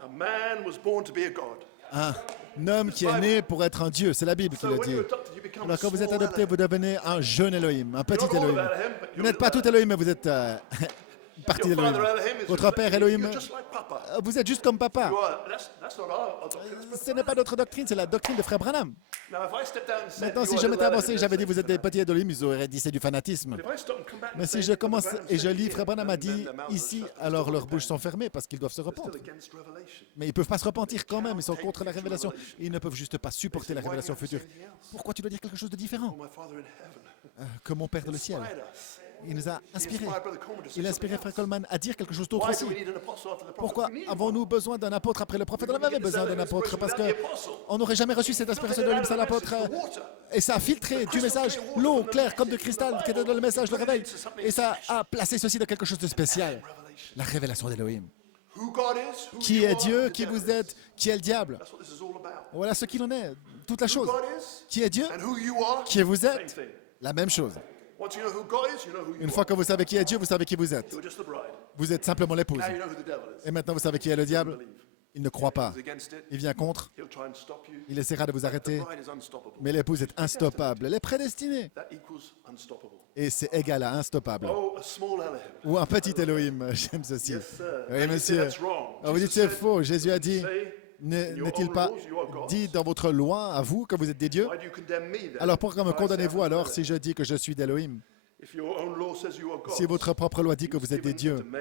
A man was born to be a God. Un homme qui est né pour être un Dieu. C'est la Bible qui So le when dit. you're adopted, you become a Alors quand vous êtes small adopté, Elohim. vous devenez un jeune Elohim, un petit You're not all of Elohim. Elohim, but Vous you're n'êtes pas little tout Elohim, mais vous êtes partie Your d'Elohim. father Elohim is Votre père Elohim, you're just like Papa. vous êtes juste comme papa. You are. That's not our doctrine. Ce n'est pas notre doctrine, c'est la doctrine de frère Branham. Now, if I stepped down and said, Maintenant, you si are je little m'étais avancé et Elohim, j'avais dit they'd vous êtes say, des petits Elohim, ils auraient dit c'est du fanatisme. If I stop and come back and Mais say, si je Brother commence Branham et je said lis, here, frère Branham a then dit their mouths are ici, shut, they're alors still leurs repent. bouches sont fermées parce qu'ils doivent se They're repentir. still against Revelation. Mais ils ne peuvent pas se repentir quand même, ils sont contre la révélation. Ils ne peuvent juste pas supporter la Why do you révélation have to say future. anything else? Pourquoi tu dois dire quelque chose de différent Oh, my Father in heaven que mon Père dans le ciel? inspired us. Il nous a He inspirés. inspired Brother Coleman to say Il a inspiré something frère else. Coleman à dire quelque chose d'autre Why aussi. do we need an apostle after the prophet? Pourquoi We need avons-nous besoin d'un apôtre après le prophète? On avait besoin d'un apôtre parce que on n'aurait jamais reçu cette inspiration de l'homme sans l'apôtre. Et ça a filtré du message l'eau claire comme de cristal qui était dans le message, le réveil. Et ça a placé ceci dans quelque chose de spécial. La révélation d'Elohim. Who God is, who Qui you est are, Dieu, the qui devil vous is. êtes, qui est le diable. That's what this is all about. Voilà ce qu'il en est, toute la Who chose. God is Qui est Dieu, and who you are, qui vous same êtes, thing. la même chose. Once you know who God is, you know who you Une are. fois que vous savez qui est Dieu, vous savez qui vous êtes. You're just the bride. Vous êtes simplement l'épouse. Now you know who the devil is. Et maintenant vous savez qui est le diable. Believe. Il ne croit pas. He's against it. Il vient contre. He'll try and stop you. Il essaiera de vous The arrêter. bride is unstoppable. Mais l'épouse est instoppable. Elle est prédestinée. That equals unstoppable. Et c'est égal à instoppable. Oh, a small Elohim. Ou un petit Elohim. J'aime ceci. Yes, sir. Oui, And you say monsieur. that's wrong. Ah, vous dites Jesus c'est said, faux. Jésus a dit, say, in your n'est-il own pas laws, you are gods. dit dans votre loi à vous que vous êtes des dieux? Why do you condemn me then? Alors pourquoi me If I say condamnez-vous I'm alors Elohim? si je dis que je suis d'Elohim? If your own law says you are gods, Si votre propre loi dit que he was vous êtes des given a dieux, domain,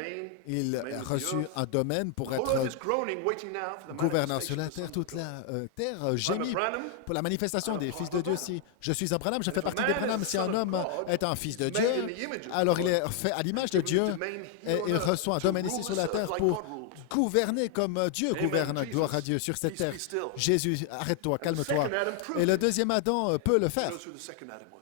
il domain a of the reçu earth. un domaine pour The whole être earth is groaning, waiting now for the gouverneur sur manifestation la of the terre. Son of Toute God. la terre I'm a gémit Branham. pour la manifestation des fils de Dieu. Si je suis un Branham, je fais If a partie des man Branham. is Si the un son of homme God, est un fils de he's Dieu, made in the image of alors God. il est fait à l'image de Given Dieu the domain here et on il earth reçoit un to domaine rule ici sur the la earth terre like pour God ruled. gouverner comme Dieu Amen, gouverne. Jesus. Gloire à Dieu sur cette Peace terre. be still. Jésus, arrête-toi, calme-toi. second Adam proved Et le it. deuxième Adam peut le faire. Knows who the second Adam was.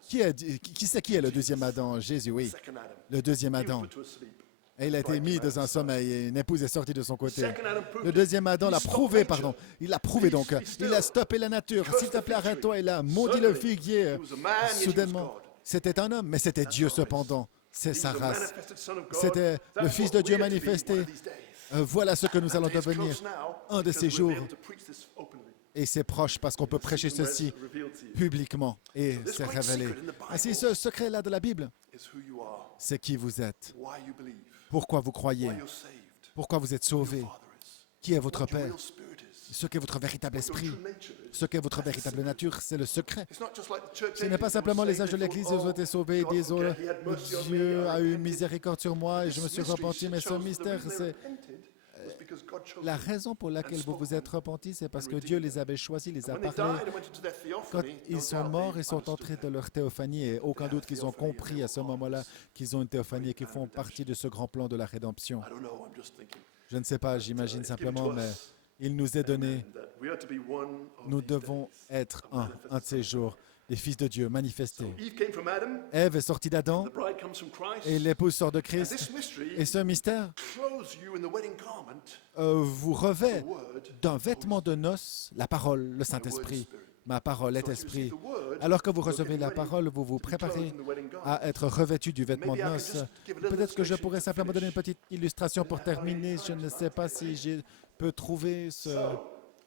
Qui c'est qui est le deuxième Adam? Jésus, oui. Second Adam. Le deuxième He was Adam. put to sleep. Et il a été mis dans un sommeil et une épouse est sortie de son côté. Second Adam proved Le it. deuxième Adam He l'a stopped prouvé, nature. pardon. Il l'a prouvé donc. Peace be still. Il a stoppé la nature. Curse S'il te the plaît, fig tree. arrête-toi. Il a maudit le Suddenly, figuier. he was a man, yet he was Soudainement, God. c'était un homme, mais c'était Dieu our race. cependant. C'est He sa was a race. manifested son of God. C'était le That's Fils what de Dieu we are to be manifesté. one of these days. Voilà ce que nous allons That day is devenir close now un de because ces we'll be jours. able to preach this openly. Et c'est proche parce qu'on peut prêcher Season where ceci it's revealed to you. publiquement. Et This c'est great révélé. secret in the Bible Ainsi, ce secret-là de la Bible, is who you are, c'est qui vous êtes. why you believe, Pourquoi vous croyez. why you're saved, Pourquoi vous êtes who your sauvés. Father is, Qui est votre what your Père. real spirit is, Ce qu'est votre véritable what your esprit. true nature is. Ce qu'est votre véritable nature, c'est le secret. It's not just like the church Ce n'est ages pas that simplement were les saved, âges de they l'Église, thought, ils ont été sauvés et God, disent, okay, he had mercy on me, Dieu I a eu repented. miséricorde sur moi et je me suis This mystery repenti. Mais ce shows that the mystère, reason they c'est repented was because God chose la them. raison pour laquelle vous vous êtes repentis, c'est parce que Dieu les avait choisis, les a When they parlé. died and went into their Quand theophany, ils no sont doubt morts, they ils sont understood entrés that. de leur théophanie et aucun doute qu'ils ont compris à ce moment-là qu'ils ont une théophanie et qu'ils font partie de ce grand plan de la rédemption. I don't know, I'm just thinking. Je ne sais pas, j'imagine It's given simplement, to mais us. il nous est donné, And that we are to be one of nous these devons days. être un de ces jours, les fils de Dieu manifestés. Eve came from Adam, Ève est sortie d'Adam the bride comes from Christ. et l'épouse sort de And Christ. this mystery Et ce mystère clothes you in the wedding garment, vous revêt the word, d'un vêtement de noces, la parole, le the word Saint-Esprit. spirit. Ma parole est So as you receive esprit. the word, Alors que vous you're recevez getting la ready parole, vous vous to be clothed préparez in the wedding garment. à être revêtu du vêtement de Maybe I can noces. just give a little Peut-être que je illustration pourrais to simplement donner une finish. petite illustration pour terminer. Je ne sais pas si je peux trouver ce... I said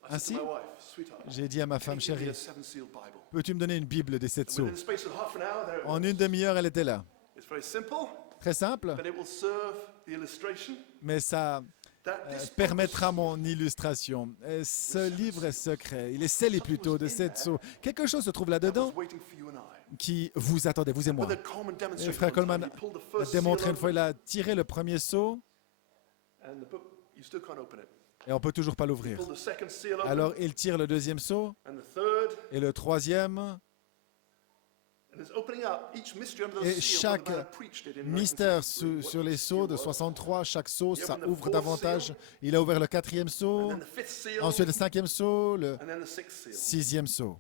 Ainsi, to my wife, sweetheart, j'ai dit à ma can femme you give me chérie, a seven-sealed Bible? peux-tu me donner une Bible des 7 sceaux? Within the space of half an hour, there it En was. une demi-heure, elle était là. It's very simple, Très simple, but it will serve the illustration mais ça that this book permettra mon illustration. Ce livre est secret. Il est scellé plutôt de 7 sceaux. Quelque chose se trouve was là-dedans waiting for you and I. qui vous attendait, vous et moi. Brother Coleman Et demonstrated frère one time. Coleman He pulled the a first démontré seal une fois, il open, a tiré le premier sceau and the book, you still can't open it. et on peut toujours pas He l'ouvrir. pulled the second seal open, Alors il tire le deuxième sceau and the third, et le troisième. and it's opening up each mystery under Et those seals. chaque Brother Branham preached it in mystère 1963, what sur les the sceaux seal de was. 63, chaque sceau, ça opened the ouvre fourth davantage. seal. Il a ouvert le quatrième sceau, And then the fifth seal, ensuite le cinquième sceau, le and then the sixth seal. sixième sceau.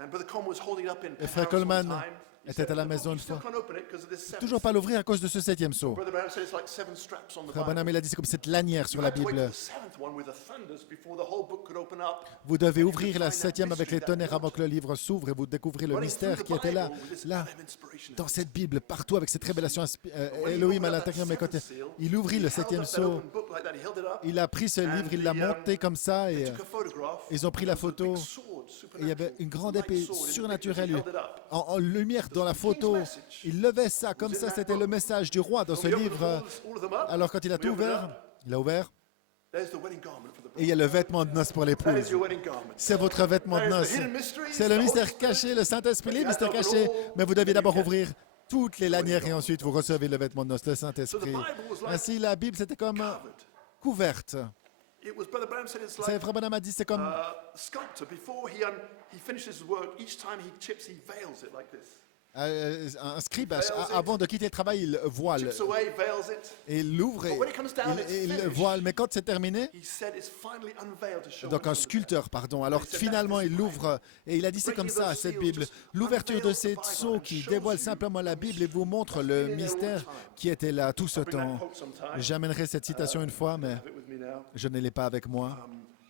And Brother Coleman was holding it up in Et frère Penhouse one Coleman time. He était said, à la "The maison book, une you still fois. can't open it because of this seventh." Toujours pas l'ouvrir à cause de ce septième sceau. Brother Branham said it's like 7 straps on the Frère Branham, Bible. il a dit c'est comme cette lanière sur You la had to wait Bible. for the seventh one with the thunders before the whole book could open up. Vous devez ouvrir la septième avec les tonnerres avant que le livre s'ouvre et vous découvrez le Running through mystère the qui était là, Bible with this là, Elohim inspiration. dans cette Bible, partout avec cette révélation When he Elohim opened à up l'intérieur de mes that côtés. seventh seal, Il ouvrit he le held septième up that sceau, open book like that, he held it up, il a pris ce livre, il l'a monté comme ça et took a photograph, ils ont pris la and there was a photo. big sword Et il y avait une grande épée surnaturelle He held it up. en lumière dans la photo. Il levait ça comme ça, c'était le message du roi dans ce When he opened livre. all of them up, Alors quand il a we tout opened it ouvert, up, il a ouvert there's the wedding garment for the et il y a le vêtement de noces pour That l'épouse. is your wedding garment. C'est votre vêtement de That is noces. the hidden mystery. C'est le mystère caché, le Saint-Esprit, les mystères cachés. Mais vous devez d'abord ouvrir toutes les lanières et ensuite vous recevez le vêtement de noces, le Saint-Esprit. Ainsi, la Bible, c'était comme couverte. It was, Brother Branham said it's C'est like Frère Branham a dit, c'est comme a sculptor. Before he finishes his work, each time he chips, he veils it like this. un scribe. Avant de quitter le travail, il voile. Chips away, veils it. Et il l'ouvre et But when it comes down, it's il finished. voile. Mais quand c'est terminé, He said it's finally unveiled to show. donc un sculpteur, pardon. Alors finalement, il l'ouvre et il a dit c'est comme ça, cette Bible. L'ouverture de ces sceaux qui dévoile simplement la Bible et vous montre le mystère qui était là tout ce temps. J'amènerai cette citation une fois, mais Have it with me now. je ne l'ai pas avec moi.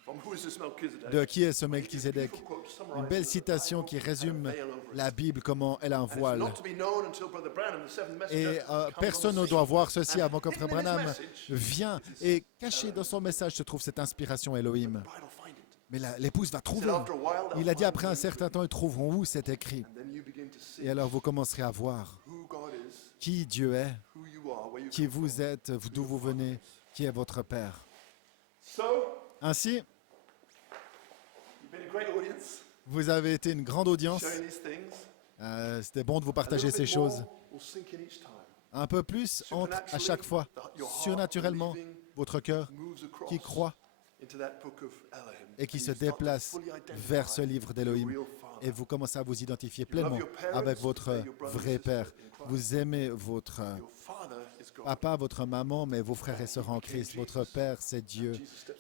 From who is this Melchizedek? De qui est ce Melchizedek? Beautiful quote to summarize Une belle it. citation qui résume la Bible, comment elle a un And it's voile. not to be known until Brother Branham, the seventh Et messenger, comes personne on ne the doit scene. voir ceci And avant que Frère hidden in his Branham message, vient. Et caché dans son message se trouve cette inspiration Elohim. the bride will find it. Mais l'épouse va He trouver. said, after a while, they'll Il a dit find après un it. certain temps, ils trouveront où c'est écrit. And then you begin to see Et alors vous commencerez à voir who God is, qui Dieu est, who you are, where you qui come from. vous êtes, d'où vous venez, qui est votre Père. So, Ainsi, you've been a great audience, vous avez été une grande audience. sharing these things. C'était bon de vous A partager little ces bit choses. more will sink in each time. Un peu plus entre à chaque fois, surnaturellement, votre cœur Moves across qui croit into that book of Elohim. et qui And se you start to déplace fully identify vers ce livre the d'Élohim. real Father. Et vous commencez à vous identifier pleinement avec votre vrai Père. Vous aimez votre Your Father is God. papa, votre maman, mais vos frères et sœurs en Christ. Votre Père, c'est Dieu.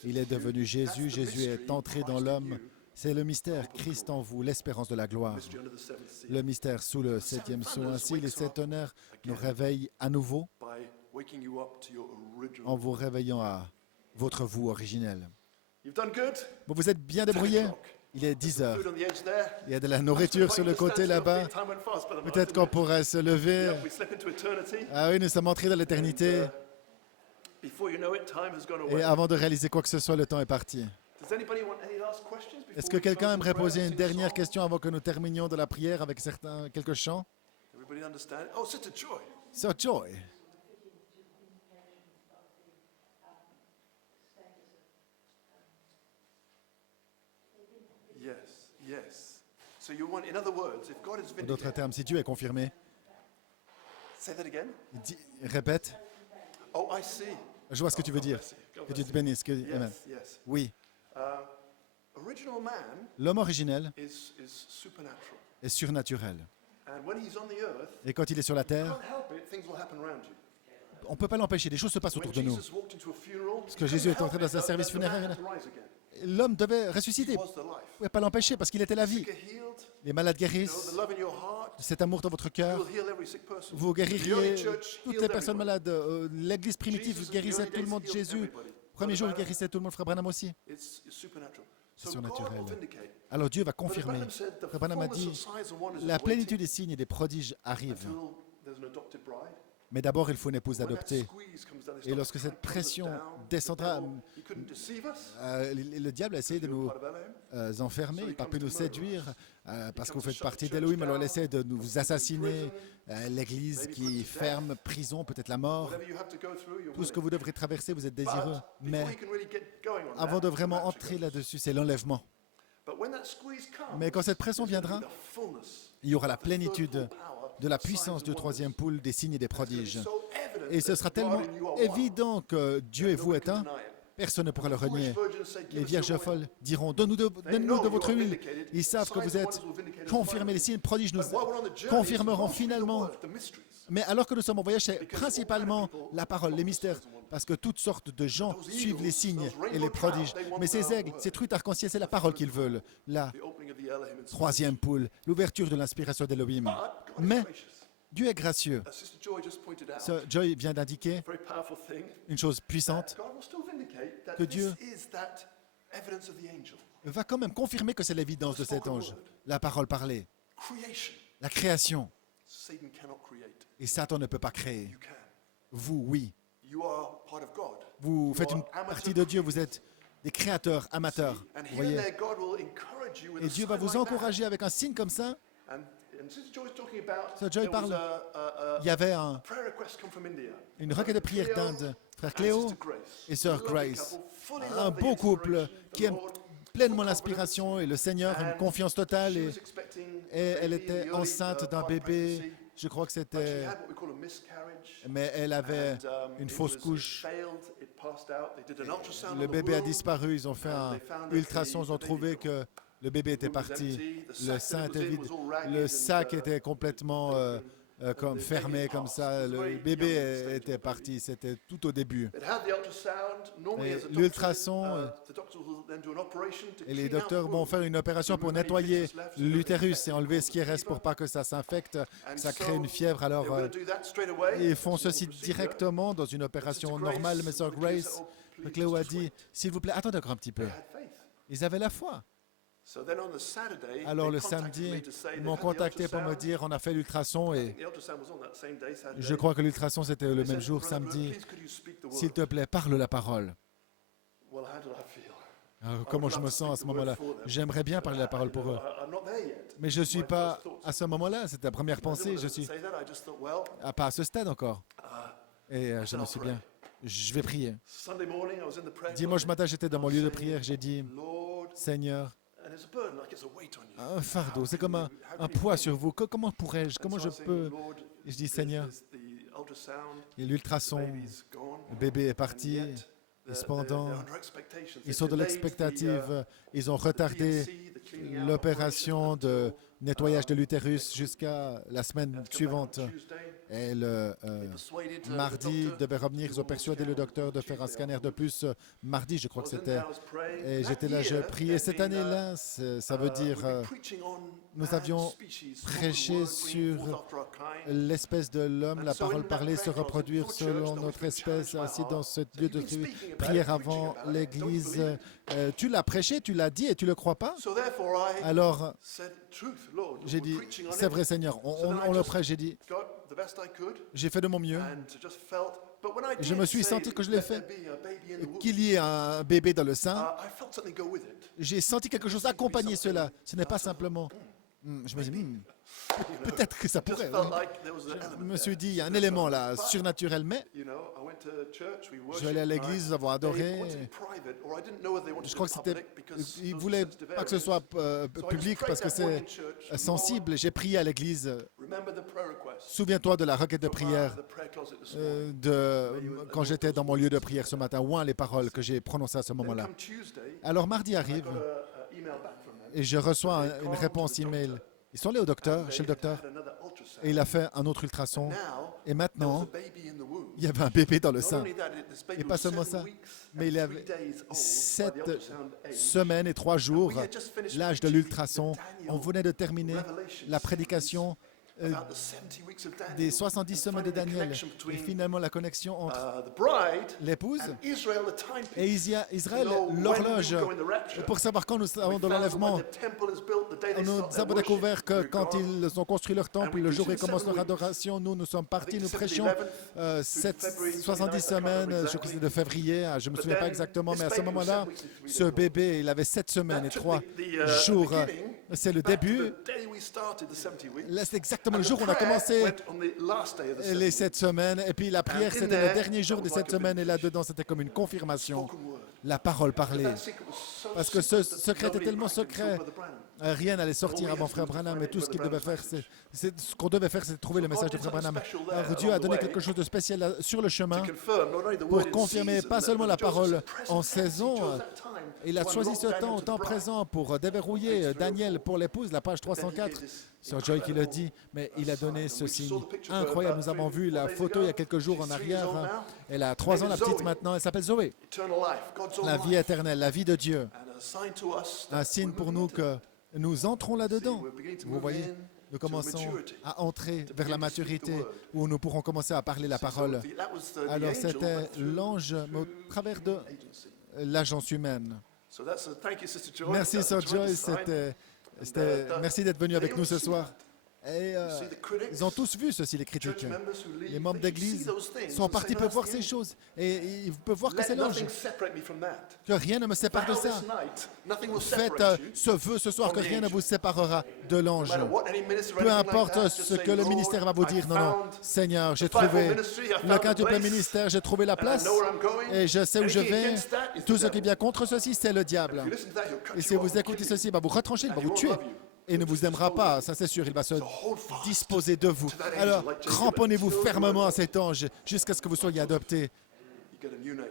Il est devenu Jésus. Jésus est entré dans l'homme. C'est le mystère, Christ en vous, l'espérance de la gloire. Mystery under the seventh seal. Le mystère sous le septième sceau. Ainsi, les sept honneurs nous réveillent à nouveau By waking you up to your original. en vous réveillant à votre vous originel. You've done good. Bon, vous êtes bien débrouillés? Il est 10 heures. Food on the edge there. Il y a de la nourriture sur le côté là-bas. Time went fast, Brother Peut-être qu'on Martin. pourrait se lever. Yep, we slip into eternity. Ah oui, nous sommes entrés dans l'éternité. Before you know it, time has gone Et away. avant de réaliser quoi que ce soit, le temps est parti. Does anybody want any last questions before Est-ce que we quelqu'un close in aimerait prayer, poser une sing a dernière song? question avant que nous terminions de la prière avec quelques chants? Everybody understand? Oh, Sister Joy. So Joy. Yes, yes. So you want, in other words, if God is En d'autres vindicated, termes, si Dieu est confirmé, say that again. répète. Oh, I see. Je vois ce que tu veux dire. God Que bless Dieu te you. bénisse. Amen. Yes, yes. Oui, Original man l'homme originel is supernatural. est surnaturel. And when he's on the earth, Et quand il est sur la you terre, can't help it, things will happen around you. on ne peut pas l'empêcher. Des choses se passent When autour de nous. Jesus walked into a funeral, Parce que Jésus est entré dans un service funéraire. L'homme devait ressusciter. was the life. Vous ne pouvez pas l'empêcher parce qu'il était la vie. Sick are healed, Les malades you know, guérissent. the love in your heart, Cet amour dans votre cœur, will heal every sick person. vous The early guéririez church toutes healed les personnes everybody. malades. L'Église primitive Jesus in the guérissait early tout le days monde. healed Jésus, everybody. premier jour, il Brother guérissait tout le monde. Frère Branham aussi. It's supernatural. C'est So God surnaturel. will vindicate. Alors Dieu va Brother confirmer. Branham said the Frère Branham a fullness dit, of signs and wonders la is plénitude waiting des signes et des prodiges arrivent. until there's an adopted bride. Mais d'abord, il faut une épouse When that adoptée. squeeze comes down, it Et starts lorsque to cette crank us pression down. descendra, The devil, he couldn't deceive us. Le diable a essayé de You're nous part of Elohim. enfermer, il n'a pas pu nous séduire parce que vous faites partie d'Elohim. Alors il essaie de nous assassiner. L'Église qui ferme, prison, peut-être la mort. Whatever you have to go through, you're Tout ce que willing. vous devrez traverser, vous êtes désireux. But Mais before he can really get going on avant that, de vraiment the rapture entrer comes. là-dessus, c'est l'enlèvement. But when that squeeze comes, Mais quand cette pression there's gonna viendra, be the fullness il y aura la of the third plénitude full power de la of signs puissance and du wonders. troisième poule, des signes et des prodiges. It's so evident Et ce that sera God tellement and you are one. évident que Dieu et vous Nobody êtes can un, deny it. personne ne pourra le Foolish renier. virgins say, "Give Les us vierges your oil." folles diront, donne-nous They de know votre you are huile. vindicated. Ils savent que Signs vous and êtes wonders will vindicate us confirmés. Les finally. signes prodiges nous But while we're on the journey, confirmeront it's mostly the finalement. word, the mysteries. Mais alors que nous sommes en voyage, c'est principalement la parole, les mystères, parce que toutes sortes de gens suivent les signes et les prodiges. Mais ces aigles, ces truites arc-en-ciel, c'est la parole qu'ils veulent. La The opening of the Elohim and troisième poule, l'ouverture de l'inspiration d'Elohim. But God is Mais gracious. Dieu est gracieux. As Sister Joy just pointed out, Ce Joy vient d'indiquer very powerful thing. une chose puissante, God will still vindicate that que Dieu this is that evidence of the angel. va quand même confirmer que c'est l'évidence de cet ange. La parole parlée, Creation. la création. Satan cannot create. Et Satan ne peut pas créer. You can. Vous, oui. You are part of God. Vous You faites are une amateur partie de Dieu, vous êtes des créateurs amateurs. And Vous here and voyez? there, God will encourage you with Et a Dieu va sign vous like that. encourager avec un signe comme ça. And Sister Joy is talking about Sir Joy there was parle. a Il y avait prayer request come from India. une requête de prière Cleo d'Inde. Frère and Cléo Sister Grace. et Sœur Lovely Grace. couple, fully Un love the beau couple inspiration, the qui aime Lord, pleinement full l'inspiration et le Seigneur, une And confiance totale. she Et was expecting a elle baby in était the early, enceinte d'un part of bébé. pregnancy, Je crois que but she c'était... had what we call a miscarriage. Mais elle avait And, une it fausse was- couche. it failed, it passed out. They did an ultrasound Le on the bébé a womb. disparu. Ils ont fait un ultrason. Ils ont trouvé que le bébé était parti. Le sein était vide. Le sac était complètement comme fermé comme ça. Le bébé était parti. C'était tout au début. It had the ultrasound. Normally, Et as a doctor, l'ultrason, the doctor will then do an operation to Et les clean out docteurs the vont womb. faire une opération pour nettoyer l'utérus et enlever ce qui reste pour pas que ça s'infecte, que ça crée une fièvre. They Alors, were going to do that straight away. ils font It's a ceci procedure. directement dans une opération normale. Mais Sœur Grace, Cléo a dit, s'il vous plaît, attendez encore un petit peu. They had faith. Ils avaient la foi. So then on the Saturday, Alors they le contacted me samedi, to say ils they m'ont had the contacté pour me ultrasound. dire, on a fait l'ultrason I et think the ultrasound was on that same day, Saturday. je crois que l'ultrason c'était le They même said, jour, "Brother Bruce, samedi. please could you speak the S'il word?" te plaît, parle la parole. Well, how did I feel? Alors, comment je me sens à ce moment-là? J'aimerais bien parler la parole pour eux. I'm not there yet. Mais je ne suis My pas first thoughts. à ce moment-là. C'était la première I didn't pensée. want Je to suis say that. I just thought, well, pas à ce stade encore. uh, Et je me suis bien. Je vais prier. Sunday morning, I was in the prayer Dimanche closet. matin, j'étais dans mon lieu de prière. J'ai dit, Lord, Seigneur, and it's a burden, like it's a weight on you. un fardeau, c'est comme How un can you poids do sur vous. Comment pourrais-je, And comment so je I was saying, peux... Lord, Et je dis, Seigneur, there's the ultrasound, et the l'ultrason, baby's gone, le bébé est and parti. yet Et cependant, they're under expectation. ils sont de They delayed l'expectative. Ils ont retardé the cleaning out l'opération operation de until, nettoyage de l'utérus jusqu'à la semaine they had to come back suivante. on Tuesday. Et le They persuaded, the mardi, ils doctor devaient revenir. Ils ont to do one more persuadé le scan docteur de faire un Tuesday scanner de plus mardi, je crois que I was in c'était. there, I was praying. Et That j'étais là, je year, priais. Cette there'd been, année-là, ça veut dire, we'd been preaching on nous man's avions species, prêché spoken word, bringing sur forth after our kind. l'espèce de l'homme, la And so in parole that parlée, se prayer closet, reproduire before church, selon the Holy notre Spirit espèce, challenged my assis dans heart. ce So lieu you've de been speaking about it, prière preaching avant about it. Don't you l'église. believe it? Tu l'as prêché, tu l'as dit et tu le crois pas? So therefore I Alors, said, truth, Lord, j'ai we're dit, preaching on c'est it. vrai Seigneur, So then I on le just prêche. J'ai dit, got the best I could j'ai fait de mon mieux. and just felt, but when I Je did me suis say, senti que je l'ai let fait. there be a baby in the womb, Qu'il y ait un bébé dans le sein, I felt something go with it. j'ai senti quelque chose accompagner cela. Ce n'est pas simplement... Je me suis dit, peut-être que ça Just pourrait. felt like there was an Je element me suis there. dit, il y a un élément là, surnaturel, mais You know, I went to church, we je suis allé à worshiped, l'église, and nous avons they adoré. wanted it private, or I didn't know whether they wanted Je crois it que c'était... public because Ils ne those voulaient sensitive pas que ce areas. soit So I just public prayed parce que that morning c'est in church, sensible. J'ai prié à l'église. Lord, remember the prayer request Souviens-toi de la requête de from, prière the prayer closet this morning. quand j'étais dans mon lieu de prière ce matin. Ouin les paroles que j'ai prononcées à ce Then moment-là. come Tuesday, Alors mardi I arrive got a email back from them. et je reçois une réponse email. Ils sont allés au docteur, chez le docteur, Had another ultrasound. et il a fait un autre ultrason. Now, Et there was maintenant, a baby in the womb. il y avait un bébé dans le Not sein. only that, this baby Et pas was seulement 7 ça, weeks mais and il 3 avait days old by 7 the ultrasound age. semaines et 3 jours, We had just finished l'âge de preaching l'ultrason. the On Daniel venait de terminer Revelation la series prédication about the 70 weeks of Daniel des 70 and semaines de finding the Daniel. connection Et between, finalement, la connexion entre the bride l'épouse and Israel, the timepiece. et Israël, To know when we l'horloge, would go in the rapture. pour savoir quand nous We serons dans found that l'enlèvement. when the temple is built, the day they Nous start their avons worship, découvert que we're quand gone. ils ont construit leur temple, le jour où ils commencent leur weeks. adoration, nous sommes partis, nous December prêchions 11th cette February 70 29th, I can't remember semaines, je crois que exactly. c'était de février, je ne me But souviens pas then, exactement, this mais à ce baby was moment-là, 7 weeks and 3 ce days old. bébé, il avait 7 semaines et That took 3 the jours. beginning C'est le back to début. the day we started the 70 weeks. Là, c'est exactement And le jour où the on a prayer commencé went on the last day of the 70 les weeks. 7 semaines. Et puis la prière, in c'était le there, dernier jour that des was 7 like a semaines. Et vindication. là-dedans, c'était comme une confirmation. Spoken word. La parole parlée. That secret was so Parce que ce secret that secret était nobody tellement cracked it until secret. Brother Branham. Rien n'allait sortir avant Frère Branham, mais tout ce qu'il devait faire, ce qu'on devait faire, c'est de trouver le message de Frère Branham. Alors Dieu a donné quelque chose de spécial sur le chemin To confirm not only the word pour in confirmer season, pas that seulement la Joseph parole present en tense, he saison. chose that time Il a to choisi unlock ce Daniel temps, au to temps the bride. présent, pour déverrouiller Daniel pour l'épouse, la page 304. Sir Joy qui le dit, mais il a donné ce signe incroyable. Nous avons vu la photo il y a quelques jours en arrière. Elle a 3 ans, la petite maintenant. Elle s'appelle Zoé. Eternal life, God's own La vie life. éternelle, la vie de Dieu. And a sign to us that Un signe we're pour moving nous into que nous entrons là-dedans. we're beginning to Vous move voyez, in nous to commençons maturity. à entrer vers la begin to speak the maturité word. où nous pourrons commencer à parler la So parole. that was the Alors angel, c'était but through- l'ange mais au travers de agency. l'agence humaine. So thank you, Sister Joy. Merci That's a Sir Joy, tremendous sign. merci d'être venu avec they nous ce all see soir. Et See the critics, ils ont tous vu ceci, les critiques. church members who leave, Les membres they can see d'église those things sont and partis say, peuvent "That's voir the ces end." choses. Et ils peuvent voir que Let c'est l'ange. nothing separate me from that. Que rien ne me sépare de Vow ça. this night, nothing will Faites separate you. ce vœu ce soir que rien ne vous séparera de No l'ange. matter what any minister or Peu anything like importe that, ce just que say, le "Lord, ministère va vous I dire. Non, non. found Seigneur, j'ai the fivefold trouvé ministry, I le found the quintuple place, ministère, j'ai trouvé la and I place know where I'm going. et je sais où je Anything vais. against that is the Tout ce qui devil." vient contre ceci, c'est le diable. If you listen to that, he'll cut Et si you vous off and écoutez kill you. ceci, il va vous retrancher, il va And vous he won't tuer. love you. Et ne vous aimera pas, ça c'est sûr, il va se So hold fast disposer de vous. to that angel Alors, like Jacob cramponnez-vous until you fermement are à cet ange jusqu'à ce que vous soyez adoptés You get a new name.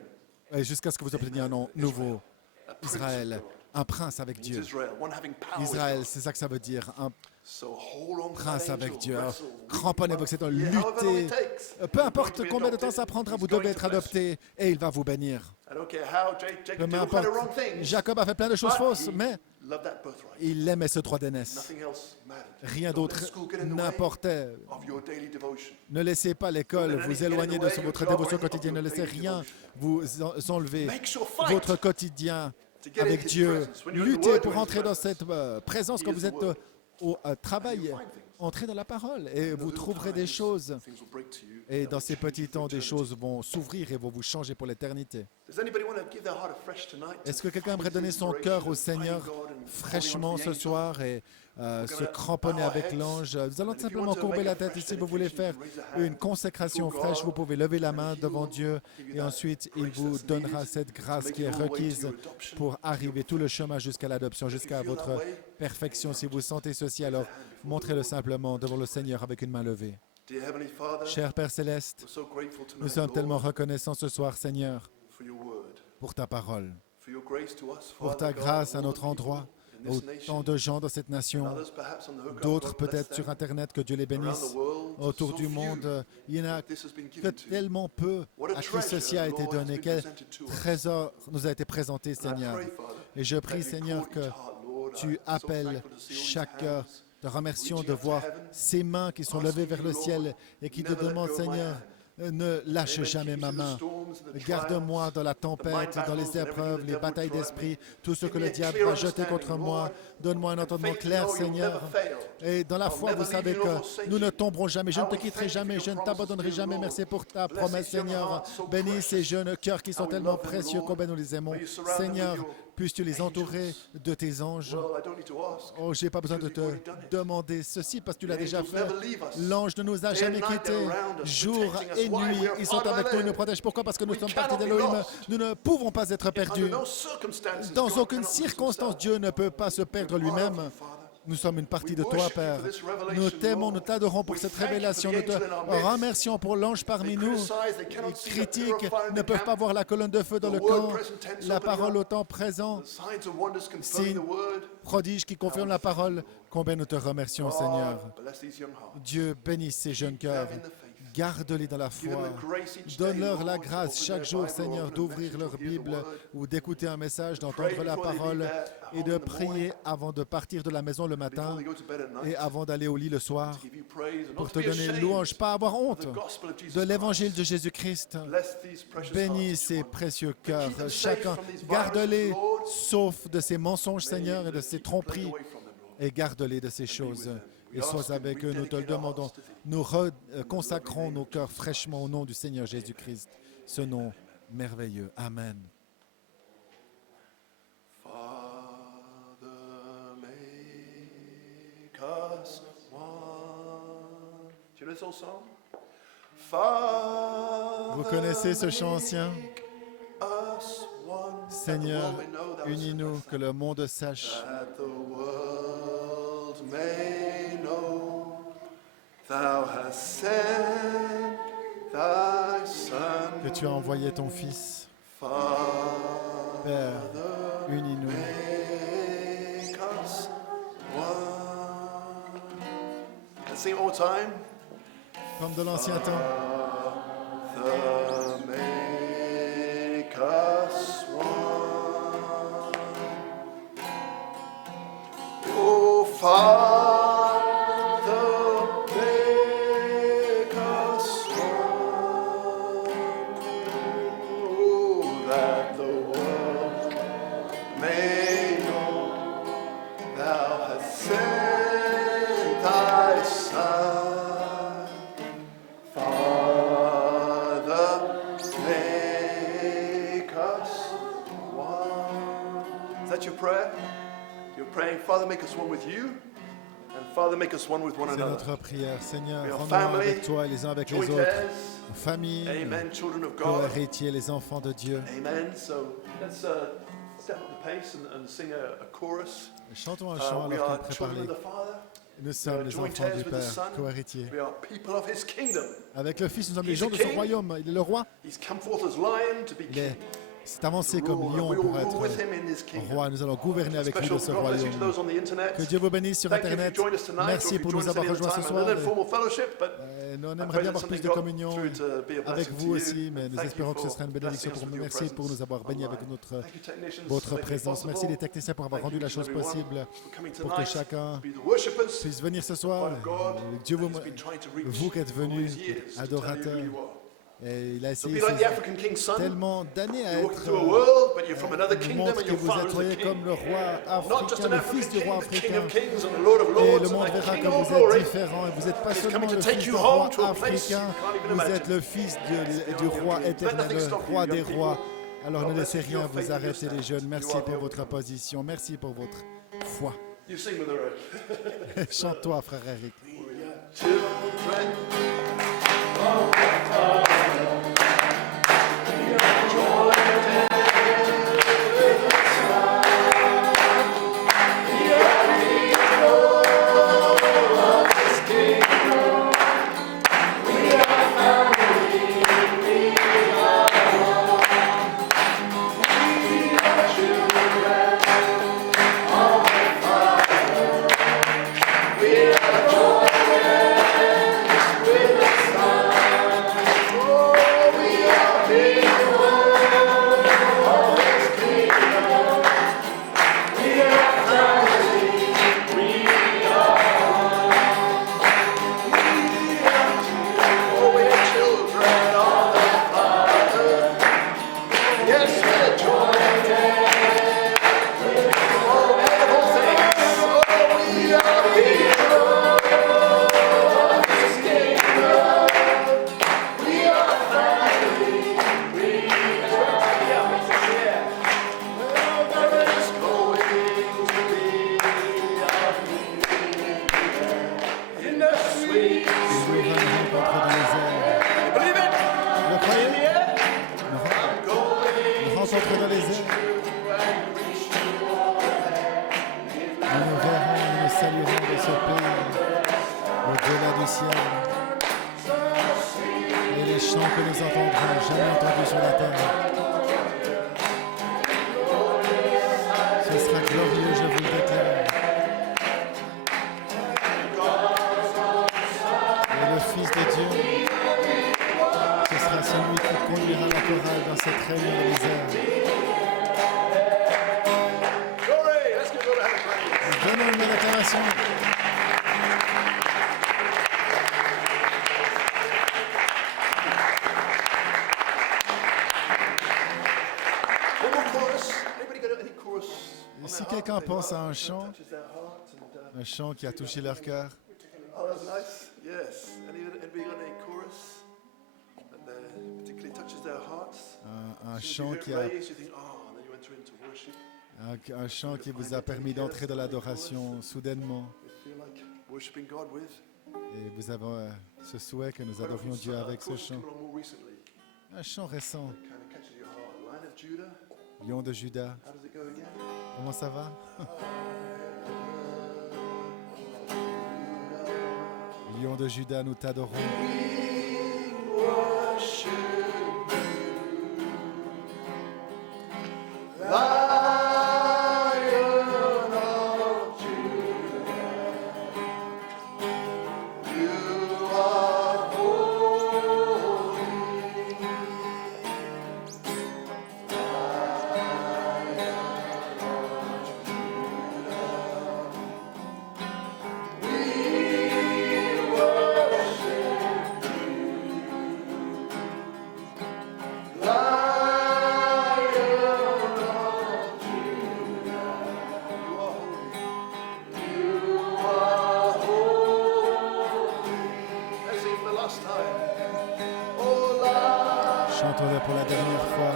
et jusqu'à ce que vous obteniez un nom nouveau. A prince of Israël, God. un prince avec Means Dieu. Israel, one having power with Israël, God. c'est ça que ça veut dire, un So hold on to prince that avec angel, Dieu. Alors, wrestle, cramponnez-vous avec cet ange, yeah, however long luttez. it takes. Peu You're importe going to be combien de temps adopted, ça prendra, he's vous going devez to être bless you. adopté et il va vous bénir. I don't care how Jacob Peu did all kind of wrong m'importe, things. Jacob a fait plein de choses but fausses, he mais loved that birthright. il aimait ce droit d'aînesse. Nothing else mattered. Rien Don't let d'autre school get in the way n'importait. of your daily devotion. Ne laissez pas l'école vous éloigner de votre dévotion quotidienne. Ne laissez rien vous enlever Make sure fight votre quotidien to get in avec his Dieu. presence. When you're in the Luttez Word, pour you're in his entrer dans presence. cette présence He quand is vous the êtes Word. au travail. you'll find things. Entrez dans la parole et In the vous little trouverez des times, choses. things will break to you Et that dans will ces change you petits for temps, des eternity. choses vont s'ouvrir et vont vous changer pour l'éternité. Does anybody want to give their heart afresh tonight to Est-ce que quelqu'un find aimerait donner son inspiration cœur au and finding Seigneur God and holding on fraîchement to the ce angel? soir et se gonna cramponner bow our avec heads. l'ange? Nous allons And if you simplement want to courber make la a tête. fresh Et si vous voulez dedication, faire you can raise a hand une consécration before fraîche, God, vous pouvez lever la and main he devant will Dieu give you et that ensuite il grace vous that's donnera needed cette to grâce make qui est it all the way to requise your adoption. pour arriver tout le chemin jusqu'à l'adoption, If you jusqu'à feel that votre way, perfection. Si vous sentez ceci, alors montrez-le simplement devant le Seigneur avec une main levée. Dear Heavenly Father, Cher Père Céleste, we're so grateful tonight, nous sommes Lord, tellement reconnaissants ce soir, Seigneur, for your word, pour ta parole, for your grace to us, pour Father ta God, grâce à all the notre people endroit, in this autant nation, de gens dans cette and nation, others perhaps on the hookup, d'autres God bless peut-être sur them. Internet, que Dieu les Around bénisse. the world, Autour so du few monde, il y en a that this has been que given to. tellement peu What a à qui ceci a treasure, été Lord, has donné. been Quel presented to us. trésor nous a été présenté, And I Seigneur. pray, Father, Et je that prie, you Seigneur, call que each heart, Lord. I'm tu so appelles thankful to see all these chaque cœur. hands. Te remercions reaching de up to voir heaven, ces mains qui sont levées vers le ciel et qui te never let demandent, go of my Seigneur, ne lâche Amen. jamais Keep ma me through the main. storms and the Garde-moi trials, dans la the mind tempête, dans les battles and épreuves, everything les the devil batailles will try d'esprit, me. tout ce Give que me le a diable clear va jeter contre understanding, moi. Lord. Donne-moi un And entendement faith to clair, know you'll Seigneur. never fail. Et dans la I'll foi, never vous leave savez you nor que forsake nous ne you. tomberons jamais. Je ne I te will quitterai thank you jamais. for Je ne your t'abandonnerai promises, jamais. dear Merci Lord. pour ta Bless promesse, these young Seigneur. hearts so Bénis ces precious. jeunes cœurs qui sont How we tellement love them, précieux, Lord. combien nous les aimons. May you surround them with Seigneur, your puisses-tu les entourer angels. de tes anges. Well, I don't need to ask. Oh, j'ai pas besoin de because you've te already done it. demander ceci parce que tu l'as The déjà angels fait. never leave us. L'ange ne nous a Day jamais and night, quittés. they're around us, Jour protecting us. et Why? nuit, We are ils sont part of avec nous, ils Elohim. nous protègent. Pourquoi? Parce que nous We sommes cannot partie be d'Elohim. lost. Nous ne pouvons pas être perdus. Under no circumstances, Dans God aucune cannot lose circonstance, himself. Dieu ne peut pas se perdre We're part of lui-même. you, Father. Nous sommes une partie We de toi, worship you Père. for this revelation, Nous t'aimons, Lord. nous t'adorons pour We cette thank you for révélation. the Nous te angel in our midst. remercions pour l'ange parmi They nous. criticize, they cannot Ils see the critiquent, purifier in ne the peuvent camp. pas voir la colonne de feu dans The le word camp. present tense La opening parole up. au temps présent. The signs and wonders confirming Signe, the word. prodige qui confirme la parole. Combien nous te remercions, Seigneur. God, bless these young hearts. Dieu bénisse ces jeunes cœurs. Them in the faith. Garde-les dans la Give them foi. the grace each day, Donne-leur la Lord, to grâce open chaque their jour, Bible, Seigneur, open a d'ouvrir message, leur or hear the Bible word. ou d'écouter un message, Pray d'entendre la before they parole leave at et home de in the morning, prier avant de partir de la maison le before matin they go to bed at et night, avant d'aller au lit le soir to give you praise and pour not te to be donner ashamed louange, pas avoir of honte the gospel of Jesus de l'évangile Christ. de Jésus-Christ. Bless these precious Bénis hearts, ces each one. précieux cœurs, Keep them safe chacun. from these viruses, Garde-les Lord. sauf de ces mensonges, May Seigneur, et de the ces keep tromperies, plague away from them, Lord. et garde-les de ces choses. them. We Et sois ask and avec eux, nous te le rededicate our demandons. hearts to thee. Nous consacrons nos cœurs fraîchement au nom du Seigneur Jésus-Christ, ce nom merveilleux. Amen. Father, make us one. Do you know this old song? Father, Vous connaissez ce chant ancien? make us one. Seigneur, That the world may know thou unis-nous, hast que le monde sache that the world may know thou hast sent thy Son. que tu as envoyé ton Fils. Father, Père, unis-nous. make us one. Let's sing it all the time. Comme de l'ancien temps. Father, make us one. Oh, Father, make us one. Oh, that the world may know thou hast sent thy Son. prayer. You're praying, Father, make us one with you, and Father, make us one with one C'est another. notre prière. Seigneur, We are rends-nous family, avec toi et les uns avec les Joint autres. heirs. Nos familles, Amen. Children of nos God. héritiers, les enfants de Dieu. Amen. So let's step up the pace and sing a chorus. Chantons un chant We alors are qu'on prépare children of les... the Father. Nous sommes les joint enfants heirs du with the Père, Son. co-héritiers. We are people of His kingdom. Avec le Fils, nous sommes les He's gens the de son king. royaume. Il est le roi. He's come forth as lion to be Il est king. s'est avancé To comme rule, and lion we will pour rule with être him in his kingdom. roi. Nous allons gouverner avec lui Special de ce God bless you to royaume. those on the internet. Que Dieu vous bénisse sur Thank you if Internet. you joined us tonight, or Merci if pour you nous joined us avoir any other rejoints ce time. soir. Another formal fellowship, but Nous on I aimerait pray bien that avoir plus something de got communion through to be a avec blessing vous to aussi, you. mais nous Thank espérons you que ce for sera une bénédiction blessing us pour nous. with your Merci pour presence nous avoir bénis avec online. notre, Thank you, technicians, votre for making it présence. Merci possible. les techniciens pour avoir Thank rendu you la to chose everyone possible, for coming pour que tonight, chacun to be the worshippers. puisse venir ce soir. Of God, Dieu vous, He's been trying to reach vous qui êtes all venus, these years to tell you who adorateurs, you are. et il a So essayé be like the ces- African king's son. tellement d'années à You walk être through a world, but you're from another il kingdom montre and que your vous father êtes is voyez the comme king. le roi Not just africain, an le African fils du king, roi but King africain. of kings and the Lord of Et lords le and monde the verra King que of all vous êtes glory. différent et vous n'êtes pas He's seulement coming to le take fils you du home roi to a place africain, you can't even vous imagine. êtes le fils du roi éternel, le roi des rois. Alors ne laissez rien vous arrêter les jeunes. Merci pour votre position, merci pour votre foi. You sing with her. Chante-toi, frère Eric. Children. Si quelqu'un pense à un chant qui a touché leur cœur, Oh, that's nice. Yes. Anybody got any chorus that particularly touches their hearts? un So chant you qui hear a it raised, you think, oh, and then you enter into worship. un chant qui vous a permis d'entrer dans l'adoration soudainement. You feel like worshiping God with. Et vous avez ce souhait que nous adorions Dieu avec ce chant. Coming on more recently. Un chant récent, Kind of catches your heart. Lion of Judah. Lion de Juda. How does it go again? Comment ça va? Lion de Juda, nous t'adorons. Chantons-le pour la dernière fois.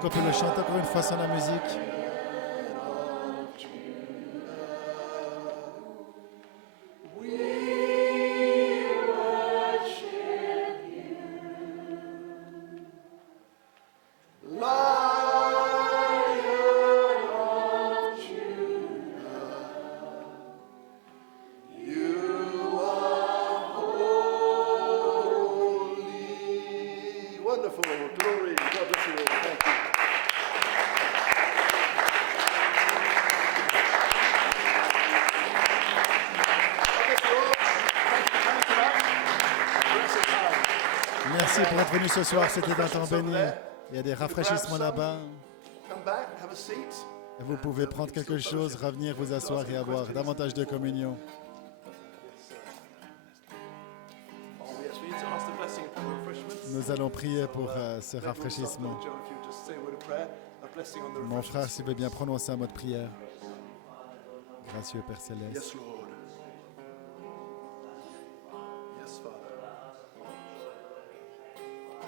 Peut-être qu'on peut le chanter encore une fois sans la musique. Wonderful. Glory. God bless you all. Thank you. Merci pour être venu ce soir, c'était un temps béni. Il y a des rafraîchissements là-bas. Come back, have a seat. Et vous pouvez prendre quelque chose, revenir vous asseoir et avoir davantage de communion. Oh yes, we need to ask the blessing upon the refreshments. Nous allons prier pour ce rafraîchissement. Joe, if you just say a word of prayer, a blessing on the Mon frère, refreshments. s'il veut bien prononcer un mot de prière. Gracieux Père Céleste. Yes, Lord. Yes, Father.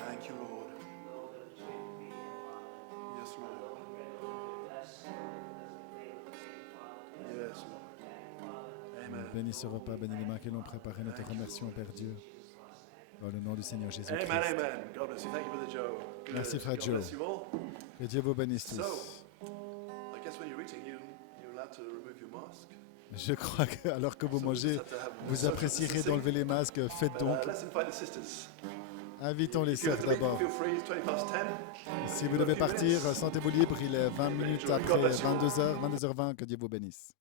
Thank you, Lord. Yes, Lord. Yes, Lord. Amen. Bénis ce repas, bénis les mains que l'on préparé. Nous te remercions, Père Dieu. Dans le nom du Seigneur Jésus-Christ. Amen, amen. God bless you. Thank you, Brother Joe. Good. Merci, Frère God Joe. bless you all. Que Dieu vous bénisse tous. So, I guess when you're eating, you're allowed to remove your mask. Je crois que alors que vous So we mangez, just have to have vous social apprécierez distancing. d'enlever les masques. Faites But, donc. let's invite the sisters. Invitons les If you sœurs have to leave, d'abord. feel free. It's 20 past 10. Si vous devez partir, sentez-vous libre. Il est 20 minutes après 22h, 22h20. Que Dieu vous bénisse.